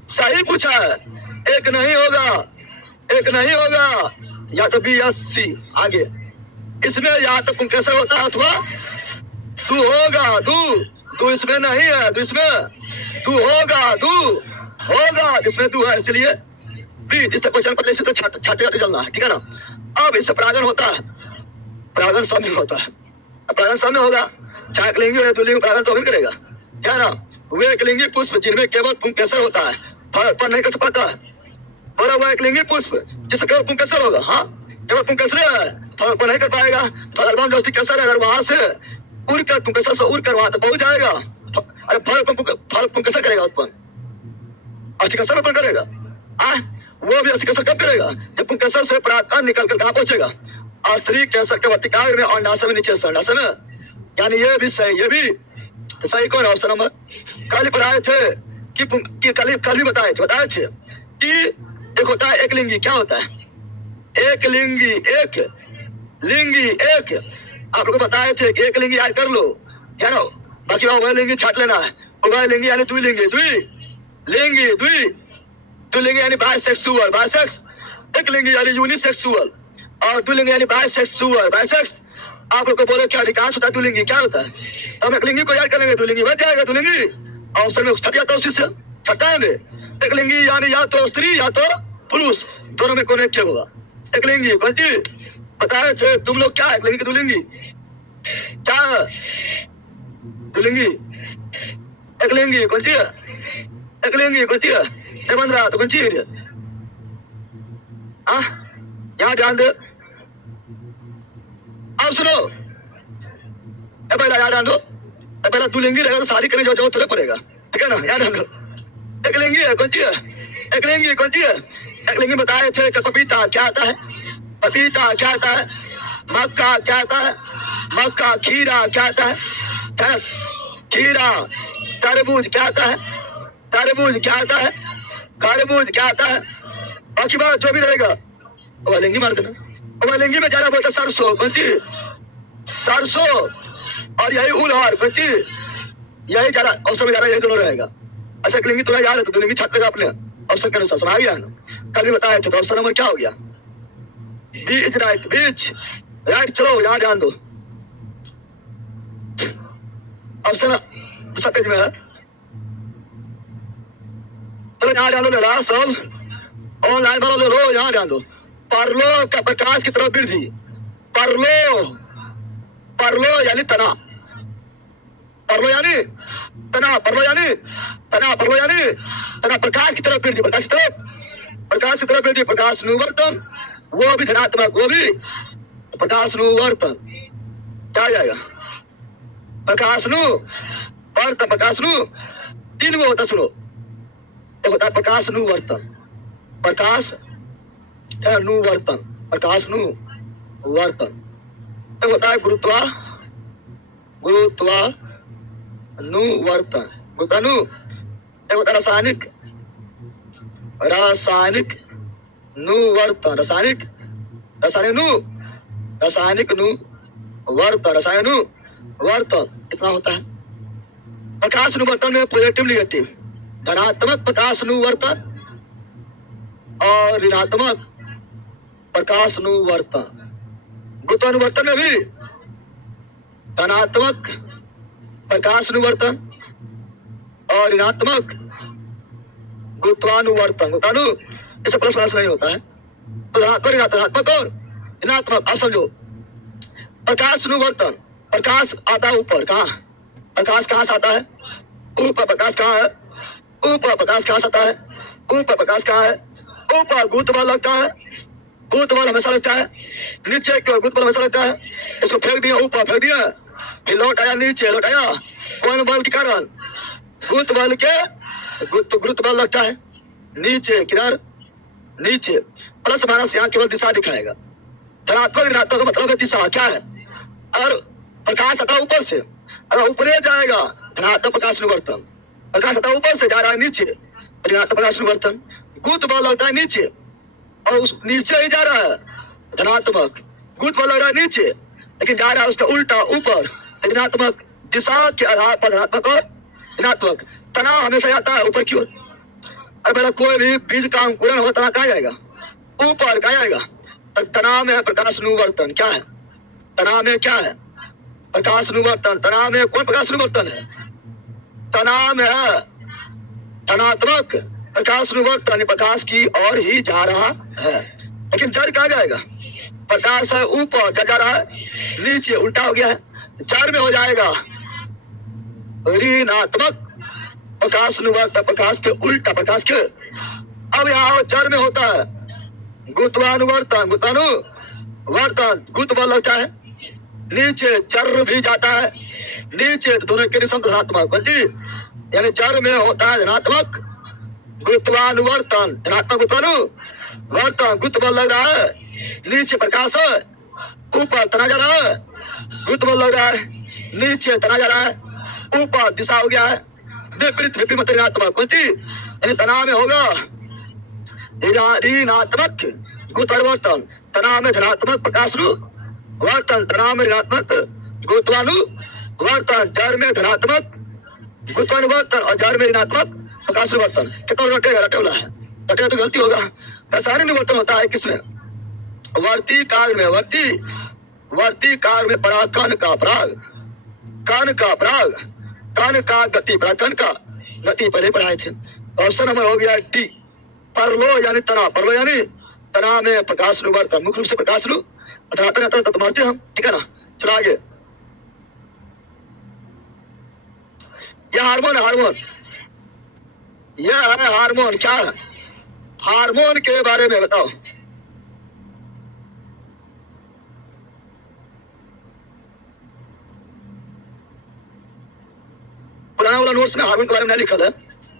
सही पूछा है, एक नहीं होगा, एक नहीं होगा, या तो बी या सी। आगे इसमें या तो पुंकेसर होता है अथवा दू होगा, दू इसमें नहीं है, दू इसमें दू होगा, दू होगा, इसमें दू है, इसलिए बी। जिस तक क्वेश्चन पहले से तो छाटे छाटे चलना है, ठीक है ना? अब इससे परागण होता है, परागण सामने होता है, परागण सामने होगा, चाहे एक लिंगी हो द्विलिंगी, परागण तो भी करेगा, क्या ना? वे एक लिंगी पुष्प जिनमें केवल पुंकेसर होता है, फल पर नहीं कर पाता है, और वह एक लिंगी पुष्प जिससे केवल पुंकेसर होगा, हाँ केवल पुंकेसर है, फल पर नहीं कर पाएगा, फल जो कैसर है, अगर वहां से उड़ कर पुंकेसर से उड़ कर वहां तक पहुंच जाएगा, अरे फल पुंकेसर करेगा, उत्पन्न अस्थिकेसर उत्पन्न करेगा, वो भी अस्थिकेसर कब करेगा? जब पुंकेसर से परागकण निकल कर कहाँ पहुंचेगा? अस्त्री केसर के वर्तिकाग्र में, अंडाशय में, नीचे अंडाशय में, यानी ये भी सही, ये भी तो सही कौन है? Option number. कल पढ़ाए थे कि कल भी बताए थे कि एक होता है एक लिंगी, क्या होता है? एक लिंगी, एक लिंगी, एक, आप लोग बताए थे कि एक लिंगी याद कर लो, क्या ना? बाकी उभय लिंगी छाट लेना है, उभय लिंगी यानी द्विलिंगी, द्विलिंगी, द्विलिंगी यानी बायसेक्सुअल, बायसेक्स, एक लिंगी यानी यूनिसेक्सुअल, और द्विलिंगी यानी बायसेक्सुअल, बायसेक्स। आप लोग को बोले क्या अधिकांश होता है द्विलिंगी, क्या होता है? हम एक लिंगी को याद करेंगे, द्विलिंगी बच जाएगा, द्विलिंगी ऑप्शन में छट जाता है, उसी से छटाएंगे। एक लिंगी यानी या तो स्त्री या तो पुरुष, दोनों में कौन एक होगा? एक लिंगी बंटी बताए थे तुम लोग, क्या एक लिंगी की द्विलिंगी क्या है? द्विलिंगी एक लिंगी कौन सी है? एक लिंगी कौन सी है? नहीं बन रहा तो कौन सी है? यहाँ ध्यान दे, अब सुनो, पहला याद ध्यान दो, पहला द्विलिंगी रहेगा तो शादी करने जाओ थोड़े पड़ेगा, ठीक है ना? याद ध्यान दो, एक लिंगी है कौन सी है? एक लिंगी कौन सी है? एक लिंगी बताए थे कि पपीता क्या आता है? पपीता क्या आता है? मक्का क्या आता है? मक्का। खीरा क्या आता है? खीरा। तरबूज क्या आता है? तरबूज क्या आता है? तरबूज क्या आता है? बाकी बात जो भी रहेगा वो लिंगी मार देना। वो लिंगी में जाना बोलता सरसों, बच्ची सरसों, और यही उलहर, बच्ची यही जाना ऑप्शन में, जाना यही दोनों रहेगा। अच्छा लिंगी थोड़ा याद है तो लिंगी छाट लेगा अपने ऑप्शन के अनुसार, समझ गया ना? कल भी बताए थे, तो ऑप्शन नंबर क्या हो गया? बी इज राइट, बीच राइट। चलो यहाँ ध्यान दो, ऑप्शन दूसरा पेज में है, चलो यहाँ ध्यान दो, लेला सब ऑनलाइन वालों ले लो, यहाँ ध्यान दो। परलो का प्रकाश की तरफ वृद्धि, परलो, परलो यानी तना, परलो यानी तना, परलो यानी तना, परलो यानी तना प्रकाश की तरफ वृद्धि, प्रकाश की तरफ, प्रकाश की तरफ वृद्धि, प्रकाश नुवर्तन, वो भी धनात्मक, वो भी प्रकाश नुवर्तन। क्या आ जाएगा? प्रकाश नु वर्तन, प्रकाश नु तीन वो होता, सुनो। एक होता है प्रकाश नु वर्तन, प्रकाश नु वर्तन, प्रकाश नु वर्तन। एक होता है गुरुत्वा, गुरुत्वा नु वर्तन, गुरुत्वानु। एक होता है रासायनिक, रासायनिक नु वर्तन, रासायनिक, रासायनिक नु, रासायनिक नु वर्तन, रासायनिक नु वर्तन। इतना होता है। प्रकाश नु वर्तन में पॉजिटिव निगेटिव, धनात्मक प्रकाश नु वर्तन और ऋणात्मक प्रकाश नु वर्तन। गुरुत्वानुवर्तन में भी धनात्मक प्रकाश नु वर्तन और ऋणात्मक गुरुत्वानुवर्तन। गुरुत्वानु इसे प्लस माइनस नहीं होता है, तो धनात्मक और ऋणात्मक। आप समझो, प्रकाश नु वर्तन, प्रकाश आता है ऊपर, कहाँ? प्रकाश कहाँ से आता है? ऊपर। प्रकाश कहाँ है? ऊपर। प्रकाश कहाँ से आता है? ऊपर। प्रकाश कहाँ है? ऊपर। गुरुत्व बल लगता है, गुरुत्व बल हमेशा लगता है नीचे की ओर, गुरुत्व बल हमेशा लगता है। इसको फेंक दिया ऊपर, फेंक दिया, फिर लौट आया नीचे, लौट आया। कौन बल के कारण? गुरुत्व बल के, गुरुत्व बल लगता है नीचे, किधर? नीचे। प्लस माइनस यहाँ केवल दिशा दिखाएगा। धनात्मक ऋणात्मक का मतलब है दिशा क्या है। अगर प्रकाश आता ऊपर से, अगर ऊपर जाएगा धनात्मक प्रकाश निवर्तन, प्रकाश आता ऊपर से जा रहा है नीचे, ऋणात्मक प्रकाश निवर्तन। गुरुत्व बल लगता है नीचे और उस नीचे ही जा रहा है धनात्मक, गुरुत्व बल लग रहा है नीचे, लेकिन जा रहा है उसका उल्टा ऊपर, ऋणात्मक दिशा के आधार पर धनात्मक और ऋणात्मक। तनाव हमेशा जाता है ऊपर की ओर। अब पहले कोई भी बीज का अंकुरण होगा, तनाव कहाँ जाएगा? ऊपर। कहाँ जाएगा? तनाव में है प्रकाश निवर्तन। क्या है तनाव में? क्या है? प्रकाश निवर्तन। तनाव में कौन प्रकाश निवर्तन है? तनाव में है धनात्मक प्रकाश निवर्तन, प्रकाश की ओर ही जा रहा है। लेकिन जड़ कहाँ जाएगा? प्रकाश है ऊपर, जा रहा है नीचे, उल्टा हो गया है। जड़ में हो जाएगा ऋणात्मक प्रकाश निवर्तन, प्रकाश के उल्टा, प्रकाश के। अब यहाँ जड़ में होता है गुरुत्वानुवर्तन, गुरुत्वानुवर्तन, गुरुत्व बल लगता है नीचे, जड़ भी जाता है नीचे, तो दोनों के दिशा धनात्मक बची। यानी जड़ में होता है धनात्मक गुरुत्वानुवर्तन, धनात्मक गुरुत्वानुवर्तन, गुरुत्व बल लग रहा है नीचे, प्रकाश है ऊपर, तना जा रहा है, गुरुत्व बल लग रहा है नीचे, तना जा रहा है ऊपर, दिशा हो गया है विपरीत, विपरीत ऋणात्मक। कौन सी? यानी तनाव में होगा ऋणात्मक गुरुत्वानुवर्तन, तनाव में धनात्मक प्रकाश वर्तन, तनाव में ऋणात्मक गुरुत्वानुवर्तन, जड़ में धनात्मक गुरुत्वानुवर्तन और जड़ में ऋणात्मक प्रकाश निवर्तन। कितना रटेगा? रटेला है, रटेगा तो गलती होगा। रासायनिक निवर्तन होता है किसमें? वर्ती काल में, वर्ती काल में पराग, कण का पराग, कण का पराग, कण का गति, पराग कण का गति पहले पढ़ाए थे। ऑप्शन नंबर हो गया डी, परलो यानी तनाव, परलो यानी तनाव में प्रकाश निवर्तन, मुख्य रूप से प्रकाश तत्व मारते हम, ठीक है ना। चलो आगे, यह हार्मोन है, हार्मोन, यह है हार्मोन। क्या है? हार्मोन के बारे में बताओ। पुराना वाला नोट्स में हार्मोन के बारे में नहीं लिखल है,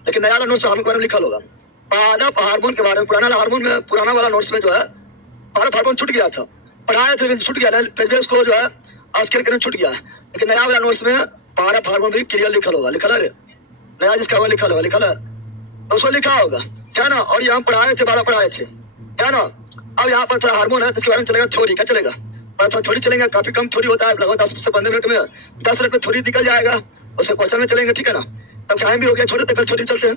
लेकिन नया वाला नोट्स में हार्मोन के बारे में लिखल होगा। पादप हार्मोन के बारे में पुराना हार्मोन में, पुराना वाला नोट्स में जो है पादप हार्मोन छूट गया था, पढ़ाया था लेकिन छूट गया, पेजेस को जो है आजकल करने छूट गया है। लेकिन नया वाला नोट्स में पादप हार्मोन भी क्लियर लिखल होगा, लिखल है नया जिसका हुआ लिखल होगा, लिखल है तो उसको लिखा होगा, क्या ना। और ये हम पढ़ाए थे, 12 पढ़ाए थे, क्या ना। अब यहाँ पर थोड़ा हार्मोन है, इसके बारे में चलेगा थ्योरी। क्या चलेगा? थोड़ी चलेंगे, काफी कम थ्योरी होता है, लगभग 10 से 15 मिनट में, 10 मिनट में थ्योरी निकल जाएगा, उसके क्वेश्चन में चलेंगे, ठीक है ना। तब टाइम भी हो गया, छोटे तक थ्योरी चलते हैं।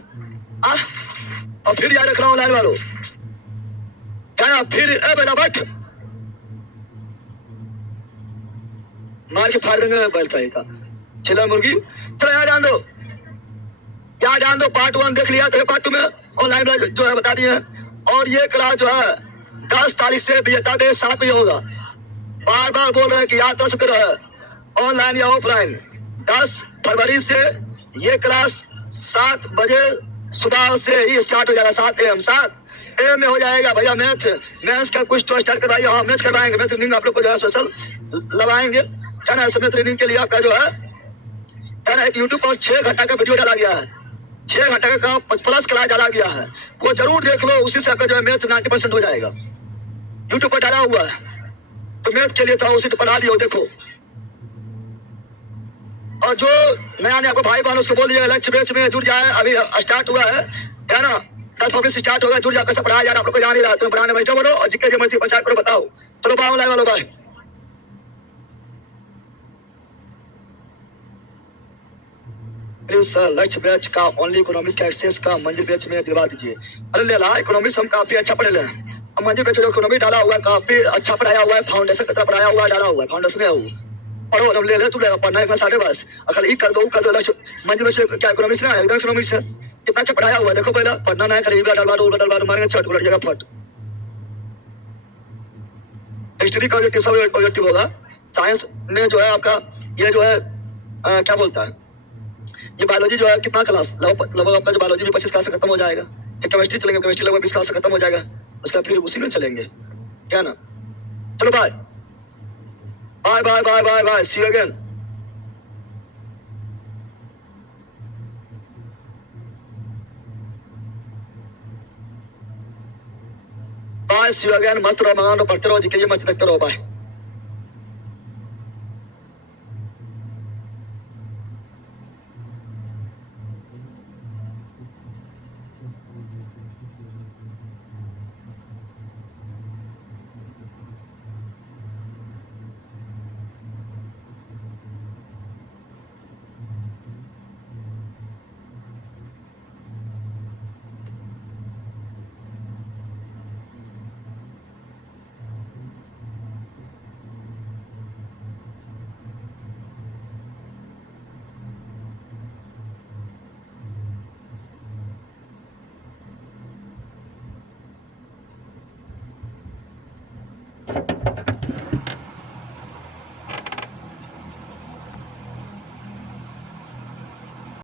और फिर याद रख रहा हूँ लाइन वालों, क्या ना। फिर ए बेला बट मार के फाड़ देंगे बैल का चिल्ला मुर्गी। चलो यहाँ जान दो, यहाँ जान दो। पार्ट 1 देख लिया था, पार्ट 2 में ऑनलाइन जो है बता दिए हैं। और ये क्लास जो है 10 तारीख से 7 बजे होगा। बार बार बोल रहे हैं कि यात्रा से करो है, ऑनलाइन या ऑफलाइन, 10 फरवरी से ये क्लास 7 बजे सुबह से ही स्टार्ट हो जाएगा। 7 AM 7 AM में हो जाएगा भैया। मैथ्स का कुछ तो स्टार्ट करवाइए। हाँ, मैथ करवाएंगे। मैथ ट्रेनिंग आप लोग को जो है स्पेशल लगाएंगे, है ना। समय ट्रेनिंग के लिए आपका जो है ना, एक यूट्यूब पर 6 घंटा का वीडियो डाला गया है। 6 घंटे का प्लस क्लास डाला गया है, वो जरूर देख लो। उसी से आपका जो है मैथ 90% हो जाएगा। यूट्यूब पर डाला हुआ है, तो मैथ के लिए था, उसी पे पढ़ा लियो, देखो। और जो नया नया आपको भाई बहन उसको बोल दिया लक्ष्य बैच में जुड़ जाए। अभी स्टार्ट हुआ है ना। 10 फरवरी से स्टार्ट होगा। जुड़ जाकर कैसे पढ़ाया यार, आप लोग को जान ही रहा। तुम पढ़ाने बैठो बोलो और जिक्के जो मर्जी प्रचार करो, बताओ। चलो बाय ऑनलाइन वालों, बाय। प्लीज सर, लक्ष्य बैच का ओनली इकोनॉमिक्स का एक्सेस का मंजिल बैच में दिलवा दीजिए। अरे ले ला, इकोनॉमिक्स हम काफी अच्छा पढ़े हैं। अब मंजिल बैच जो इकोनॉमिक्स डाला हुआ है काफी अच्छा पढ़ाया हुआ है। फाउंडेशन की तरह पढ़ाया हुआ है, डाला हुआ है, फाउंडेशन है वो। पढ़ो, तुम ले तू पढ़ना इतना साढ़े बस अखल ई कर दो लक्ष्य मंजिल बैच क्या इकोनॉमिक्स ना, एकदम इकोनॉमिक्स है। कितना अच्छा पढ़ाया हुआ है, देखो। पहला पढ़ना ना है, खाली डलवा मारेंगे, छठ उलट जाएगा फट। हिस्ट्री का ऑब्जेक्टिव होगा। साइंस में जो है आपका ये जो है क्या बोलता है, ये बायोलॉजी जो है कितना क्लास लगभग आपका जो बायोलॉजी भी 25 क्लास से खत्म हो जाएगा। फिर केमिस्ट्री चलेंगे, केमिस्ट्री लगभग 20 क्लास से खत्म हो जाएगा। उसका फिर उसी में चलेंगे, क्या ना। चलो bye bye bye bye bye bye, see you again. Bye, see you again. मस्त रहो, मंगान रहो, पढ़ते रहो, जी के मस्त देखते रहो, बाय।